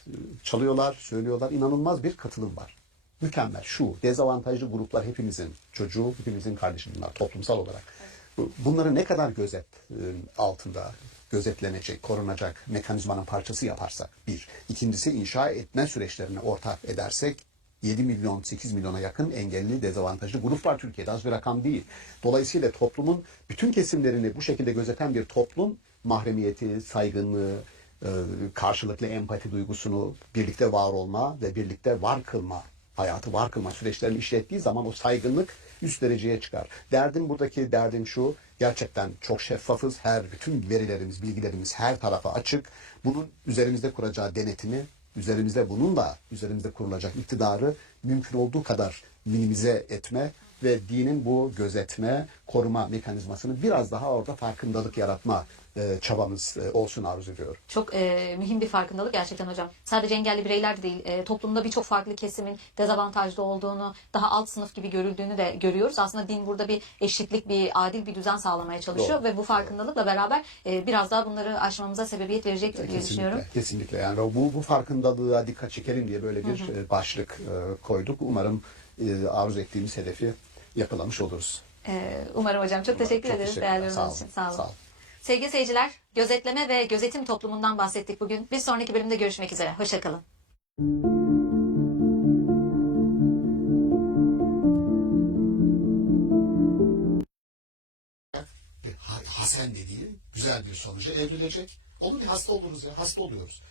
çalıyorlar, söylüyorlar. İnanılmaz bir katılım var. Mükemmel. Şu dezavantajlı gruplar hepimizin çocuğu, hepimizin kardeşi bunlar toplumsal olarak. Bunları ne kadar gözet altında gözetlenecek, korunacak mekanizmanın parçası yaparsak bir. İkincisi inşa etme süreçlerine ortak edersek 7 milyon, 8 milyona yakın engelli, dezavantajlı grup var Türkiye'de. Az bir rakam değil. Dolayısıyla toplumun bütün kesimlerini bu şekilde gözeten bir toplum mahremiyeti, saygınlığı, karşılıklı empati duygusunu, birlikte var olma ve birlikte var kılma, hayatı var kılma süreçlerini işlettiği zaman o saygınlık üst dereceye çıkar. Buradaki derdim şu, gerçekten çok şeffafız. Bütün verilerimiz, bilgilerimiz her tarafa açık. Bunun üzerimizde kuracağı denetimi, üzerimizde kurulacak iktidarı mümkün olduğu kadar minimize etme ve dinin bu gözetme, koruma mekanizmasını biraz daha orada farkındalık yaratma çabamız olsun arzu ediyorum. Çok mühim bir farkındalık gerçekten hocam. Sadece engelli bireyler de değil, toplumda birçok farklı kesimin dezavantajlı olduğunu, daha alt sınıf gibi görüldüğünü de görüyoruz. Aslında din burada bir eşitlik, bir adil bir düzen sağlamaya çalışıyor. Doğru. Ve bu farkındalıkla beraber biraz daha bunları aşmamıza sebebiyet verecektir diye düşünüyorum. Kesinlikle. Yani bu farkındalığa dikkat çekelim diye böyle bir başlık koyduk. Umarım arzu ettiğimiz hedefi yakalamış oluruz. Umarım hocam. Çok teşekkür ederiz teşekkürler. değerli yorumlarınız için. Sağ olun. Sağ olun. Sevgili seyirciler, gözetleme ve gözetim toplumundan bahsettik bugün. Bir sonraki bölümde görüşmek üzere. Hoşçakalın. Hasen dediği güzel bir sonuca evrilecek. Olur bir hasta oluruz ya, hasta oluyoruz.